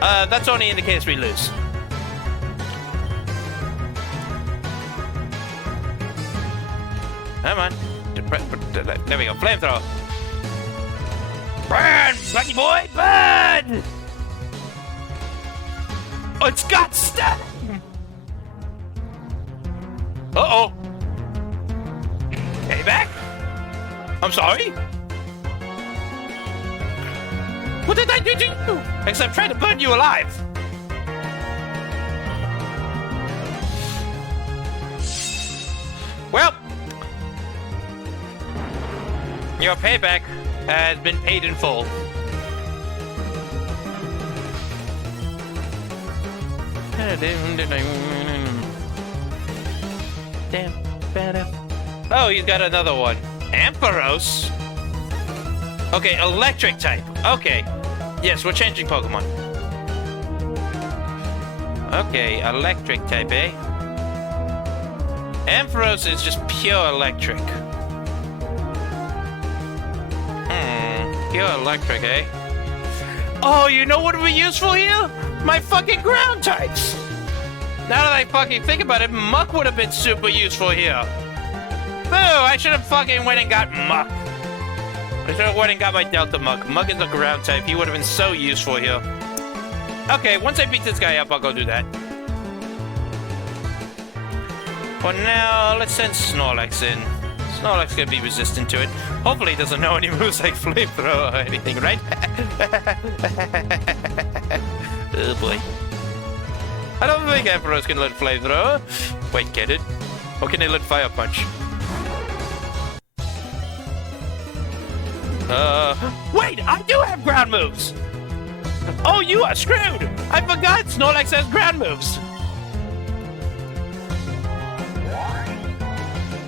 That's only in the case we lose. Come on. There we go. Flamethrower. Burn, lucky boy, burn! Oh, it's got stuff! Uh-oh. Payback? I'm sorry? What did I do to you? Except try to burn you alive. Well, your payback has been paid in full. Oh, he's got another one. Ampharos? Okay, electric type. Okay. Yes, we're changing Pokemon. Okay, electric type, eh? Ampharos is just pure electric. Pure electric, eh? Oh, you know what would be useful here? My fucking ground types! Now that I fucking think about it, Muck would have been super useful here. Boo! I should have fucking went and got Muck. I should have went and got my Delta Muck. Muck is a ground type. He would have been so useful here. Okay, once I beat this guy up, I'll go do that. For now, let's send Snorlax in. Snorlax can be resistant to it. Hopefully he doesn't know any moves like Flamethrower or anything, right? Oh boy. I don't think Ampharos can learn Flamethrower. Wait, get it? Or can they learn Fire Punch? Wait, I do have ground moves! Oh, you are screwed! I forgot Snorlax has ground moves!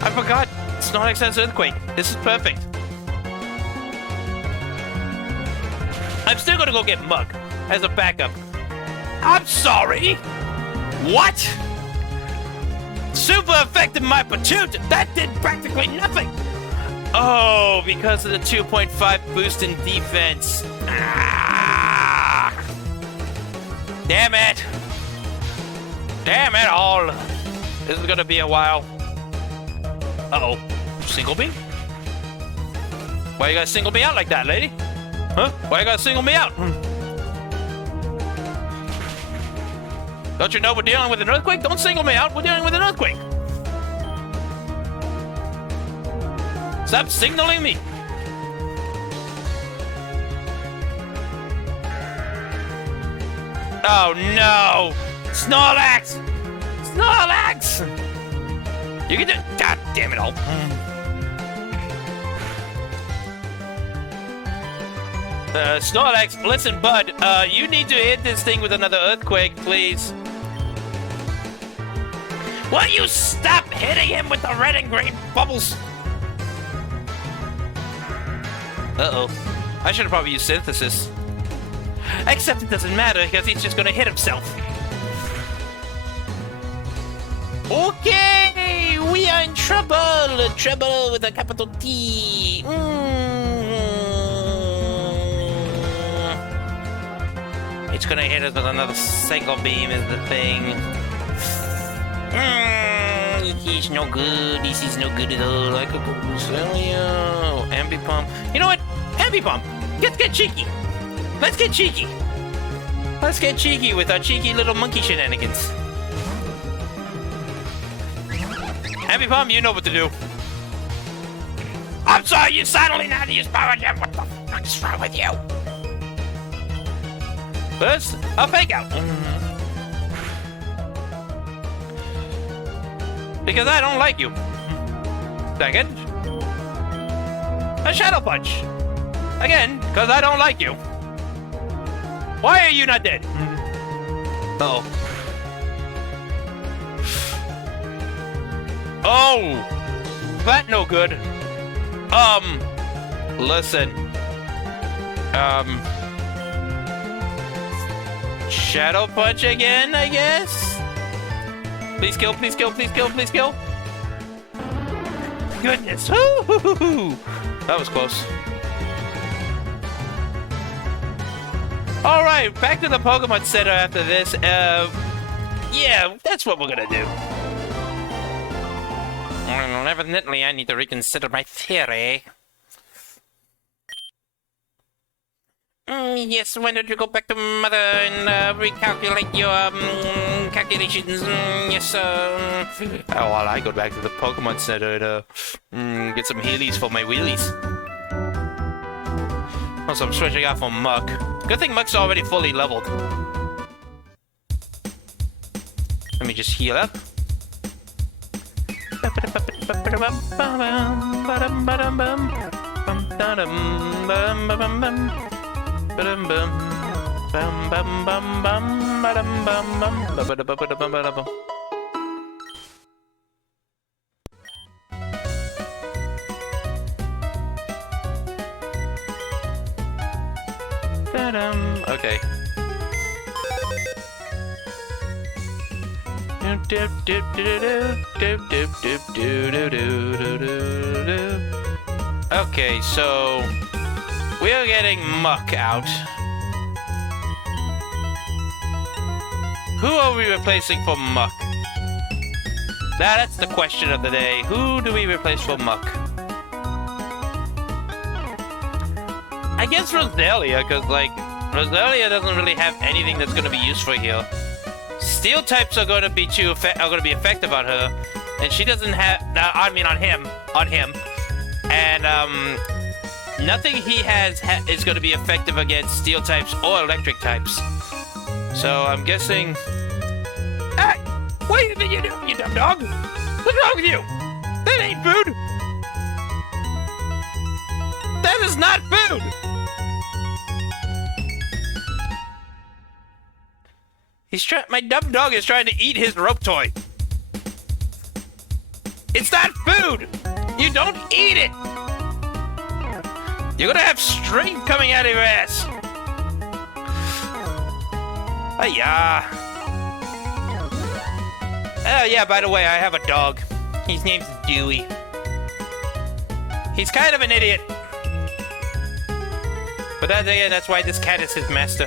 I forgot Snorlax has Earthquake. This is perfect. I'm still gonna go get Mug as a backup. I'm sorry! What? Super effective my pursuit! That did practically nothing! Oh, because of the 2.5 boost in defense. Ah! Damn it! Damn it all! This is gonna be a while. Uh-oh. Single beam? Why you gotta single me out like that, lady? Huh? Why you gotta single me out? Don't you know we're dealing with an earthquake? Don't single me out. We're dealing with an earthquake. Stop signaling me. Oh no! Snorlax! Snorlax! You can do... God damn it all. Snorlax, listen, bud. You need to hit this thing with another earthquake, please. Will you stop hitting him with the red and green bubbles? Uh-oh. I should have probably used Synthesis. Except it doesn't matter, because he's just gonna hit himself. Okay! We are in trouble! Trouble with a capital T. It's gonna hit us with another single beam is the thing. He's no good. This is no good at all. I could go Lucelio. Ambipomp. You know what? Ambipomp. Let's get cheeky. Let's get cheeky. Let's get cheeky with our cheeky little monkey shenanigans. Happy Palm, you know what to do. I'm sorry, you suddenly not use power gem. What the fuck is wrong with you? First, a fake out. Because I don't like you. Second, a shadow punch. Again, because I don't like you. Why are you not dead? Uh-oh. Oh, that no good. Listen. Shadow punch again, I guess? Please kill, please kill, please kill, please kill. Goodness. Ooh, that was close. Alright, back to the Pokemon Center after this. Yeah, that's what we're gonna do. Evidently, I need to reconsider my theory. Yes, why don't you go back to Mother and recalculate your calculations? Yes, Oh, while I go back to the Pokemon Center to get some Heelys for my wheelies. Also, I'm switching out for Muck. Good thing Muck's already fully leveled. Let me just heal up. Okay. Okay, so we're getting Muck out. Who are we replacing for Muck? That's the question of the day. Who do we replace for Muck? I guess Roselia, because, like, Roselia doesn't really have anything that's going to be useful here. Steel types are going to be effective on her, and she doesn't have. I mean, on him, and nothing he has is going to be effective against steel types or electric types. So I'm guessing. Hey, what do you think you do, you dumb dog? What's wrong with you? That ain't food. That is not food. My dumb dog is trying to eat his rope toy. It's not food! You don't eat it! You're gonna have string coming out of your ass. Hiya. Oh yeah, by the way, I have a dog. His name's Dewey. He's kind of an idiot. But that's why this cat is his master.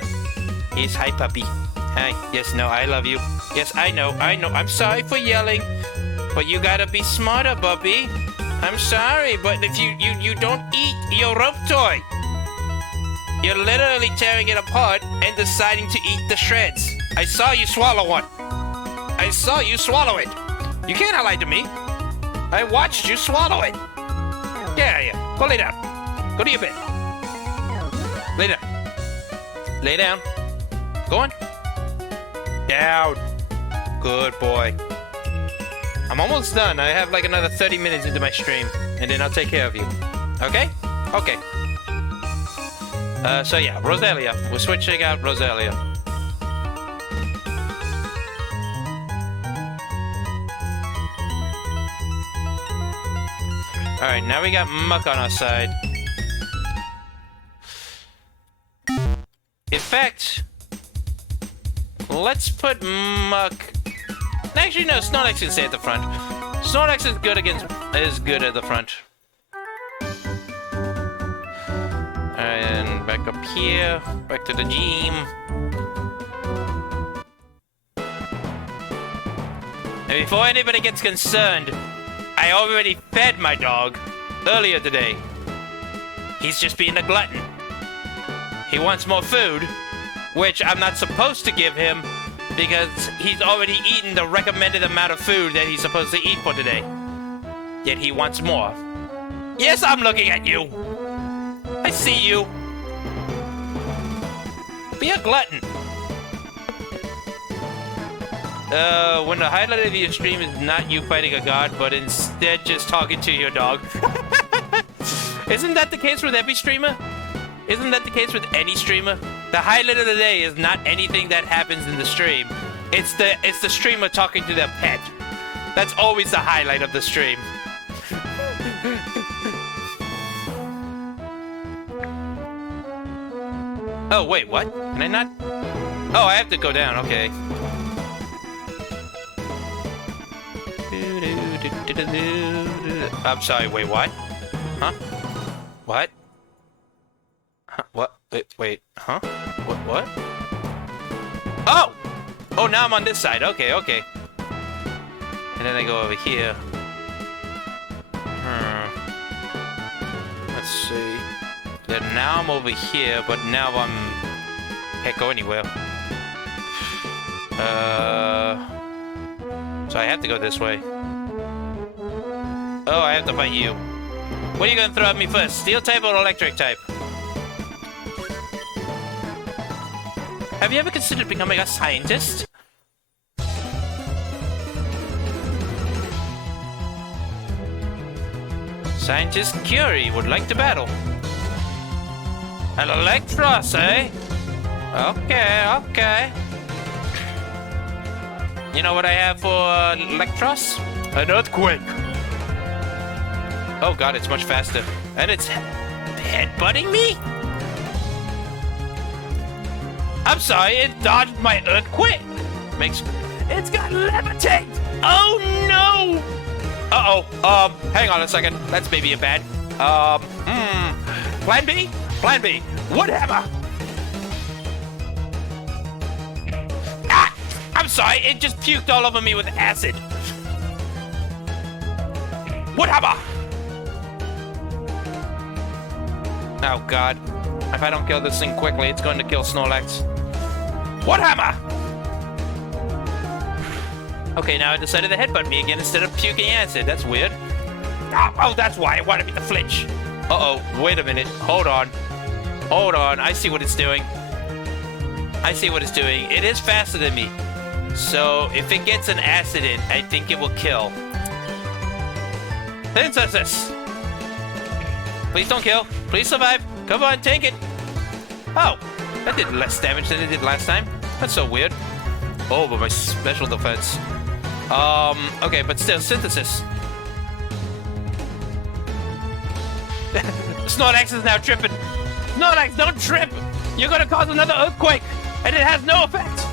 He's hi puppy. Hi. Yes, no, I love you. Yes, I know. I'm sorry for yelling, but you gotta be smarter, Bubby. I'm sorry, but if you don't eat your rope toy, you're literally tearing it apart and deciding to eat the shreds. I saw you swallow one. I saw you swallow it. You can't lie to me. I watched you swallow it. Yeah. Go lay down. Go to your bed. Lay down. Lay down. Go on. Down. Good boy. I'm almost done. I have like another 30 minutes into my stream, and then I'll take care of you. Okay? Okay. So yeah, Roselia. We're switching out Roselia. Alright, now we got Muck on our side. In fact, let's put Muck. Actually, no. Snorlax can stay at the front. Snorlax is good at the front. And back up here, back to the gym. And before anybody gets concerned, I already fed my dog earlier today. He's just being a glutton. He wants more food, which I'm not supposed to give him because he's already eaten the recommended amount of food that he's supposed to eat for today. Yet he wants more. Yes, I'm looking at you. I see you. Be a glutton. When the highlight of your stream is not you fighting a god, but instead just talking to your dog. Isn't that the case with every streamer? Isn't that the case with any streamer? The highlight of the day is not anything that happens in the stream. It's the streamer talking to their pet. That's always the highlight of the stream. Oh, wait, what? Can I not? Oh, I have to go down, okay. I'm sorry, wait, what? Huh? What? Huh? What? Wait, huh? What? Oh! Oh, now I'm on this side, okay. And then I go over here. Let's see. Then now I'm over here, but now I'm... Can't go anywhere. So I have to go this way. Oh, I have to fight you. What are you gonna throw at me first? Steel type or electric type? Have you ever considered becoming a scientist? Scientist Curie would like to battle. An Electros, eh? Okay. You know what I have for Electros? An earthquake. Oh god, it's much faster. And it's headbutting me? I'm sorry, it dodged my earthquake. It's got levitate. Oh no! Uh-oh, hang on a second. That's maybe a bad. Plan B? Plan B. Wood hammer. Ah! I'm sorry, it just puked all over me with acid. Wood hammer. Oh god. If I don't kill this thing quickly, it's going to kill Snorlax. Wood hammer! Okay, now it decided to headbutt me again instead of puking acid. That's weird. Oh, that's why it wanted me to flinch. Uh-oh, wait a minute. Hold on. I see what it's doing. It is faster than me. So, if it gets an acid in, I think it will kill. Synthesis! Please don't kill. Please survive. Come on, take it. Oh, that did less damage than it did last time. That's so weird. Oh, but my special defense. Okay, but still, synthesis. Snorlax is now tripping. Snorlax, don't trip! You're gonna cause another earthquake, and it has no effect!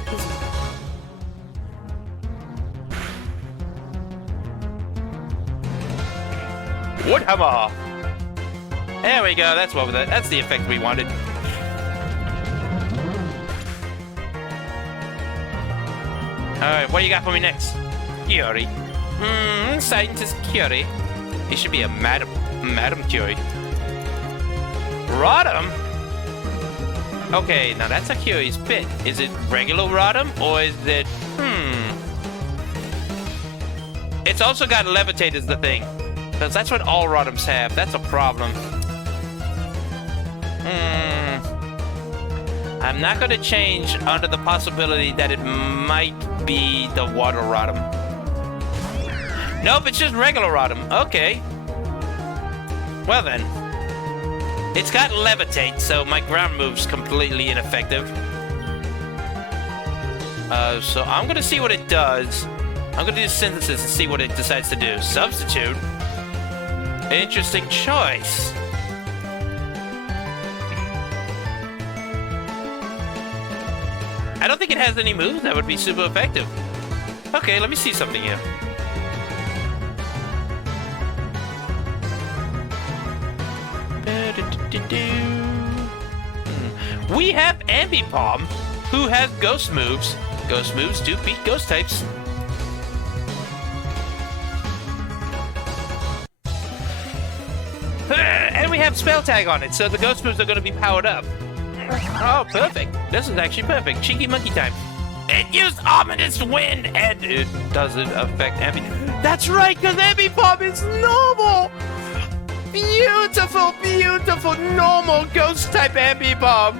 Wood hammer! There we go, that's that's the effect we wanted. Alright, what do you got for me next? Curie. Scientist Curie. He should be a Madam Curie. Rotom? Okay, now that's a Curie's pit. Is it regular Rotom, or is it... It's also got levitate is the thing. Because that's what all Rotoms have. That's a problem. I'm not going to change under the possibility that it might be the water Rotom. Nope, it's just regular Rotom. Okay. Well then. It's got levitate, so my ground move's completely ineffective. So I'm going to see what it does. I'm going to do synthesis and see what it decides to do. Substitute? Interesting choice. I don't think it has any moves that would be super effective. Okay, let me see something here. We have Ambipom, who has ghost moves. Ghost moves do beat ghost types. And we have spell tag on it, so the ghost moves are going to be powered up. Oh, perfect. This is actually perfect. Cheeky monkey time. It used ominous wind, and it doesn't affect Ambi. That's right, because Ambi Bomb is normal. Beautiful, beautiful, normal ghost type Ambi Bomb.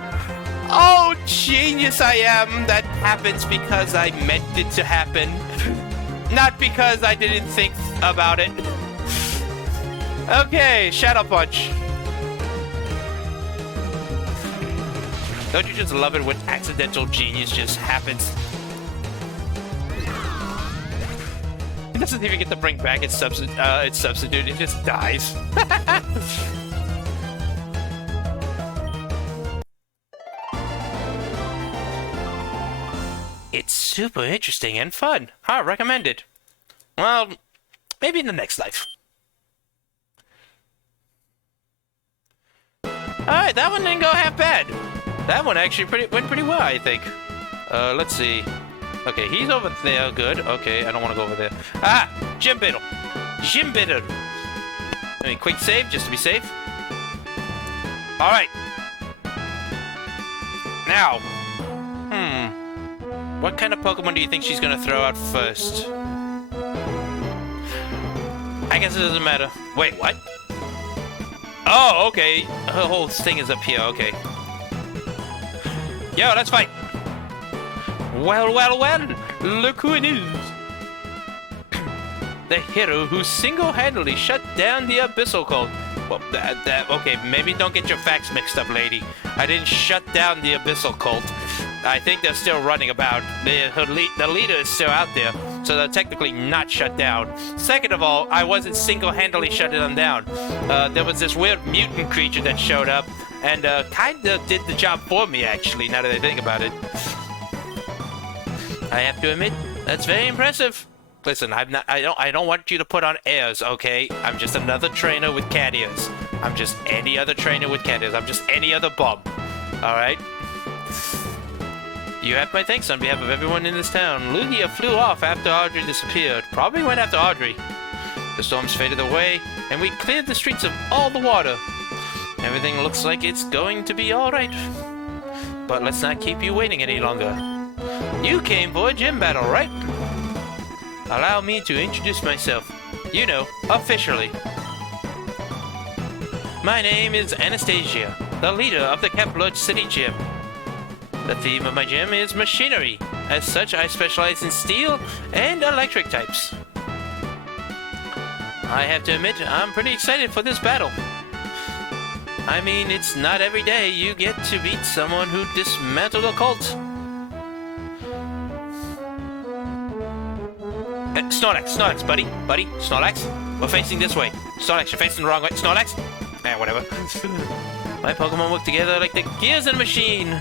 Oh, genius I am. That happens because I meant it to happen. Not because I didn't think about it. Okay, Shadow Punch. Don't you just love it when accidental genius just happens? It doesn't even get to bring back its substitute, it just dies. It's super interesting and fun. I recommend it. Well, maybe in the next life. Alright, that one didn't go half bad. That one actually went pretty well, I think. Let's see. Okay, he's over there. Good. Okay, I don't want to go over there. Ah! Gym Battle! Gym Battle! I mean, quick save, just to be safe. Alright. Now. What kind of Pokemon do you think she's gonna throw out first? I guess it doesn't matter. Wait, what? Oh, okay. Her whole thing is up here. Okay. Yo, let's fight. Well, well, well. Look who it is. The hero who single-handedly shut down the Abyssal cult. Well, okay, maybe don't get your facts mixed up, lady. I didn't shut down the Abyssal cult. I think they're still running about. The leader is still out there, so they're technically not shut down. Second of all, I wasn't single-handedly shutting them down. There was this weird mutant creature that showed up, and kinda did the job for me, actually, now that I think about it. I have to admit, that's very impressive. Listen, I don't want you to put on airs, okay? I'm just another trainer with cat ears. I'm just any other trainer with cat ears. I'm just any other bum. Alright? You have my thanks on behalf of everyone in this town. Lugia flew off after Audrey disappeared. Probably went after Audrey. The storms faded away, and we cleared the streets of all the water. Everything looks like it's going to be alright. But let's not keep you waiting any longer. You came for a gym battle, right? Allow me to introduce myself. You know, officially. My name is Anastasia, the leader of the Kepler City Gym. The theme of my gym is machinery. As such, I specialize in steel and electric types. I have to admit, I'm pretty excited for this battle. I mean, it's not every day you get to beat someone who dismantled a cult. Snorlax, buddy, Snorlax. We're facing this way. Snorlax, you're facing the wrong way. Snorlax? Whatever. My Pokemon work together like the gears in a machine.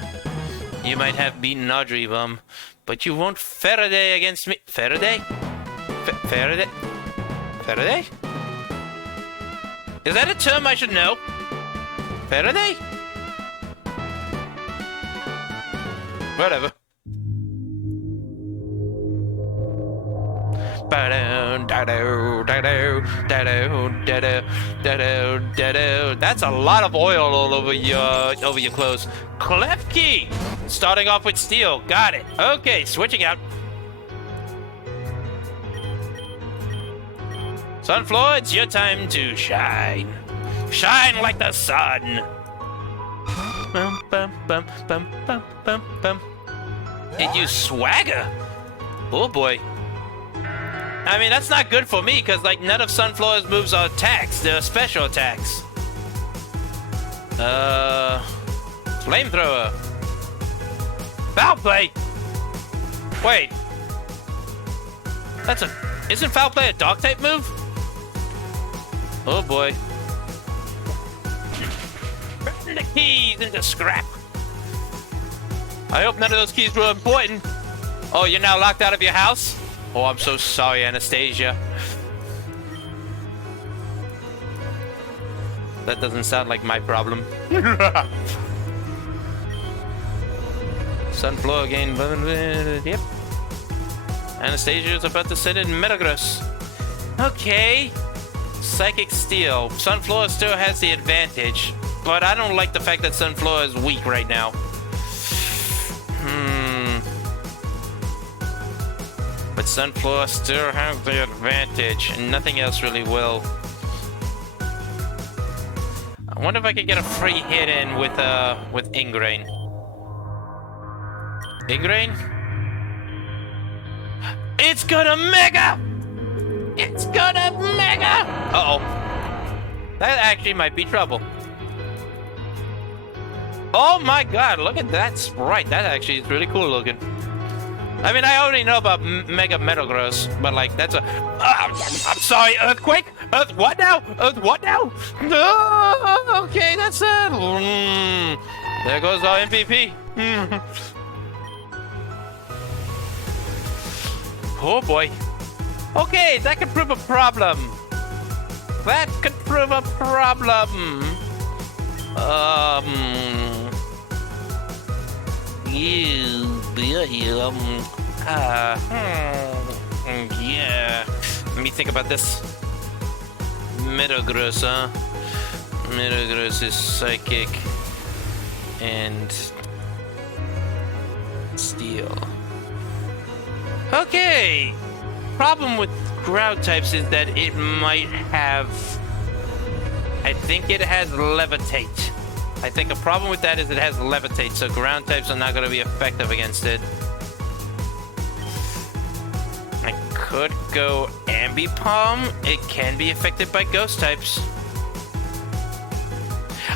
You might have beaten Audrey, Bum, but you won't Faraday against me. Faraday? Faraday? Faraday? Is that a term I should know? Faraday? Whatever. That's a lot of oil all over your clothes. Klefki! Starting off with steel. Got it. Okay, switching out. Sunflower, it's your time to shine. Shine like the sun. Bum, bum, bum, bum, bum, bum, bum. It used swagger. Oh boy. I mean, that's not good for me, because, like, none of Sunflower's moves are attacks. They're special attacks. Flamethrower. Foul play! Wait. Isn't foul play a dog-type move? Oh, boy. Burn the keys into scrap. I hope none of those keys were important. Oh, you're now locked out of your house? Oh, I'm so sorry, Anastasia. That doesn't sound like my problem. Sunflower again. Yep. Anastasia's about to send in Metagross. Okay. Psychic Steel. Sunflower still has the advantage. But I don't like the fact that Sunflower is weak right now. But Sunflower still has the advantage, and nothing else really will. I wonder if I could get a free hit in with Ingrain. Ingrain? It's gonna Mega! It's gonna Mega! Uh-oh. That actually might be trouble. Oh my god, look at that sprite. That actually is really cool looking. I mean, I already know about Mega Metagross, but like, that's a... I'm sorry, Earthquake? What now? What now? No, okay, that's it. There goes our MVP. Oh boy. Okay, that could prove a problem. That could prove a problem. Yeah. Let me think about this. Metagross, huh? Metagross is Psychic and Steel. Okay. Problem with ground types is that it might have... I think it has Levitate. I think a problem with that is it has Levitate, so ground types are not going to be effective against it. I could go Ambipom. It can be affected by ghost types.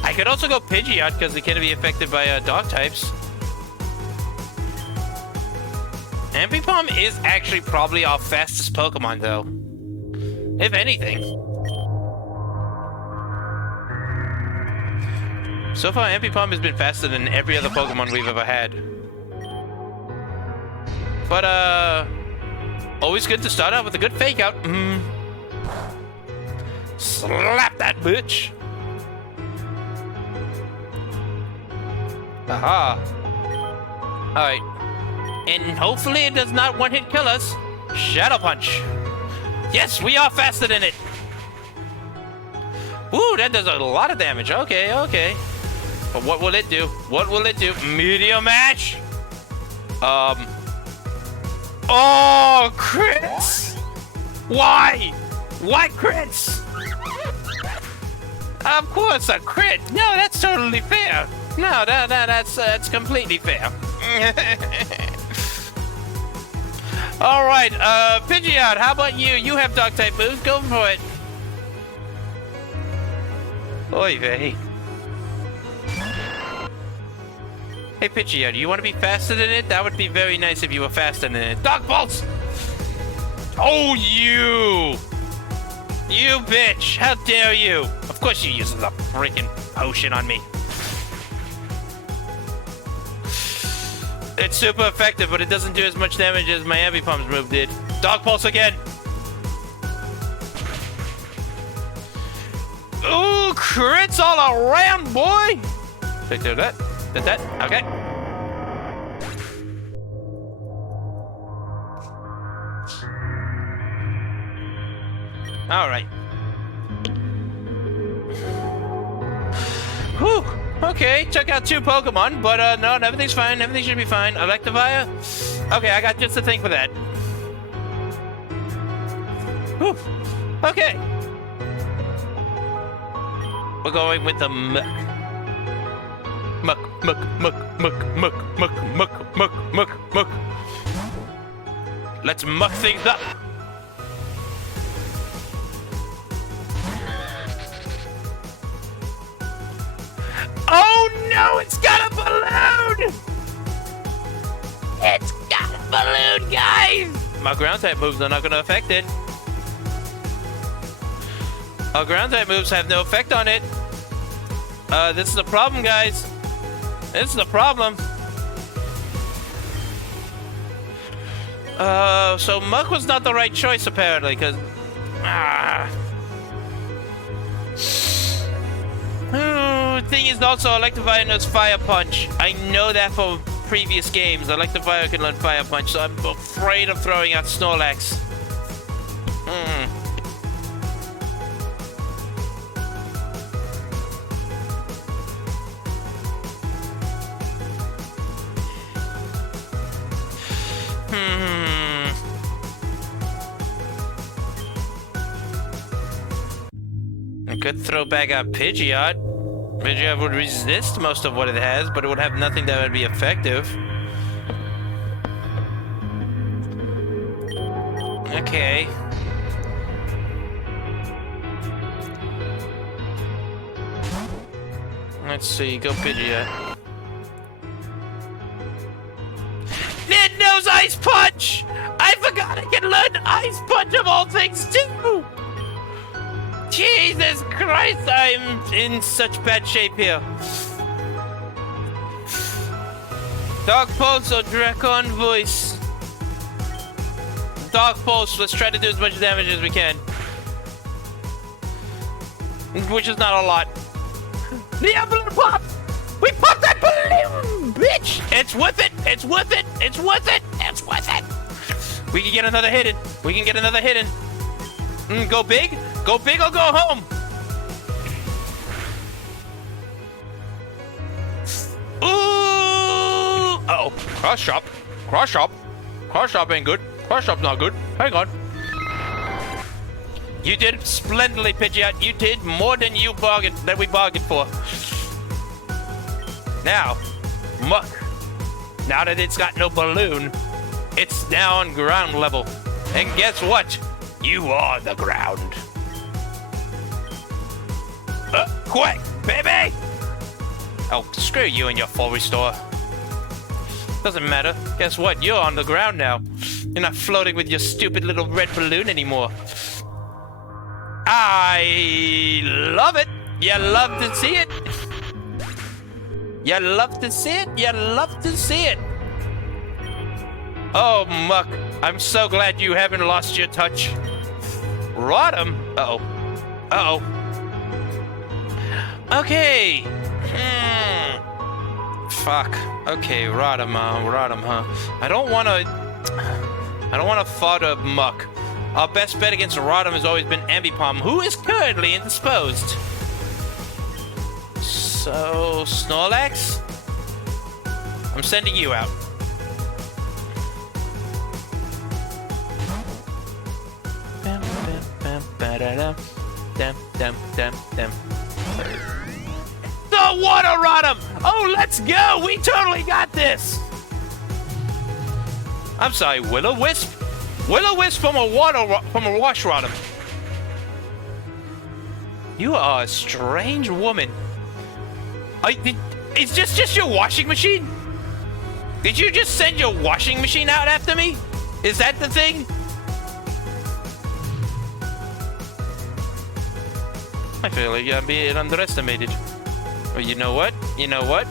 I could also go Pidgeot because it can be affected by dog types. Ambipom is actually probably our fastest Pokemon, though. If anything. So far, Ambipom has been faster than every other Pokemon we've ever had. But, always good to start out with a good fake out. Slap that bitch! Aha! Alright. And hopefully it does not one-hit kill us. Shadow Punch! Yes, we are faster than it! Ooh, that does a lot of damage. Okay, okay. But what will it do? What will it do? Meteor Mash? Oh, crits! Why? Why crits? Of course, a crit. No, that's totally fair. No, that's completely fair. All right, Pidgeot, how about you? You have dog type moves. Go for it. Oy vey. Hey, Pidgeot, do you want to be faster than it? That would be very nice if you were faster than it. Dog Pulse! Oh, you! You bitch! How dare you! Of course you use the freaking potion on me. It's super effective, but it doesn't do as much damage as my Ambipom's move did. Dog Pulse again! Ooh, crits all around, boy! Did that? Did that? Okay. All right. Whew. Okay, took out 2 Pokemon, but no, everything's fine. Everything should be fine. Electivire? Okay, I got just the thing for that. Whew. Okay. We're going with the Muck. Muck, muck, muck, muck, muck, muck, muck, muck, muck, muck. Let's muck things up. Oh no, it's got a balloon! It's got a balloon, guys! My ground type moves are not going to affect it. Our ground type moves have no effect on it. This is the problem, guys. This is the problem. So Muck was not the right choice, apparently, because... Thing is also, Electivire knows Fire Punch. I know that from previous games. Electivire can learn Fire Punch, so I'm afraid of throwing out Snorlax. I could throw back out Pidgeot. Pidgeot would resist most of what it has, but it would have nothing that would be effective. Okay. Let's see, go Pidgeot. It knows Ice Punch! I forgot I can learn Ice Punch of all things too! Jesus Christ, I'm in such bad shape here. Dark Pulse or Dracon Voice? Dark Pulse, let's try to do as much damage as we can. Which is not a lot. The balloon pop! We popped that balloon, bitch! It's worth it! It's worth it! It's worth it! It's worth it! We can get another hit in. We can get another hit in. Go big? Go big or go home? Ooh! Uh-oh. Cross chop. Cross chop. Cross chop ain't good. Cross chop's not good. Hang on. You did splendidly, Pidgeot. You did more than we bargained for. Now, Muck. Now that it's got no balloon, it's now on ground level. And guess what? You are the ground. Quick, baby! Oh, screw you and your full restore. Doesn't matter. Guess what? You're on the ground now. You're not floating with your stupid little red balloon anymore. I love it. You love to see it. You love to see it. You love to see it. Oh, Muck. I'm so glad you haven't lost your touch. Rodham? Uh-oh. Uh-oh. Okay. Fuck. Okay, Rodham, huh? I don't want to fodder Muck. Our best bet against Rodham has always been Ambipom, who is currently indisposed. So, Snorlax? I'm sending you out. The water Rodham! Oh, let's go! We totally got this! I'm sorry, Will-O-Wisp? Will-O-Wisp from a wash Rodham. You are a strange woman. Is this just your washing machine? Did you just send your washing machine out after me? Is that the thing? I feel like I'm being underestimated. Well, you know what? You know what?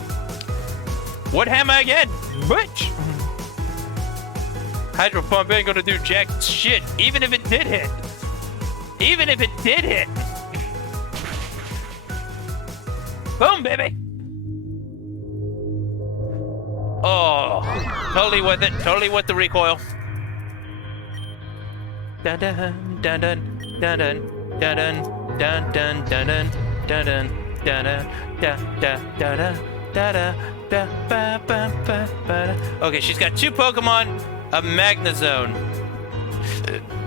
What hammer again? Bitch! Hydro Pump ain't gonna do jack shit, even if it did hit. Even if it did hit. Boom, baby! Oh, totally worth it. Totally worth the recoil. Dun dun dun dun dun dun dun dun dun dun dun dun dun dun dun dun. Okay, she's got 2 Pokemon, a Magnezone.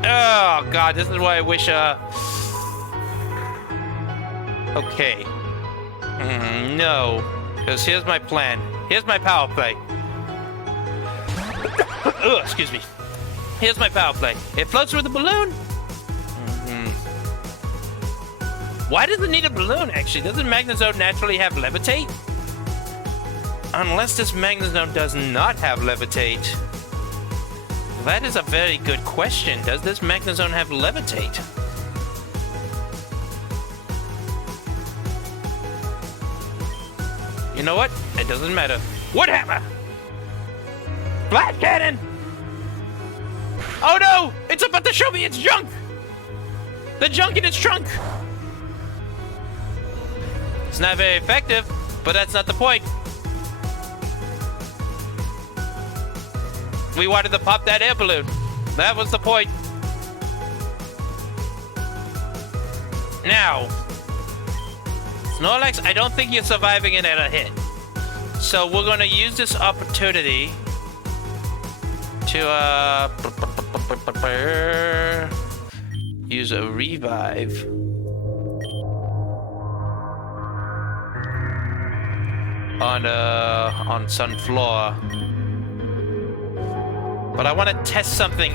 Oh god, this is why I wish okay. No. Because here's my plan. Here's my power play. Ugh, excuse me. Here's my power play. It floats with a balloon. Why does it need a balloon, actually? Doesn't Magnezone naturally have Levitate? Unless this Magnezone does not have Levitate. That is a very good question. Does this Magnezone have Levitate? You know what? It doesn't matter. Wood Hammer! Flat Cannon! Oh no! It's about to show me its junk! The junk in its trunk! It's not very effective, but that's not the point. We wanted to pop that air balloon. That was the point. Now, Snorlax, I don't think you're surviving it at a hit. So we're gonna use this opportunity to use a revive. on Sunfloor. But I want to test something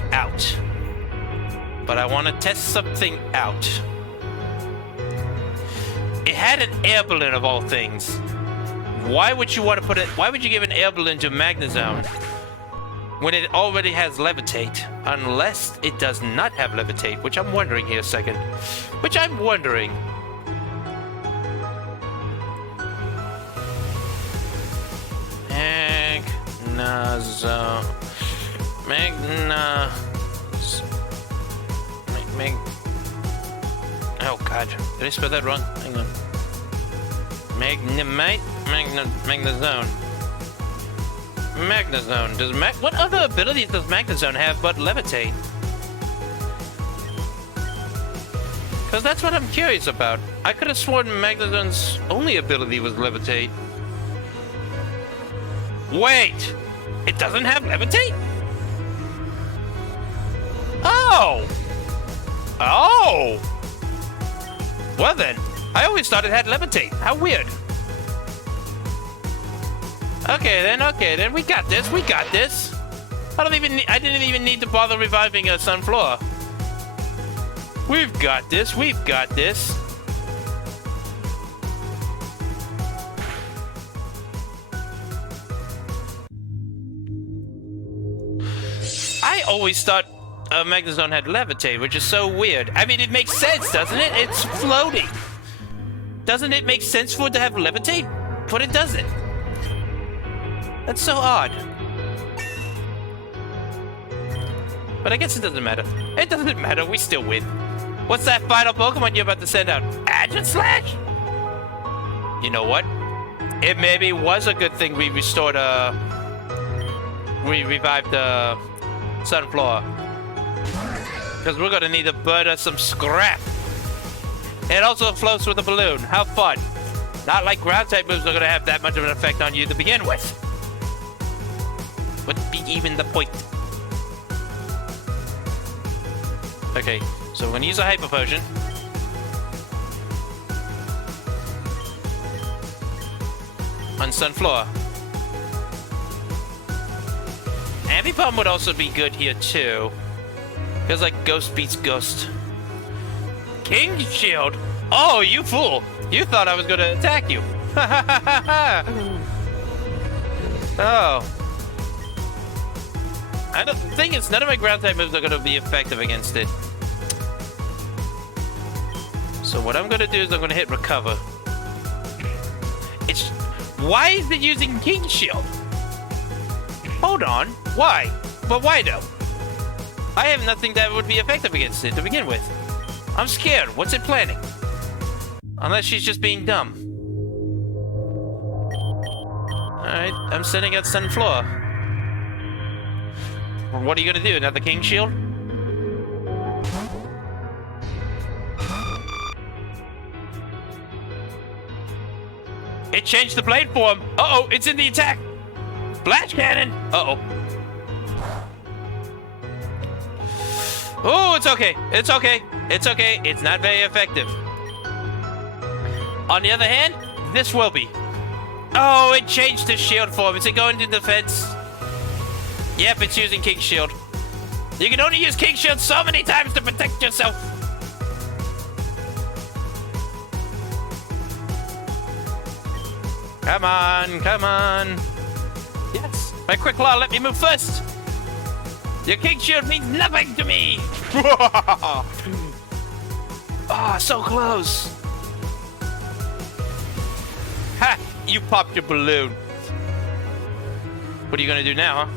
out. It had an air balloon of all things. Why would you want to put it? Why would you give an air balloon to Magnezone when it already has Levitate? Unless it does not have Levitate, which I'm wondering here a second. Magnezone. Oh god, did I spell that wrong? Hang on. Magnezone. What other abilities does Magnezone have but Levitate? Because that's what I'm curious about. I could have sworn Magnezone's only ability was Levitate. Wait! It doesn't have Levitate? Oh! Oh! Well then, I always thought it had Levitate. How weird. Okay then, we got this. I didn't even need to bother reviving Sunfloor. We've got this. I always thought Magnezone had Levitate, which is so weird. I mean, it makes sense, doesn't it? It's floating. Doesn't it make sense for it to have Levitate? But it doesn't. That's so odd. But I guess it doesn't matter. It doesn't matter, we still win. What's that final Pokemon you're about to send out? Aegislash? You know what? It maybe was a good thing we restored, we revived, Sunfloor. Because we're gonna need to burn us some scrap. It also floats with a balloon. How fun. Not like ground type moves are gonna have that much of an effect on you to begin with. Wouldn't be even the point. Okay, so we're gonna use a Hyper Potion. On Sunfloor. Ambipom would also be good here too. Because like Ghost beats Ghost. King Shield? Oh, you fool! You thought I was gonna attack you. Oh. The thing is, none of my ground type moves are gonna be effective against it. So what I'm gonna do is I'm gonna hit Recover. Why is it using King Shield? Hold on. Why? But why though? I have nothing that would be effective against it to begin with. I'm scared. What's it planning? Unless she's just being dumb. Alright, I'm sending out Sunfloor. What are you gonna do? Another King Shield? It changed the blade form. Uh-oh, it's in the attack. Blast Cannon. Uh-oh. Oh, it's okay. It's okay. It's okay. It's not very effective. On the other hand, this will be. Oh, it changed the shield form. Is it going to defense? Yep, it's using King Shield. You can only use King Shield so many times to protect yourself. Come on, come on. Yes, my Quick Claw let me move first. Your King Shield means nothing to me. Oh, so close. Ha, you popped your balloon. What are you gonna do now, huh?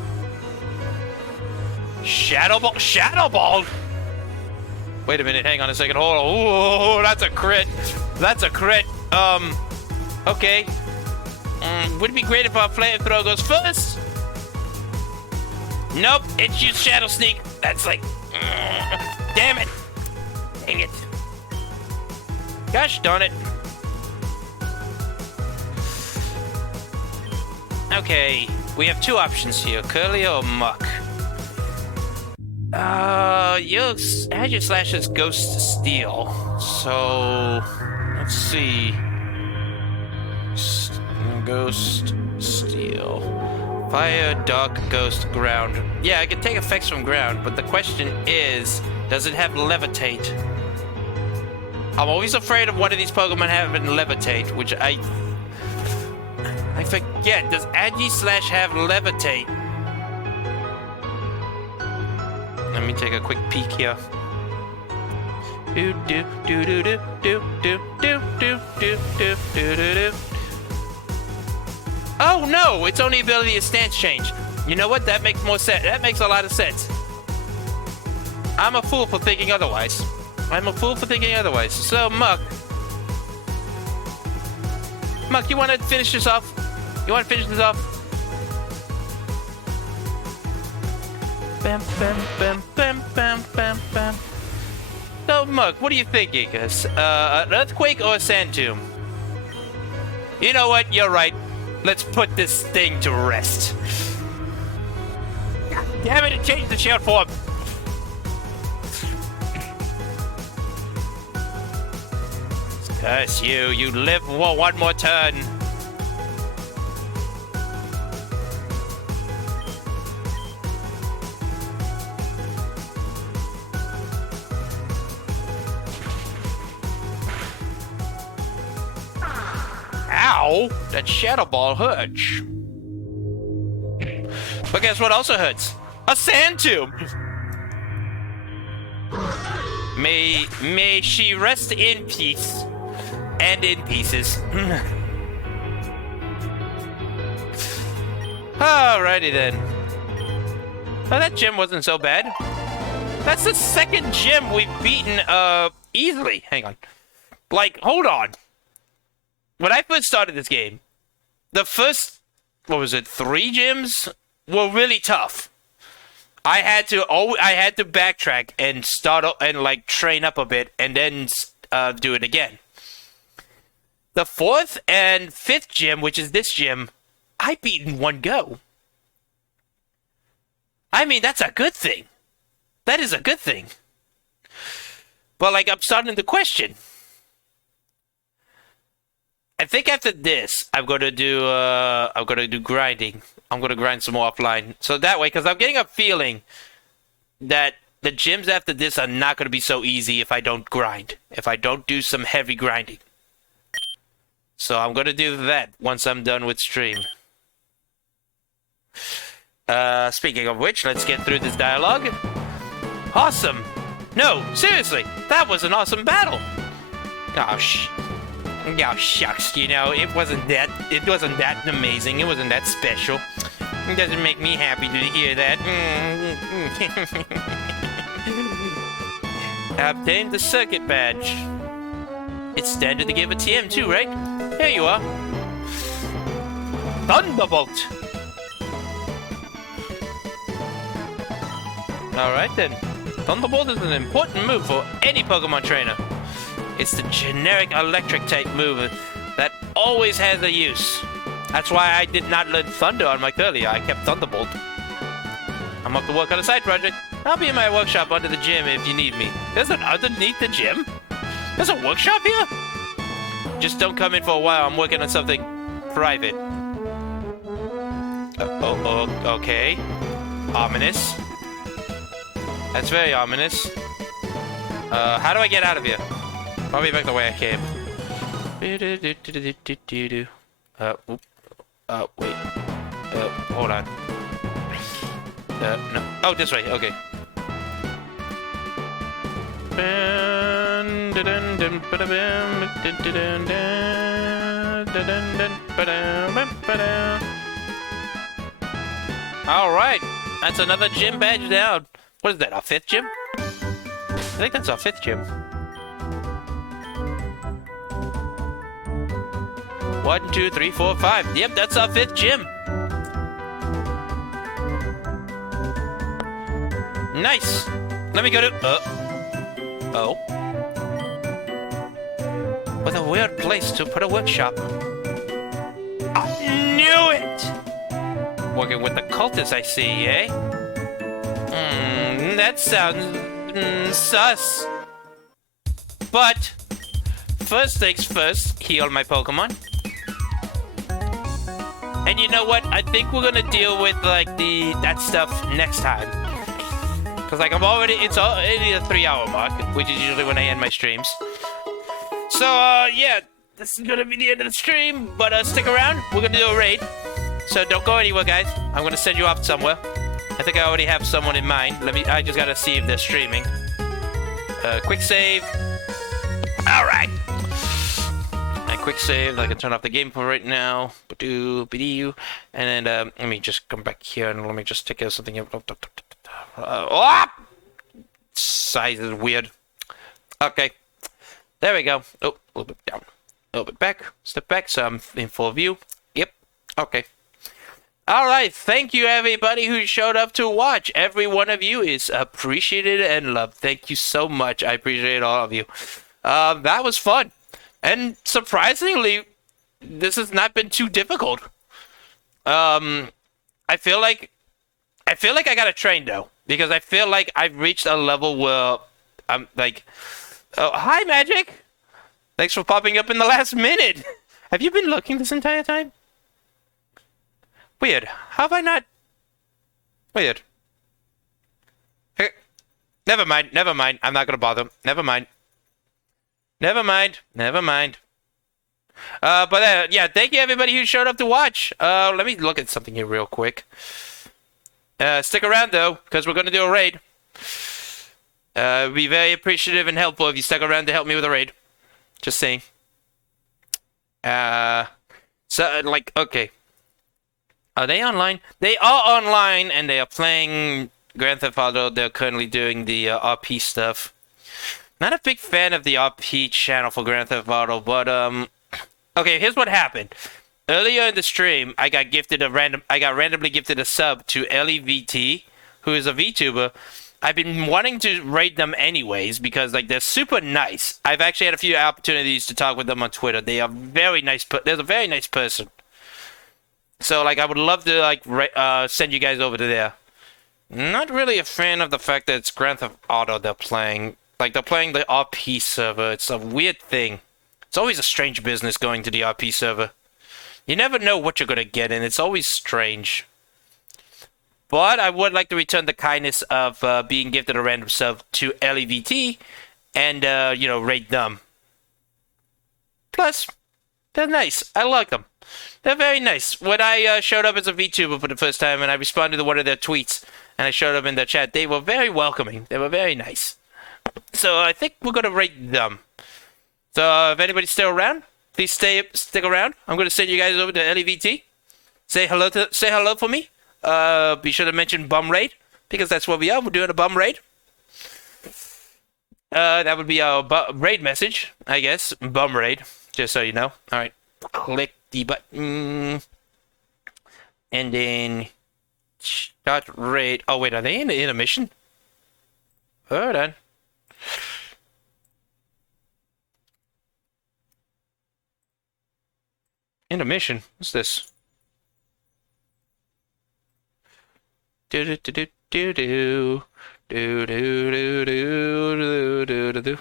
Shadow Ball? Shadow Ball? Wait a minute, hang on a second, hold on. Ooh, that's a crit. That's a crit. Okay. Would it be great if our flamethrower goes first? Nope, it's used Shadow Sneak. That's like... damn it. Dang it. Gosh darn it. Okay, we have two options here, Curlier or Muck. Aegislash is Ghost Steel. So, let's see. Ghost, Steel. Fire, Dark, Ghost, Ground. Yeah, I can take effects from ground, but the question is, does it have Levitate? I'm always afraid of one of these Pokemon having Levitate, which I forget. Does Agi-Slash have Levitate? Let me take a quick peek here. Do do do do do do do do do do do do do. Oh no! Its only ability is stance change. You know what? That makes more sense. That makes a lot of sense. I'm a fool for thinking otherwise. I'm a fool for thinking otherwise. So, Muck, you want to finish this off? You want to finish this off? Bam, bam, bam, bam, bam, bam, bam. So, Muck, what are you thinking? An earthquake or a sand tomb? You know what? You're right. Let's put this thing to rest. Damn it! It changed the shield form. Curse you! You live for one more turn. Ow! That Shadow Ball hurts. But guess what also hurts? A sand tomb! May she rest in peace. And in pieces. Alrighty then. Oh, that gym wasn't so bad. That's the second gym we've beaten, easily. Hang on. Like, hold on. When I first started this game, the first, what was it, 3 gyms were really tough. I had to backtrack and start up and like train up a bit and then do it again. The 4th and 5th gym, which is this gym, I beat in one go. I mean, that's a good thing. That is a good thing. But like, I'm starting to question. I think after this, I'm gonna do grinding. I'm gonna grind some more offline. So that way, because I'm getting a feeling that the gyms after this are not gonna be so easy if I don't grind. If I don't do some heavy grinding. So I'm gonna do that once I'm done with stream. Speaking of which, let's get through this dialogue. Awesome! No, seriously, that was an awesome battle! Oh, shucks, you know, it wasn't that amazing, it wasn't that special. It doesn't make me happy to hear that. I obtained the circuit badge. It's standard to give a TM too, right? Here you are. Thunderbolt! Alright then. Thunderbolt is an important move for any Pokemon trainer. It's the generic electric type move that always has a use. That's why I did not learn Thunder on my earlier. I kept Thunderbolt. I'm up to work on a side project. I'll be in my workshop under the gym if you need me. There's an underneath the gym? There's a workshop here? Just don't come in for a while. I'm working on something private. Okay. Ominous. That's very ominous. How do I get out of here? Probably back the way I came. Wait. Hold on. No. Oh, this way. Okay. Alright. That's another gym badge down. What is that, our 5th gym? I think that's our 5th gym. 1, 2, 3, 4, 5. Yep, that's our 5th gym. Nice. Let me go to... Oh. What a weird place to put a workshop. I knew it! Working with the cultists, I see, eh? That sounds... sus. But... first things first, heal my Pokemon. And you know what? I think we're gonna deal with like that stuff next time. Cause like it's already a 3-hour mark, which is usually when I end my streams. So yeah, this is gonna be the end of the stream. But stick around. We're gonna do a raid. So don't go anywhere, guys. I'm gonna send you off somewhere. I think I already have someone in mind. I just gotta see if they're streaming. Quick save. All right. Quick save. I can turn off the game for right now. And then let me just come back here and let me just take care of something. Size is weird. Okay. There we go. Oh, a little bit down. A little bit back. Step back so I'm in full view. Yep. Okay. All right. Thank you, everybody who showed up to watch. Every one of you is appreciated and loved. Thank you so much. I appreciate all of you. That was fun. And surprisingly, this has not been too difficult. I feel like I got to train though, because I feel like I've reached a level where I'm like, oh, hi Magic. Thanks for popping up in the last minute. Have you been looking this entire time? Weird. How have I not? Weird. Never mind. I'm not gonna bother. Never mind. But yeah, thank you everybody who showed up to watch. Let me look at something here real quick. Stick around though, because we're gonna do a raid. Be very appreciative and helpful if you stuck around to help me with a raid. Just saying. So like, okay. Are they online? They are online, and they are playing Grand Theft Auto. They're currently doing the RP stuff. Not a big fan of the RP channel for Grand Theft Auto, but okay, here's what happened. Earlier in the stream, I got randomly gifted a sub to LEVT, who is a VTuber. I've been wanting to raid them anyways because like they're super nice. I've actually had a few opportunities to talk with them on Twitter. They are very nice. They're a very nice person. So like I would love to like send you guys over to there. Not really a fan of the fact that it's Grand Theft Auto they're playing. Like, they're playing the RP server. It's a weird thing. It's always a strange business going to the RP server. You never know what you're going to get, and it's always strange. But I would like to return the kindness of being gifted a random sub to LEVT and, you know, raid them. Plus, they're nice. I like them. They're very nice. When I showed up as a VTuber for the first time and I responded to one of their tweets and I showed up in their chat, they were very welcoming. They were very nice. So I think we're gonna rate them. So if anybody's still around, please stick around. I'm gonna send you guys over to LEVT. Say hello for me. Be sure to mention bum raid because that's what we are. We're doing a bum raid. That would be our raid message, I guess. Bum raid, just so you know. All right, click the button, and then start raid. Oh wait, are they in a mission? Hold on. Intermission. What's this? Do do do do do do do do do do do do do.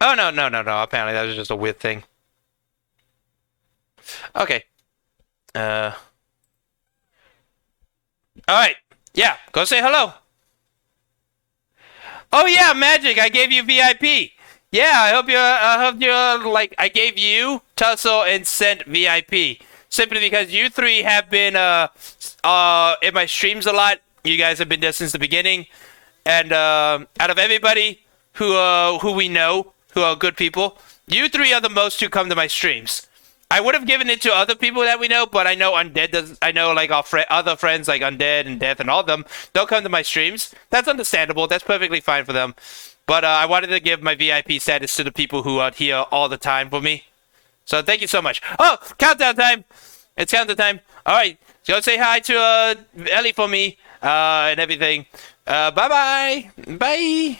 Oh no. Apparently that was just a weird thing. Okay. Alright. Yeah, go say hello. Oh yeah, Magic, I gave you VIP. Yeah, I hope you're like, I gave you, Tussle, and Sent VIP. Simply because you three have been in my streams a lot. You guys have been there since the beginning. And out of everybody who we know, who are good people, you three are the most who come to my streams. I would have given it to other people that we know, but I know Undead does. I know like our other friends like Undead and Death and all of them don't come to my streams. That's understandable. That's perfectly fine for them. But I wanted to give my VIP status to the people who are here all the time for me. So thank you so much. Oh, countdown time! It's countdown time. All right, go say hi to Ellie for me and everything. Bye-bye. Bye.